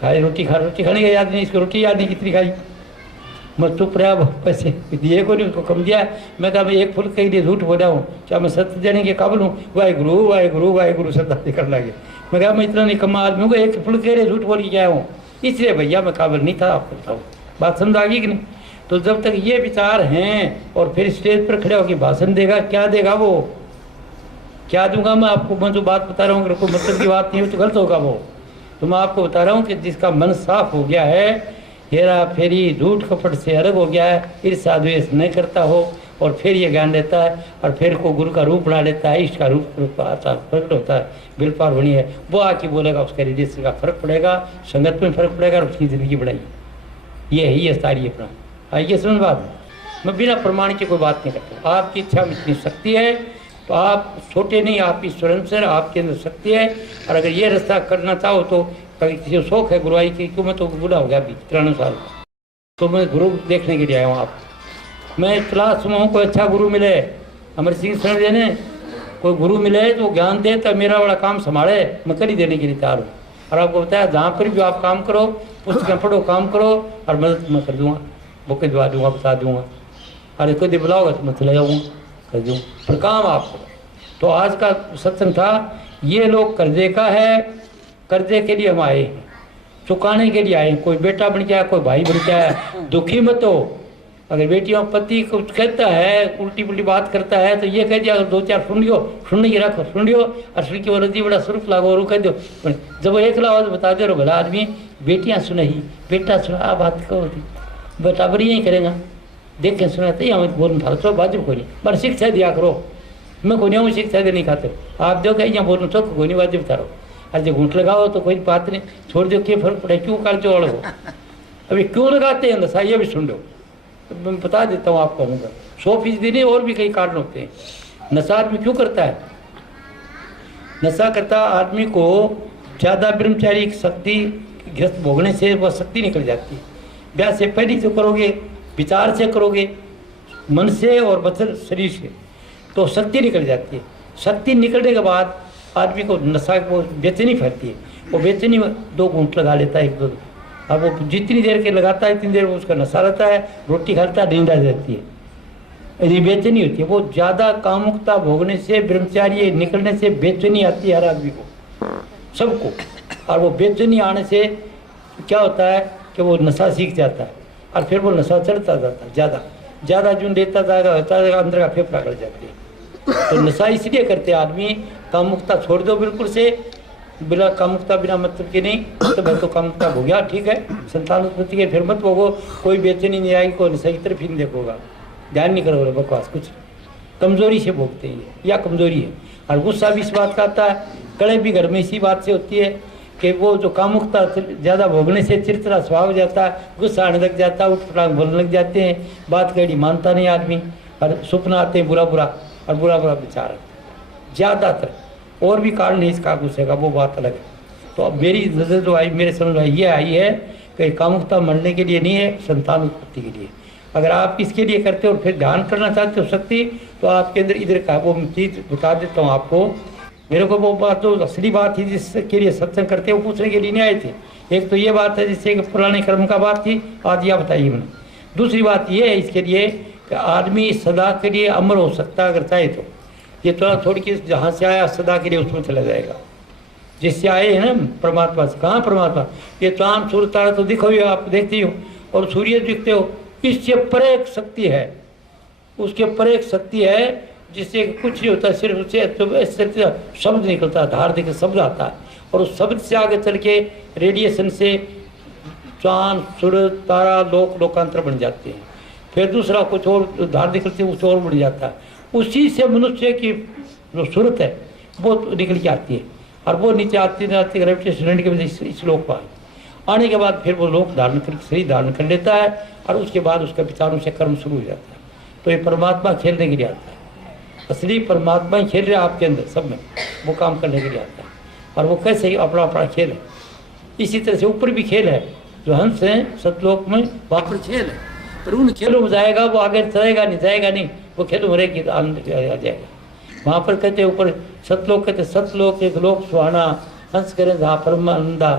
खाए रोटी खाने का याद नहीं इसको रोटी याद नहीं कितनी खाई मैं चुप रहा पैसे दिए को नहीं उसको कम दिया मैं कहा मैं एक फुलके के लिए झूठ बोला हूँ क्या मैं सत्य देने के काबिल हूँ वाहेगुरु वाहेगुरु वाहेगुरु सरदार करना लगे मैं कहा मैं इतना निकम्मा आदमी हूँ एक फुलके के लिए झूठ बोल के गया हूँ इसलिए भैया मैं काबिल नहीं था आपको बताऊँ बात समझ आ गई कि नहीं तो जब तक ये विचार हैं और फिर स्टेज पर खड़े होकर भाषण देगा क्या देगा वो क्या दूंगा मैं आपको मैं जो बात बता रहा हूँ अगर कोई मतलब की बात नहीं हो तो गलत होगा वो तो मैं आपको बता रहा हूँ कि जिसका मन साफ हो गया है हेरा फेरी झूठ कपट से अलग हो गया है ईर्ष्या द्वेष नहीं करता हो और फिर ये ज्ञान लेता है और फिर को गुरु का रूप बना लेता है इष्ट का रूप आता प्रकट होता है बिलपार बनी है वो आके बोलेगा उसका रिलेशन का फर्क पड़ेगा संगत में फर्क पड़ेगा और उसकी जिंदगी बढ़ाएगी ये है ये सारी अपना ये समझ बात मैं बिना प्रमाण की कोई बात नहीं करता आपकी इच्छा में इतनी शक्ति है तो आप छोटे नहीं आपकी स्वयं आपके अंदर शक्ति है और अगर ये रास्ता करना चाहो तो किसी को शौक है गुरुआई की क्यों मैं तो बूढ़ा हो गया अभी 93 साल का तो मैं गुरु देखने के लिए आया हूँ आप मैं तलाश में हूँ कोई अच्छा गुरु मिले अमर सिंह शरण देने कोई गुरु मिले जो ज्ञान दे तो मेरा बड़ा काम संभाले मैं कर ही देने के लिए तैयार हूँ और आपको बताया जहाँ पर भी आप काम करो पुस्तकें पढ़ो काम करो और मदद मैं कर दूँगा बुकें दवा दूँगा बता दूँगा अरे कोई बुलाओगा तो मैं चले जाऊँगा कर दूँ पर काम आपको तो आज का सत्संग था ये लोग कर्जे का है कर्जे के लिए हम आए हैं चुकाने के लिए आए कोई बेटा बन गया कोई भाई बन गया दुखी मत हो अगर बेटियों पति कुछ कहता है उल्टी पुल्टी बात करता है तो ये कह दिया अगर 2-4 सुन के रखो सुन लियो और सुन की वरदी बड़ा स्वरूप लागो और कह दो जब वो एक लाओ तो बता दे रो भला आदमी बेटियाँ सुनही बेटा सुना आ बात कहो बराबर यही करेगा देख के सुना तो हमें बोलना था तो बाजू कोई नहीं पर शिक्षा दिया करो मैं कोई नहीं शिक्षा दे नहीं खाते आप दो कहीं यहाँ बोलना तो कोई नहीं बाजू बता रहो अरे घूंट लगाओ तो कोई बात नहीं छोड़ दो क्या फर्क पड़े क्यों कर जोड़ हो अभी क्यों लगाते हैं नशा ये भी सुन लो मैं बता देता हूँ आपको 100% नहीं और भी कई कारण होते हैं नशा आदमी क्यों करता है नशा करता आदमी को ज़्यादा ब्रह्मचारी शक्ति ग्रस्त भोगने से वह शक्ति निकल जाती है ब्याह से पहले जो करोगे विचार से करोगे मन से और वचन शरीर से तो शक्ति निकल जाती है शक्ति निकलने के बाद आदमी को नशा को बेचैनी फैलती है वो बेचैनी में 2 घूंट लगा लेता है 1-2 अब वो जितनी देर के लगाता है इतनी देर वो उसका नशा रहता है, रोटी खाता है, नींद आ जाती है, यदि बेचैनी होती है। वो ज़्यादा कामुकता भोगने से, ब्रह्मचारी निकलने से बेचैनी आती है हर आदमी को, सबको। और वो बेचैनी आने से क्या होता है कि वो नशा सीख जाता है और फिर वो नशा चढ़ता जाता है, ज़्यादा ज़्यादा जो लेता जाएगा होता है, अंदर का फेफड़ा कर जाती है। तो नशा इसलिए करते आदमी, कामुकता छोड़ दो बिल्कुल से, बिना कामुकता बिना मतलब की नहीं, तो मैं तो कामुकता हो गया ठीक है, संतान उत्पत्ति के फिर मत भोगो, कोई बेचैनी नहीं आएगी, कोई नशा की तरफ ही नहीं देखोगा, ध्यान नहीं करोगे, बकवास कुछ कमजोरी से भोगते हैं या कमजोरी है। और गुस्सा भी इस बात का आता है, कड़े भी घर में इसी बात से होती है कि वो जो कामुकता ज़्यादा भोगने से चिड़चिड़ा स्वभाव हो जाता है, गुस्सा आने लग जाता है, उठपटांग बोलने लग जाते हैं, बात कड़ी मानता नहीं आदमी, और सपना आते हैं बुरा बुरा, और बुरा बुरा विचार ज़्यादातर। और भी कारण है इसका गुस्से का, वो बात अलग है। तो अब मेरी नज़र जो आई, मेरे समझ में ये आई है कि कामुकता मरने के लिए नहीं है, संतान उत्पत्ति के लिए। अगर आप इसके लिए करते हो और फिर ध्यान करना चाहते हो शक्ति, तो आपके अंदर इधर का वो चीज़ बता देता हूँ आपको। मेरे को वो बात जो असली बात थी जिसके लिए सत्संग करते वो पूछने के लिए नहीं आए थे। एक तो ये बात है जिससे पुराने कर्म का बात थी, आज यह बताइए मैंने। दूसरी बात ये है इसके लिए कि आदमी सदा के लिए अमर हो सकता है अगर चाहे तो। ये थोड़ा थोड़ी कि जहाँ से आया सदा के लिए उसमें चला जाएगा, जिससे आए हैं ना परमात्मा से। कहाँ परमात्मा? ये चांद सूर्य तारा तो दिखो ही, आप देखते हो, और सूर्य दिखते हो, इससे परे एक शक्ति है, उसके परे एक शक्ति है जिससे कुछ नहीं होता, सिर्फ उससे तो शब्द निकलता है, धार देकर शब्द आता है, और उस शब्द से आगे चल के रेडिएशन से चांद सूर्य तारा लोकांतर बन जाते हैं। फिर दूसरा कुछ और धार निकलती है, कुछ और बन जाता है। उसी से मनुष्य की जो सूरत है वो निकल के आती है, और वो नीचे आती ग्रेविटेशन की वजह से इस लोक पर आने के बाद फिर वो लोक धारण कर शरीर धारण कर लेता है, और उसके बाद उसका विचारों से कर्म शुरू हो जाता है। तो ये परमात्मा खेलने के लिए आता है, असली परमात्मा ही खेल रहा है आपके अंदर सब में, वो काम करने के लिए आता है। और वो कैसे ही अपना अपना खेल है। इसी तरह से ऊपर भी खेल है, जो हंस हैं सतलोक में, वहाँ पर खेल है, पर उन खेलों में जाएगा वो आगे चलेगा नहीं, वो खेलों में रहेगी तो आनंद आ जाएगा। वहाँ पर कहते हैं ऊपर सतलोक, कहते सतलोक एक लोक सुहाना, हंस करें जहाँ परमानंदा,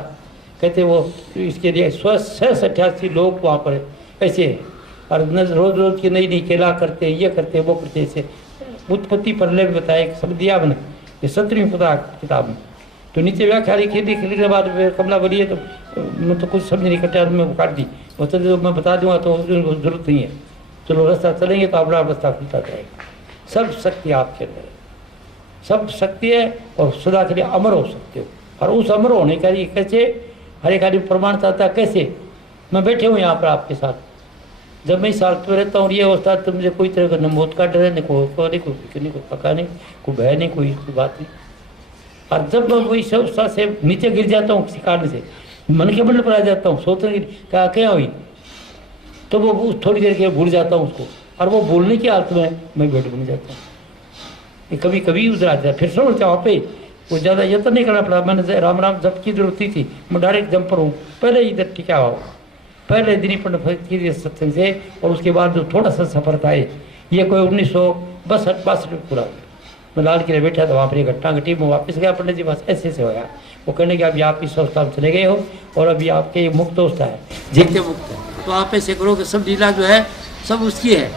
कहते वो इसके लिए 188 लोग वहाँ पर ऐसे है। और रोज रोज की नई खेला करते, ये करते वो करते, ऐसे उत्पत्ति प्रलय में बताया, एक शब्द दिया मैंने, ये 17वीं किताब में। तो नीचे व्याख्या लिखी, लिखने के बाद कमला बोली है तो मैं तो कुछ समझ नहीं कटा, मैं काट दी, वो तो मैं बता दूंगा तो जरूरत नहीं है, चलो रास्ता चलेंगे तो अपना रास्ता खुलता जाएगा। सब शक्ति आपके अंदर है, सब शक्ति है, और सदा के लिए अमर हो सकते हो। और उस अमर होने का लिए कैसे, हर एक आदमी प्रमाण चाहता है कैसे। मैं बैठे हूँ यहाँ पर आपके साथ, जब मैं इस हालत में रहता हूँ ये अवस्था, तो मुझे कोई तरह का न मौत का डर है, न कोई फिक्र नहीं, कोई पका नहीं, कोई भय नहीं, कोई बात नहीं। और जब मैं वही अवस्था से नीचे गिर जाता हूँ किसी कारण से, मन के मंडल पर आ जाता हूँ, सोचने क्या हुई, तो वो थोड़ी देर के भूल जाता हूँ उसको, और वो भूलने की हालत में मैं बेड बन जाता हूँ। ये कभी कभी उधर आ जाता है, फिर समझ वहाँ पे वो ज़्यादा यत्न नहीं करना पड़ा। मैंने राम राम जब की जरूरत थी, मैं डायरेक्ट जंपर हूँ, पहले इधर टिका हुआ, पहले दिन ही पंडित की सत्संग से, और उसके बाद जो थोड़ा सा सफर था ये कोई 1962 में पूरा। मैं लाल किले बैठा था, वहाँ पर एक घटना घटी, मैं वापस गया पंडित जी पास, ऐसे से होया। वो कहने के अभी आप इस अवस्था में चले गए हो, और अभी आपके ये मुक्त अवस्था है, जीते मुक्त है, तो आप ऐसे करो कि सब लीला जो है सब उसकी है।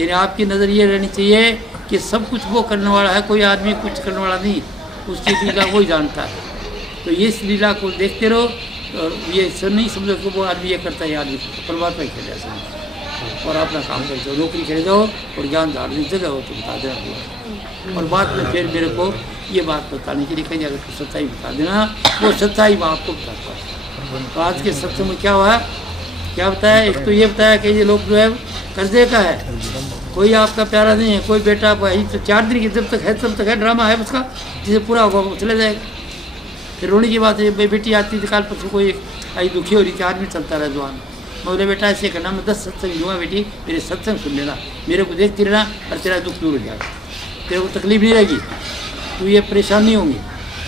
यानी आपकी नज़र ये रहनी चाहिए कि सब कुछ वो करने वाला है, कोई आदमी कुछ करने वाला नहीं, उसकी लीला वही जानता है। तो ये इस लीला को देखते रहो, और ये सब नहीं समझो कि वो आदमी ये करता है, आदमी परमात्मा ही खेल समझो, और अपना काम कर जाओ, नौकरी करे जाओ, और ज्ञान धारण जगह हो तो बता देना। और बाद में फिर मेरे को ये बात बताने के लिए कहीं अगर तो सच्चाई बता देना, वो सच्चाई मैं आपको बताता हूँ। तो आज के सत्संग में क्या हुआ, क्या बताया, एक तो ये बताया कि ये लोग जो है कर्जे का है, कोई आपका प्यारा नहीं है, कोई बेटा भाई, तो 4 दिन की जब तक है तब तक है, ड्रामा है उसका, जिसे पूरा होगा वो चले जाएगा। फिर रोने की बात है, बेटी आती थी काल परसों, कोई आई दुखी हो रही थी, आदमी चलता रहा जवान, मैं बोले बेटा ऐसे करना, मैं 10 सत्संग दूँगा बेटी, मेरे सत्संग सुन लेना, मेरे को देखती रहना, और तेरा दुख दूर हो जाएगा, तेरे को तकलीफ नहीं रहेगी, तू ये परेशान नहीं होंगी।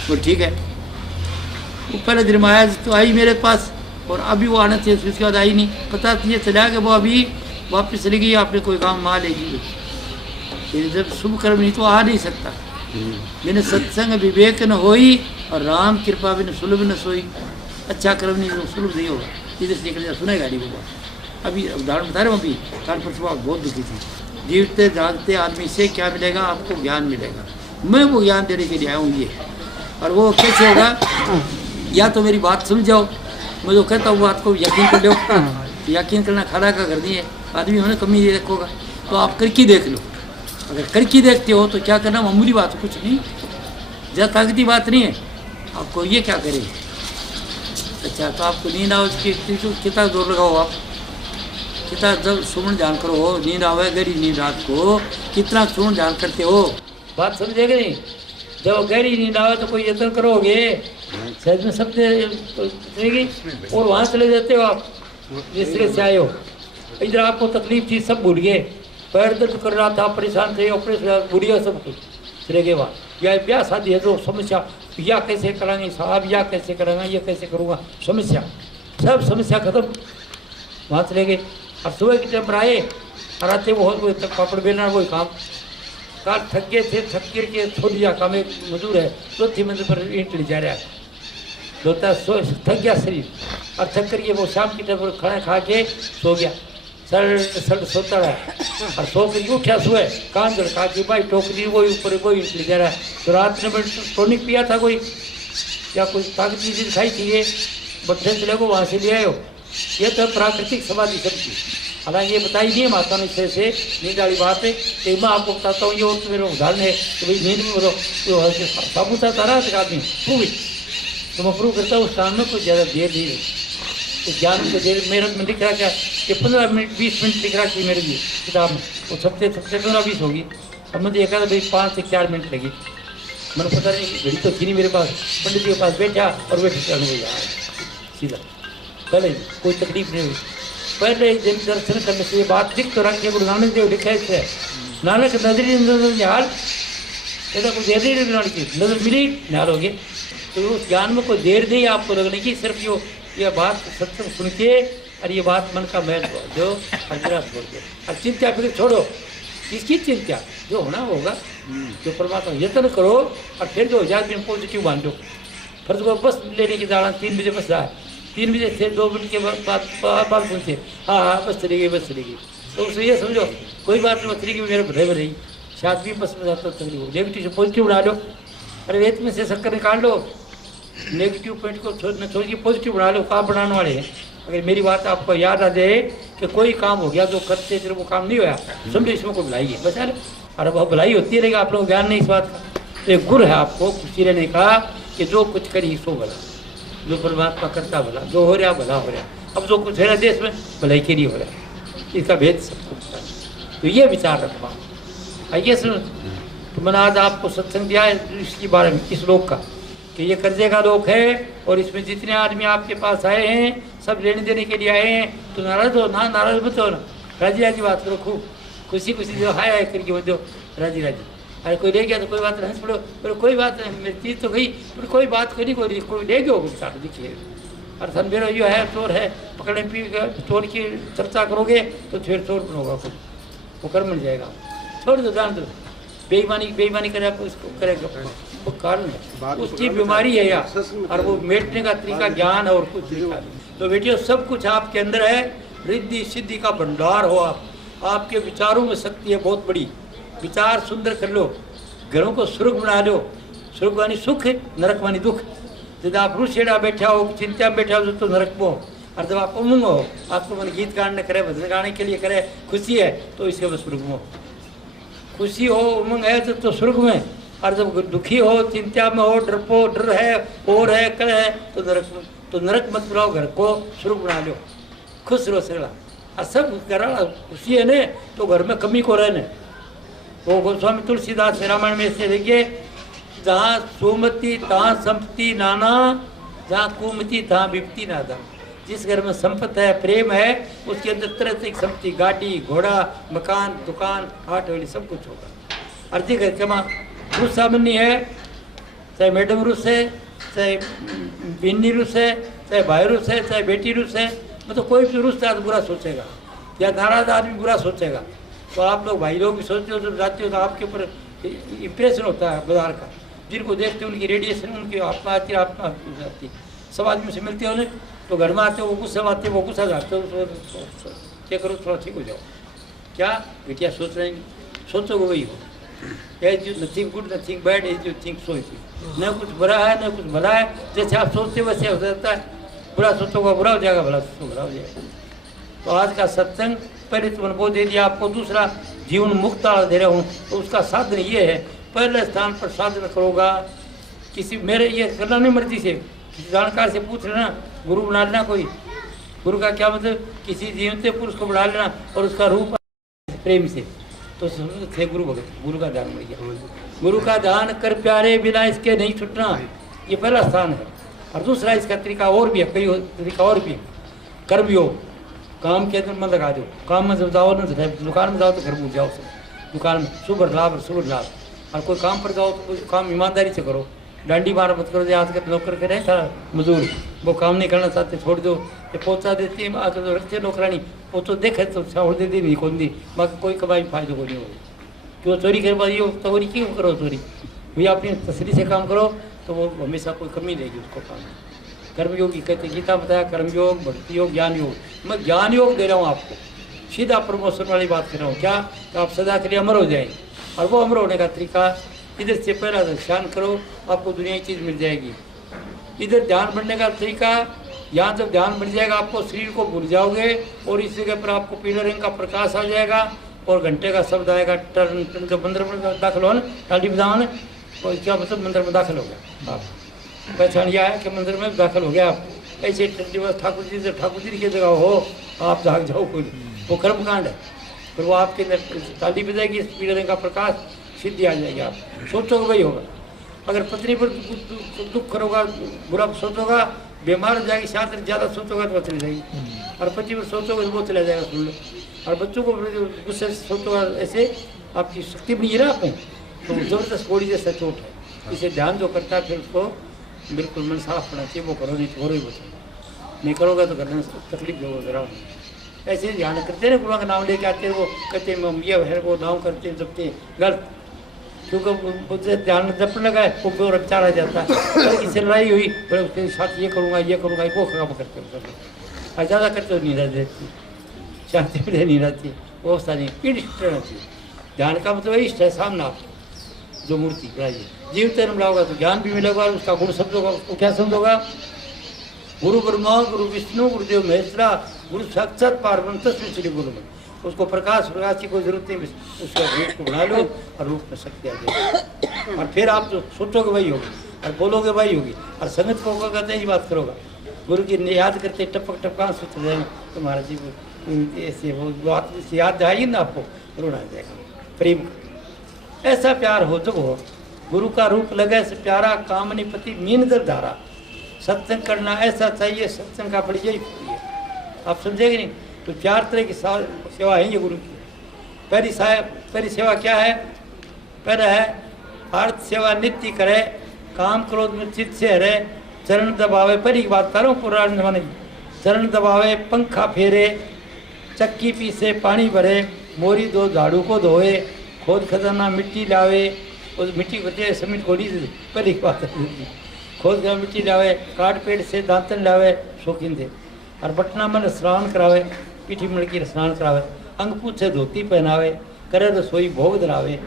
वो ठीक है। वो पहले दिन में आया तो आई मेरे पास, और अभी वो आना चाहिए, उसके बाद आई नहीं, पता ये चला कि वो अभी वापस चली गई, आपने कोई काम माँ लेगी। फिर जब शुभ कर्म नहीं तो आ नहीं सकता। मैंने सत्संग विवेक न होई, और राम कृपा बिन सुलभ न सोई, अच्छा कर्म नहीं तो शुरू नहीं होगा, इधर से निकल जा सुने गाड़ी को बात। अभी उदाहरण बता रहा हूँ, अभी काल परसों आप बहुत दुखी थी। जीवते जागते आदमी से क्या मिलेगा? आपको ज्ञान मिलेगा। मैं वो ज्ञान देने के लिए आया हूँ ये। और वो कैसे होगा? या तो मेरी बात सुन जाओ, मैं जो कहता हूँ बात को यकीन कर लो। यकीन करना खाना का कर दिए आदमी होने कमी ये रखोगा, तो आप करके देख लो। अगर करके देखते हो तो क्या करना, मामूली बात कुछ नहीं, ज़्यादा ताकती बात नहीं है। आपको ये क्या करें? अच्छा, तो आपको नींद आओ, कितना जोर लगाओ आप, कितना जब सुमन ध्यान करो, नींद आवे गहरी नींद रात को, कितना सुमन ध्यान करते हो, बात समझेगा नहीं। जब गहरी नींद आवे तो कोई यत्न करोगे, शायद में सब चलेगी और वहाँ चले जाते हो आप जिस तरह से आए हो। इधर आपको तकलीफ थी, सब भूल गए, पैर दर्द कर रहा था, परेशान थे, ऑपरेशन भूल गया सब कुछ, चले गए वहाँ। या ब्याह शादी है तो समस्या, या कैसे कराएंगे साहब, या कैसे कराएंगे, ये कैसे करूँगा, समस्या, सब समस्या खत्म, वहाँ चले गए। और सुबह के टाइम पर आए और आते वो पापड़ बेलना वही काम, काल थक गए थे, थक गिर के छोड़ दिया काम। एक मजदूर है चौथी मंजिल पर ईंट ले जा रहा है, दोता थक गया शरीर, और थक करके वो शाम की टाइम पर खाना खा के सो गया, सर सोता रहा। और सो करके उठा सुबह, कान झड़का के भाई टोकरी वही ऊपर वही ईंट ले जा रहा है। तो रात में टॉनिक पिया था कोई, या कोई ताकत की चीज़ खाई थी, ये बट्ठे चले को वहाँ से ले आए हो। ये तो प्राकृतिक समाधि सबकी, हालांकि ये बताई नहीं है माता ने इस से नींद वाली बात है। तो मैं आपको बताता हूँ, ये और तो मेरा उदाहरण है कि भाई नींद में तो साबुत आता रहा था आदमी प्रूव, तो मैं प्रूव करता हूँ उस काम में कोई ज़्यादा देर नहीं है। तो ज्ञान को देर मेरे में लिख रहा क्या कि 15 मिनट 20 मिनट लिख रहा कि मेरे लिए किताब में, वो सबसे 15-20 होगी। अब मैं देखा था भाई 5 से 4 मिनट लगी, मैंने पता नहीं घड़ी तो थी नहीं मेरे पास, पंडित जी के पास बैठा और बैठे सीधा, पहले कोई तकलीफ नहीं हुई। पहले एक दिन दर्शन करने से ये बात लिख तो रखी है, गुरु नानक देव लिखा है, नानक नजरी निहाल, ऐसा कुछ देर नहीं लगने की, नजर मिली निहाल हो गए। तो उस ज्ञान में कोई देर नहीं आपको लगने की, सिर्फ ये बात सत्संग सुन के और ये बात मन का मैल जो हजरा छोड़ दो, और चिंता फिर छोड़ो, इसकी चिंता जो होना होगा, जो परमात्मा यत्न करो, और फिर 2000 दिन पॉजिटिव बांधो। फर्ज को बस लेने की दाड़ा 3 बजे बस जाए, 3 बजे से 2 मिनट के बाद पूछे हाँ बस चली गई, तो उससे ये समझो कोई बात नहीं, बस चली गई, मेरे भले में रही, शायद भी बस में जाता तकलीफ, नेगेटिव से पॉजिटिव बना लो। अरे रेत में से शक्कर निकाल लो, नेगेटिव पॉइंट को छोड़ के पॉजिटिव बना लो, काम बनाने वाले हैं। अगर मेरी बात आपको याद आ जाए कि कोई काम हो गया जो करते थे वो काम नहीं हुआ, समझो इसमें कोई भलाई है, बस यार, और अब भलाई होती रहेगी, आप लोग ज्ञान नहीं इस बात का। तो एक गुर है आपको खुशी रहने का कि जो कुछ करी सो भला, जो परमात्मा करता भला, जो हो रहा भला हो रहा। अब जो कुछ है ना देश में भलाई के लिए हो रहा है, इसका भेद सबको पता है। तो ये विचार रखना आइए सुन। तो मैंने आज आपको सत्संग दिया है इसके बारे में, इस लोक का, कि ये कर्जे का लोक है, और इसमें जितने आदमी आपके पास आए हैं सब लेने देने के लिए आए हैं। तो नाराज हो ना, नाराज मत हो ना, राजी राजी बात करो, खूब खुशी खुशी जो हाय हाय करके बोल दो राजी राजी। अरे कोई ले गया तो कोई बात नहीं, हंस पड़ो, पर कोई बात नहीं, मेरी चीज़ तो गई, पर कोई बात कोई नहीं, कोई ले गया होगा साथ देखिए। और सन मेरा यो है चोर है, पकड़ने पी चोर की चर्चा करोगे तो फिर चोर बनोगा, खुद वो कर मिल जाएगा। छोड़ दो, जान दो, बेईमानी करे आपको इसको करेगा, वो कारण है, उसकी बीमारी है या, और वो मेटने का तरीका ज्ञान है और कुछ तरीका नहीं। तो बेटियों सब कुछ आपके अंदर है, रिद्धि सिद्धि का भंडार हो आप, आपके विचारों में शक्ति है बहुत बड़ी। विचार सुंदर कर लो, घरों को स्वर्ग बना लो, स्वर्ग मानी सुख, नरक मानी दुख। जब आप रूसेड़ा बैठा हो, चिंता में बैठा हो तो नरक में हो, और जब आप उमंग हो, आपको मन गीत गाने करे, भजन गाने के लिए करे, खुशी है तो इसके बाद स्वर्ग में हो। खुशी हो, उमंग है तो स्वर्ग में, और जब दुखी हो, चिंता में हो, डर है, और है, कर है तो नरक में। तो नरक मत बनाओ, घर को स्वर्ग बना लो, खुश रहो सगला, और सब करा खुशी है ने तो घर में कमी को रहने। वो गोस्वामी तुलसीदास रामायण में से देखिए, जहाँ सुमति तहाँ संपत्ति नाना, जहाँ कुमति तहाँ विपत्ति नादा। जिस घर में संपत्ति है, प्रेम है, उसके अंदर तरह से संपत्ति, गाड़ी घोड़ा मकान दुकान हाट वाली सब कुछ होगा। अर्जी घर के माँ रुस सामान्य है, चाहे मैडम रुस है, चाहे बिन्नी रुस है, चाहे भाई रुस है, चाहे बेटी रुस है, मतलब कोई भी रुस है तो बुरा सोचेगा, या नाराज आदमी बुरा सोचेगा। तो आप लोग भाई लोग भी सोचते हो, जब जाते हो तो आपके ऊपर इम्प्रेशन होता है बाजार का, जिनको देखते हो उनकी रेडिएशन, उनकी आत्मा आती है, आत्मा जाती है। सब आदमी से मिलते हो तो घर में आते हो वो गुस्सा आते हो वो गुस्सा जाते हो क्या करो थोड़ा ठीक हो जाओ। क्या बेटिया सोच रहे हैं, सोचोगे वही हो। As you nothing good nothing bad, as you think so it. न कुछ बुरा है न कुछ भला है, जैसे आप सोचते हो वैसे हो जाता है। बुरा सोचोगे बुरा हो जाएगा, भला सोचोगे भला हो जाएगा। तो आज का सत्संग पहले तो अनुभव दे दिया आपको, दूसरा जीवन मुक्त दे रहा हूँ। तो उसका साधन ये है, पहले स्थान पर साधन करोगा। किसी मेरे ये करना नहीं मर्जी से, किसी जानकार से पूछ लेना, गुरु बना लेना कोई। गुरु का क्या मतलब, किसी जीवते पुरुष को बढ़ा लेना और उसका रूप प्रेम से, तो थे गुरु भगत। गुरु का ध्यान बढ़ गया। गुरु का ध्यान कर प्यारे, बिना इसके नहीं छुटना, ये पहला स्थान है। और दूसरा इसका तरीका और भी है, कई तरीका और भी है। कर्मयोग, काम के अंदर मन लगा दो। काम में जब जाओ ना, दुकान में जाओ तो घर भूल जाओ सब। दुकान में शुभ लाभ और शुभ लाभ। और कोई काम पर जाओ तो कोई काम ईमानदारी से करो, डांडी मार मत करो। आज के नौकर के नहीं था मजदूर, वो काम नहीं करना चाहते छोड़ दो। ये पोचा देती है आकर तो रखते नौकरानी, वो तो देखे तो छोड़ देती नहीं कौन दी, बाकी कोई कमाई फायदे को नहीं हो। क्यों चोरी कर पाई हो, चोरी क्यों करो चोरी भैया, अपनी तसली से काम करो तो वो हमेशा कोई कमी रहेगी उसको काम। कर्मयोगी कहते गीता बताया, कर्मयोग, भक्ति योग, ज्ञान योग। मैं ज्ञान योग दे रहा हूँ आपको, सीधा प्रमोशन वाली बात कर रहा हूँ। क्या तो आप सदा के लिए अमर हो जाएंगे। और वो अमर होने का तरीका, इधर से पहला ध्यान करो, आपको दुनिया की चीज़ मिल जाएगी। इधर ध्यान बढ़ने का तरीका, यहाँ जब ध्यान बढ़ जाएगा आपको शरीर को भूल जाओगे और इस जगह पर आपको पीले रंग का प्रकाश आ जाएगा और घंटे का शब्द आएगा। टर्न टर्न जब मंदिर में दाखिल हो ना, टाली बजाओ ना, और क्या मतलब मंदिर में दाखिल हो गया। आप पहचान यह है कि मंदिर में दाखिल हो गया आप। ऐसे ठाकुर जी से ठाकुर जी की जगह हो, आप जाग जाओ खुद, वो कर्मकांड है। फिर वो आपके अंदर ताली बजाएगी, पीले रंग का प्रकाश, सिद्धि आ जाएगी। आप सोचोगे वही होगा। अगर पत्नी पर दुख करोगा, बुरा सोचोगा, बीमार हो जाएगी। शायद ज़्यादा सोचोगा तो वो चली जाएगी, और पति पर सोचोगे तो वो चला जाएगा। सुन लो। और बच्चों को गुस्से से सोचोगा, ऐसे आपकी शक्ति बनी है ना आपको, तो जबरदस्त गोली जैसा चोट है। इसे ध्यान जो करता है फिर उसको बिल्कुल मन साफ होना चाहिए, वो करो, नहीं तो हो ही बचो। नहीं करोगे तो करने से तकलीफ जो जरा ऐसे ध्यान करते ना, गुरुओं का नाम लेके आते हैं, वो कहते हैं हम ये है वो नाम करते हैं, जपते हैं, गलत। क्योंकि ध्यान जपने लगा है वो बेचारा जाता है। किसी लड़ाई हुई फिर उसके साथ ये करूँगा वो काम करते हो सब। और ज़्यादा करते हो नहीं रहती, शांति प्रिय नहीं रहती, वो सारी इष्ट रहती है। ध्यान का मतलब इष्ट है सामने आप जो मूर्ति बनाइए। जीव तेन मिलाओगा तो ज्ञान भी मिलेगा, उसका गुरु समझोगा, उसको क्या समझोगा। गुरु ब्रह्मा गुरु विष्णु गुरुदेव महेश्वरा, गुरु साक्षात पारब्रह्म तस्मै श्री गुरु में। उसको प्रकाश की कोई जरूरत नहीं, उसका रूप को बना लो और रूप में शक्ति आ जाएगी। और फिर आप जो सोचोगे वही होगी और बोलोगे वही होगी। और संगत को होगा तो यही बात करोगा। गुरु की याद करते टपक टपका सोच जाएंगे तुम्हारा जीवन ऐसे वो याद आएगी ना, आपको रोना आ जाएगा। प्रेम ऐसा प्यार हो जब हो, गुरु का रूप लगे से प्यारा, कामनी पति मीनगर धारा। सत्संग करना ऐसा चाहिए, सत्संग का बड़ी यही है। आप समझेंगे नहीं तो 4 तरह की सेवा है ये गुरु की। पहली सेवा क्या है? पहला है अर्थ सेवा नित्य करे, काम क्रोध में चित्त से हरे, चरण दबावे। पहली बात कर रहा हूँ पुराने जमाने की। चरण दबावे, पंखा फेरे, चक्की पीसे, पानी भरे, मोरी दो झाड़ू को धोए, खोद खजाना मिट्टी लावे, उस मिट्टी बचे समिट खोली। पहली बात खोद खजाना मिट्टी लावे, काट पेट से दांतन लावे, शौकीन थे। और बटना मन स्नान करावे, पीठी मड़की स्नान करावे, अंग पूछे धोती पहनावे, करे रसोई भोग धरावे,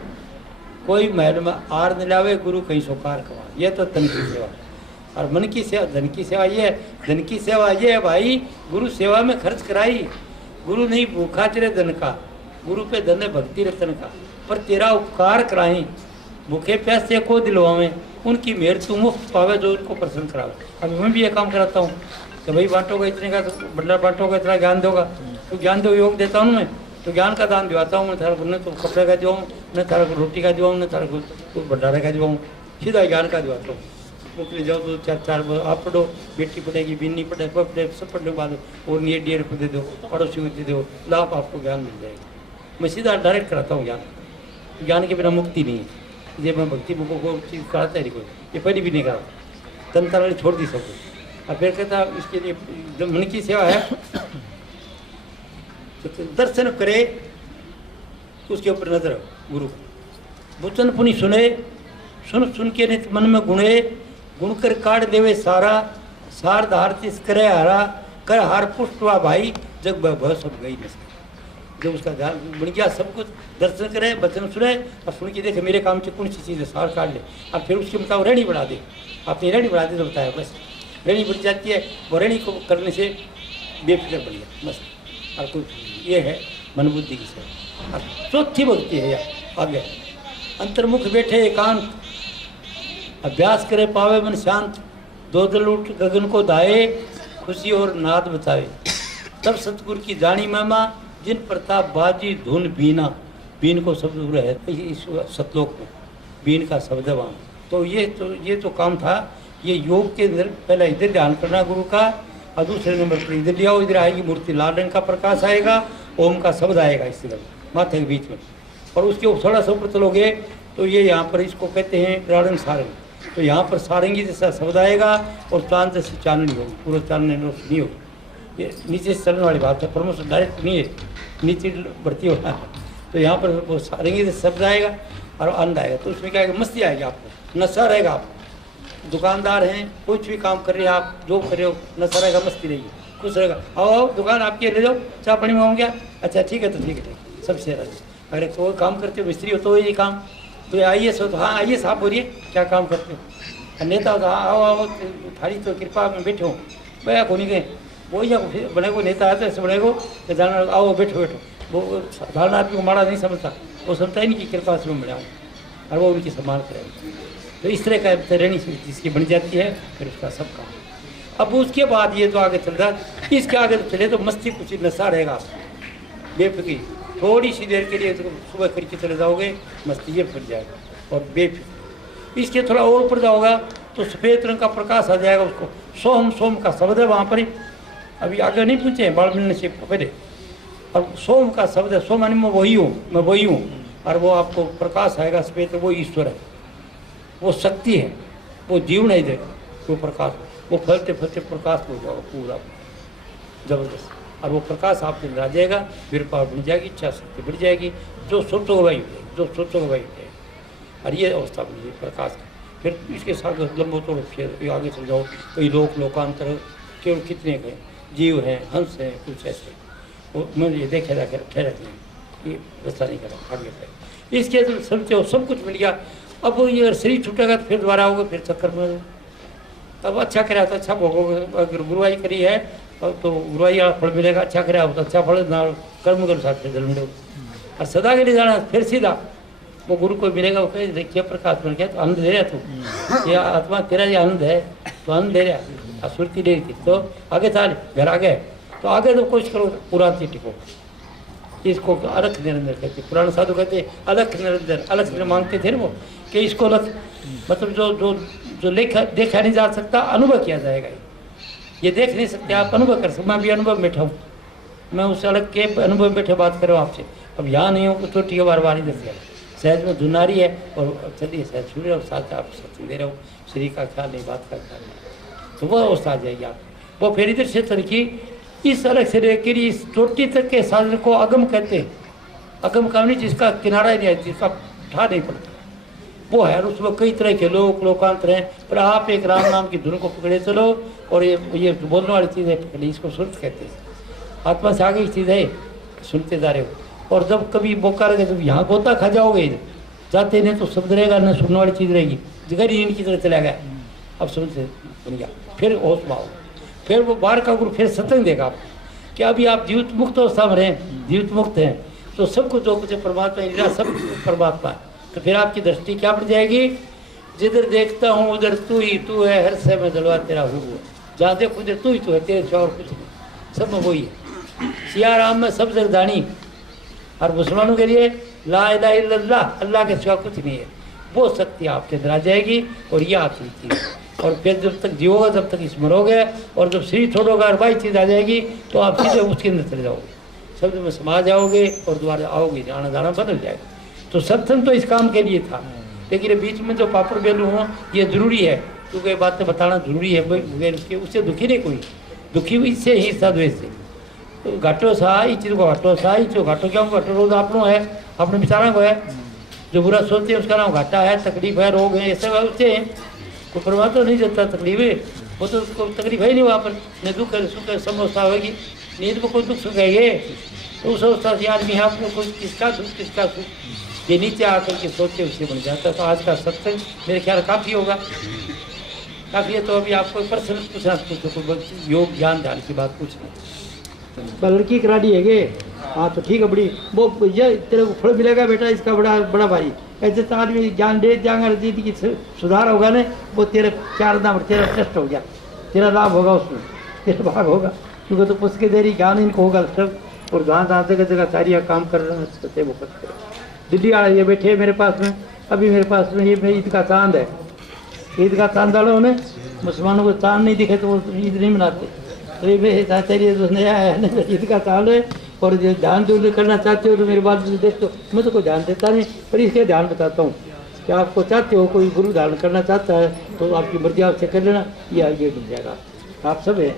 कोई महल में आर न लावे, गुरु कहीं सोकार कमावे। यह तो तन की सेवा। और मन की सेवा, धन की सेवा ये है। धन की सेवा ये है भाई, गुरु सेवा में खर्च कराई। गुरु नहीं भूखा तेरे धन का, गुरु पे धन है भक्ति रतन का। पर तेरा उपकार कराएं, भूखे प्यासे को दिलवावें, उनकी मेहर तू मुफ्त पावे जो उनको प्रसन्न करावे। अभी मैं भी ये काम कराता हूँ कि भाई बांटोगा इतने का, तो भंडार बांटोगा इतना ज्ञान दोगा, तो ज्ञान दो योग देता हूँ मैं, तो ज्ञान का दान दिवाता हूँ मैं। थारा न तो कपड़े का दिवाऊँ, न थारा को रोटी का दिवाऊँ, न थारा को भंडारे का दिवाऊँ, सीधा ज्ञान का दिवाता हूँ। मुकली जाओ तो 4 आप पढ़ो, बेटी पढ़ेगी, बिन्नी पढ़े, कोई पढ़े, सब पढ़ने के बाद और नहीं DA को दे दो, पड़ोसी को दे दो, लाभ आपको ज्ञान मिल जाएगा। मैं सीधा डायरेक्ट कराता हूँ ज्ञान। ज्ञान के बिना मुक्ति नहीं है। ये मैं भक्ति बुकों को चीज़ कराता नहीं कोई, ये पहले भी नहीं कराता, तन तन छोड़ दी सब कुछ। और फिर कहता इसके लिए जो मन की सेवा है, तो दर्शन करे उसके ऊपर नजर गुरु वचन पुनि सुने, सुन के नित मन में गुणे, गुण कर काट देवे सारा, सार धार तिस करे हारा कर हार पुष्ट हुआ भाई जग भय सब गई न जब उसका ध्यान बन गया, सब कुछ दर्शन करे, वचन सुने और सुन के देखे मेरे काम से कौन सी चीज़ है, सार काट ले और फिर उसके मुताबिक रेडी बढ़ा दे। आपने रेडी बढ़ा दे तो बताया बस रेडी बढ़ जाती है। वो रेडी को करने से बेफिक्र बन गया बस। और कुछ ये है मन बुद्धि की सेवा। और चौथी भक्ति है यार आगे अंतर्मुख बैठे एकांत, अभ्यास करे पावे मन शांत, दो दल उठ गगन को दाए, खुशी और नाद बतावे, तब सतगुरु की जानी महिमा, जिन प्रताप बाजी धुन बीना। बीन को शब्द है इस सतलोक में, बीन का शब्द है वहाँ। तो ये तो काम था ये योग के अंदर। पहला इधर ध्यान करना गुरु का, और दूसरे नंबर पर इधर लियाओ, इधर आएगी मूर्ति, लाल रंग का प्रकाश आएगा, ओम का शब्द आएगा इस तरह माथे के बीच में। और उसके थोड़ा सा ऊपर चलोगे तो ये यहाँ पर इसको कहते हैं राणन सारंग। तो यहाँ पर सारंगी जैसा शब्द आएगा और चांद जैसी चांदनी होगी, पूरा चांदनी रोशनी होगी। ये नीचे से चलने वाली बात है, प्रमोशन डायरेक्ट नहीं है, नीचे बढ़ती हो। तो यहाँ पर वो सारंगी से शब्द आएगा और आनंद आएगा। तो उसमें क्या है मस्ती आएगी, आपको नशा रहेगा। आप दुकानदार हैं, कुछ भी काम कर रहे हैं, आप जो कर रहे हो नशा रहेगा, मस्ती रहेगी, खुश रहेगा। आओ दुकान आपकी ले जाओ, चाय पानी मंगाऊँ क्या? अच्छा ठीक है, तो ठीक है, सबसे राजी। अरे कोई काम करते हो, मिस्त्री हो तो ये काम, तो IAS हो तो हाँ IAS आप बोलिए क्या काम करते हो, नेता हो तो हाँ आओ आओ थारी तो कृपा में बैठो भैया को नहीं गए वो या बने को नेता आता है ऐसे बने को जाना आओ बैठो बैठो। वो साधारण आदमी को माड़ा नहीं समझता, वो समझता ही नहीं कि कृपा से मैं बनाऊँ और वो उनकी सम्मान करें। तो इस तरह का रहनी जिसकी बन जाती है फिर उसका सब काम। अब उसके बाद ये तो आगे चल रहा है, इसके आगे तो चले तो मस्ती कुछ नशा रहेगा बेफिक्री। थोड़ी सी देर के लिए तो सुबह करके चले जाओगे मस्ती ये फिर जाएगा और बेफिक्र। इसके थोड़ा और ऊपर जाओगा तो सफ़ेद रंग का प्रकाश आ जाएगा, उसको सोम सोम का शब्द है वहाँ पर ही। अभी आगे नहीं पूछे बाल मिलने से पहले, और सोम का शब्द है, सोम यानी मैं वही हूँ और वो आपको प्रकाश आएगा सफ़ेद, वो ईश्वर है, वो शक्ति है, वो जीवन है इधर, वो प्रकाश, वो फलते फलते प्रकाश हो जाएगा पूरा जबरदस्त। और वो प्रकाश आपके अंदर आ जाएगा, कृपा बढ़ जाएगी, इच्छा शक्ति बढ़ जाएगी, जो सोचो वही हो जाएगी, जो सोचो वही हो जाएगी। और ये अवस्था बन जाएगी प्रकाश की। फिर इसके साथ लंबो तोड़ फिर आगे चल जाओ, कई लोकांतर केवल कितने गए जीव हैं, हंस हैं, कुछ ऐसे वो मैंने ये देखे जाकर ठहरते हैं, ये रास्ता नहीं करा आगे बढ़े। इसके समझो सब कुछ मिल गया। अब ये अगर शरीर छूटेगा तो फिर दोबारा आओगे, फिर चक्कर में तब अच्छा करा तो अच्छा भोगोगे। अगर गुरुवाई करी है तो गुरुवाई फल मिलेगा, अच्छा करा तो अच्छा फल, ना कर्म के अनुसार फिर जल मिलेगा। और सदा के लिए जाना फिर सीधा वो गुरु को मिलेगा, वो कहे देखिए प्रकाश बन गया तो आनंद दे रहा तू, ये आत्मा तेरा ये आनंद है तो आनंद दे रहा, सुरती दे रही थी। तो आगे था घर आ गए तो आगे तो कोशिश करो पूरा टिको। इसको अलख निरंजन कहते, पुराने साधु कहते अलख निरंजन। अलख मांगते थे ना वो कि इसको अलख मतलब जो देखा नहीं जा सकता अनुभव किया जाएगा। ये देख नहीं सकते आप अनुभव कर सकते। मैं भी अनुभव बैठा हूँ, मैं उस अलग के अनुभव में बैठे बात करूँ आपसे। अब यहाँ नहीं हूँ तो ठीक है, बार बार ही दस सहज में धुनारी है और चलिए सहज सुन रहे हो, साथ आप सत्संग दे रहे हो, शरीर का ख्याल नहीं, बात का ख्याल नहीं, तो वह अवस्था आ जाएगी आप। वो फिर इधर से तरीकी इस अलग से लेकर इस चोटी तक के साधन को अगम कहते हैं। अगम का नहीं जिसका किनारा ही नहीं है, जिसका ठा नहीं पड़ता, वो है। और उसमें कई तरह के लोकांतर हैं, पर आप एक राम नाम की धुन को पकड़े चलो और ये बोलने वाली चीज़ है पकड़ी, इसको सुनते कहते हैं। आत्मा से आगे की चीज़ है, सुनते जा रहे हो। और जब कभी मौका लगे जब यहाँ गोता खा जाओगे, जाते नहीं तो शब्द रहेगा न सुनने वाली चीज़ रहेगी, जिगर ही इनकी तरह चला गया। अब सुनते बन गया, फिर होश में आओ, फिर वो बाहर का गुरु फिर सत्संग देगा आपको कि अभी आप जीवित मुक्त अवस्था में रहें, जीवित मुक्त हैं तो सब कुछ जो कुछ परमात्मा निरा सब परमात्मा है। तो फिर आपकी दृष्टि क्या बढ़ जाएगी, जिधर देखता हूँ उधर तू ही तू है, हर समय में जलवा तेरा हुआ, जहाँ देखो उधर तू ही तू है, तेरे से और कुछ नहीं, सब में वही है। सिया राम में सब जगदानी। और मुसलमानों के लिए ला इलाहा इल्लल्लाह, अल्लाह के सिवा कुछ नहीं है। वो शक्ति आपके अंदर आ जाएगी और यह आपकी चीज़। और फिर जब तक जियोगा जब तक स्मरोगे, और जब शरीर छोड़ोगा और भाई चीज़ आ जाएगी तो आप सीधे उसके अंदर चले जाओगे, शब्द में समा जाओगे और दोबारा आओगे, आना जाना बदल जाएगा। तो सत्संग तो इस काम के लिए था, लेकिन बीच में जो पापड़ बेलू हो ये जरूरी है, क्योंकि बातें बताना जरूरी है। बगैर उससे दुखी नहीं कोई, दुखी इससे ही साधु से तो घाटो सा ही चीज़ को घाटो सा ही चो घाटो क्या घाटो रोग आपनो है, अपने विचारों को है। जो बुरा सोचते हैं उसका नाम घाटा है, तकलीफ है, रोग है, ये सब उससे है। कोई परमात्मा नहीं देता तकलीफ है, वो तो उसको तकलीफ है नहीं वहाँ पर, न दुख है सुख है, सब अवस्था होगी। नींद में कोई दुख सुख है ये, तो उस अवस्था से आदमी आप में कोई किसका दुख किसका सुख ये नीचे आकर के सोचे उससे बन जाता है। तो आज का सत्संग मेरे ख्याल काफ़ी होगा, काफ़ी है। तो अभी आपको पर्सनल पूछना पूछो, कोई योग ज्ञान ध्यान की बात पूछना। लड़की कराड़ी है गे, हाँ तो ठीक है बड़ी वो ये तेरे को फल मिलेगा बेटा इसका बड़ा बड़ा भारी। ऐसे तो आदमी ज्ञान दे जाएगा, जिंदगी सुधार होगा ना, वो तेरे 4 दाम तेरा टेस्ट हो गया, तेरा लाभ होगा उसमें, तेरा भाग होगा। क्योंकि तो पुस्तक देरी ज्ञान इनको होगा सब, और जहाँ जहाँ जगह जगह सारी काम कर रहे हैं वो करते। दिल्ली वाले ये बैठे हैं मेरे पास में, अभी मेरे पास में ये ईद का चांद है, ईद का चांद वालों ने मुसलमानों को चांद नहीं दिखे तो वो ईद नहीं मनाते। तो ये तेरी जो नया है ना ईद का चांद है, और जो ध्यान जो करना चाहते हो तो मेरे बात देख, तो मैं तो कोई ध्यान देता नहीं, पर इसके ध्यान बताता हूँ कि आपको चाहते हो कोई गुरु धारण करना चाहता है तो आपकी मर्जी आपसे कर लेना, ये मिल जाएगा। आप सब है।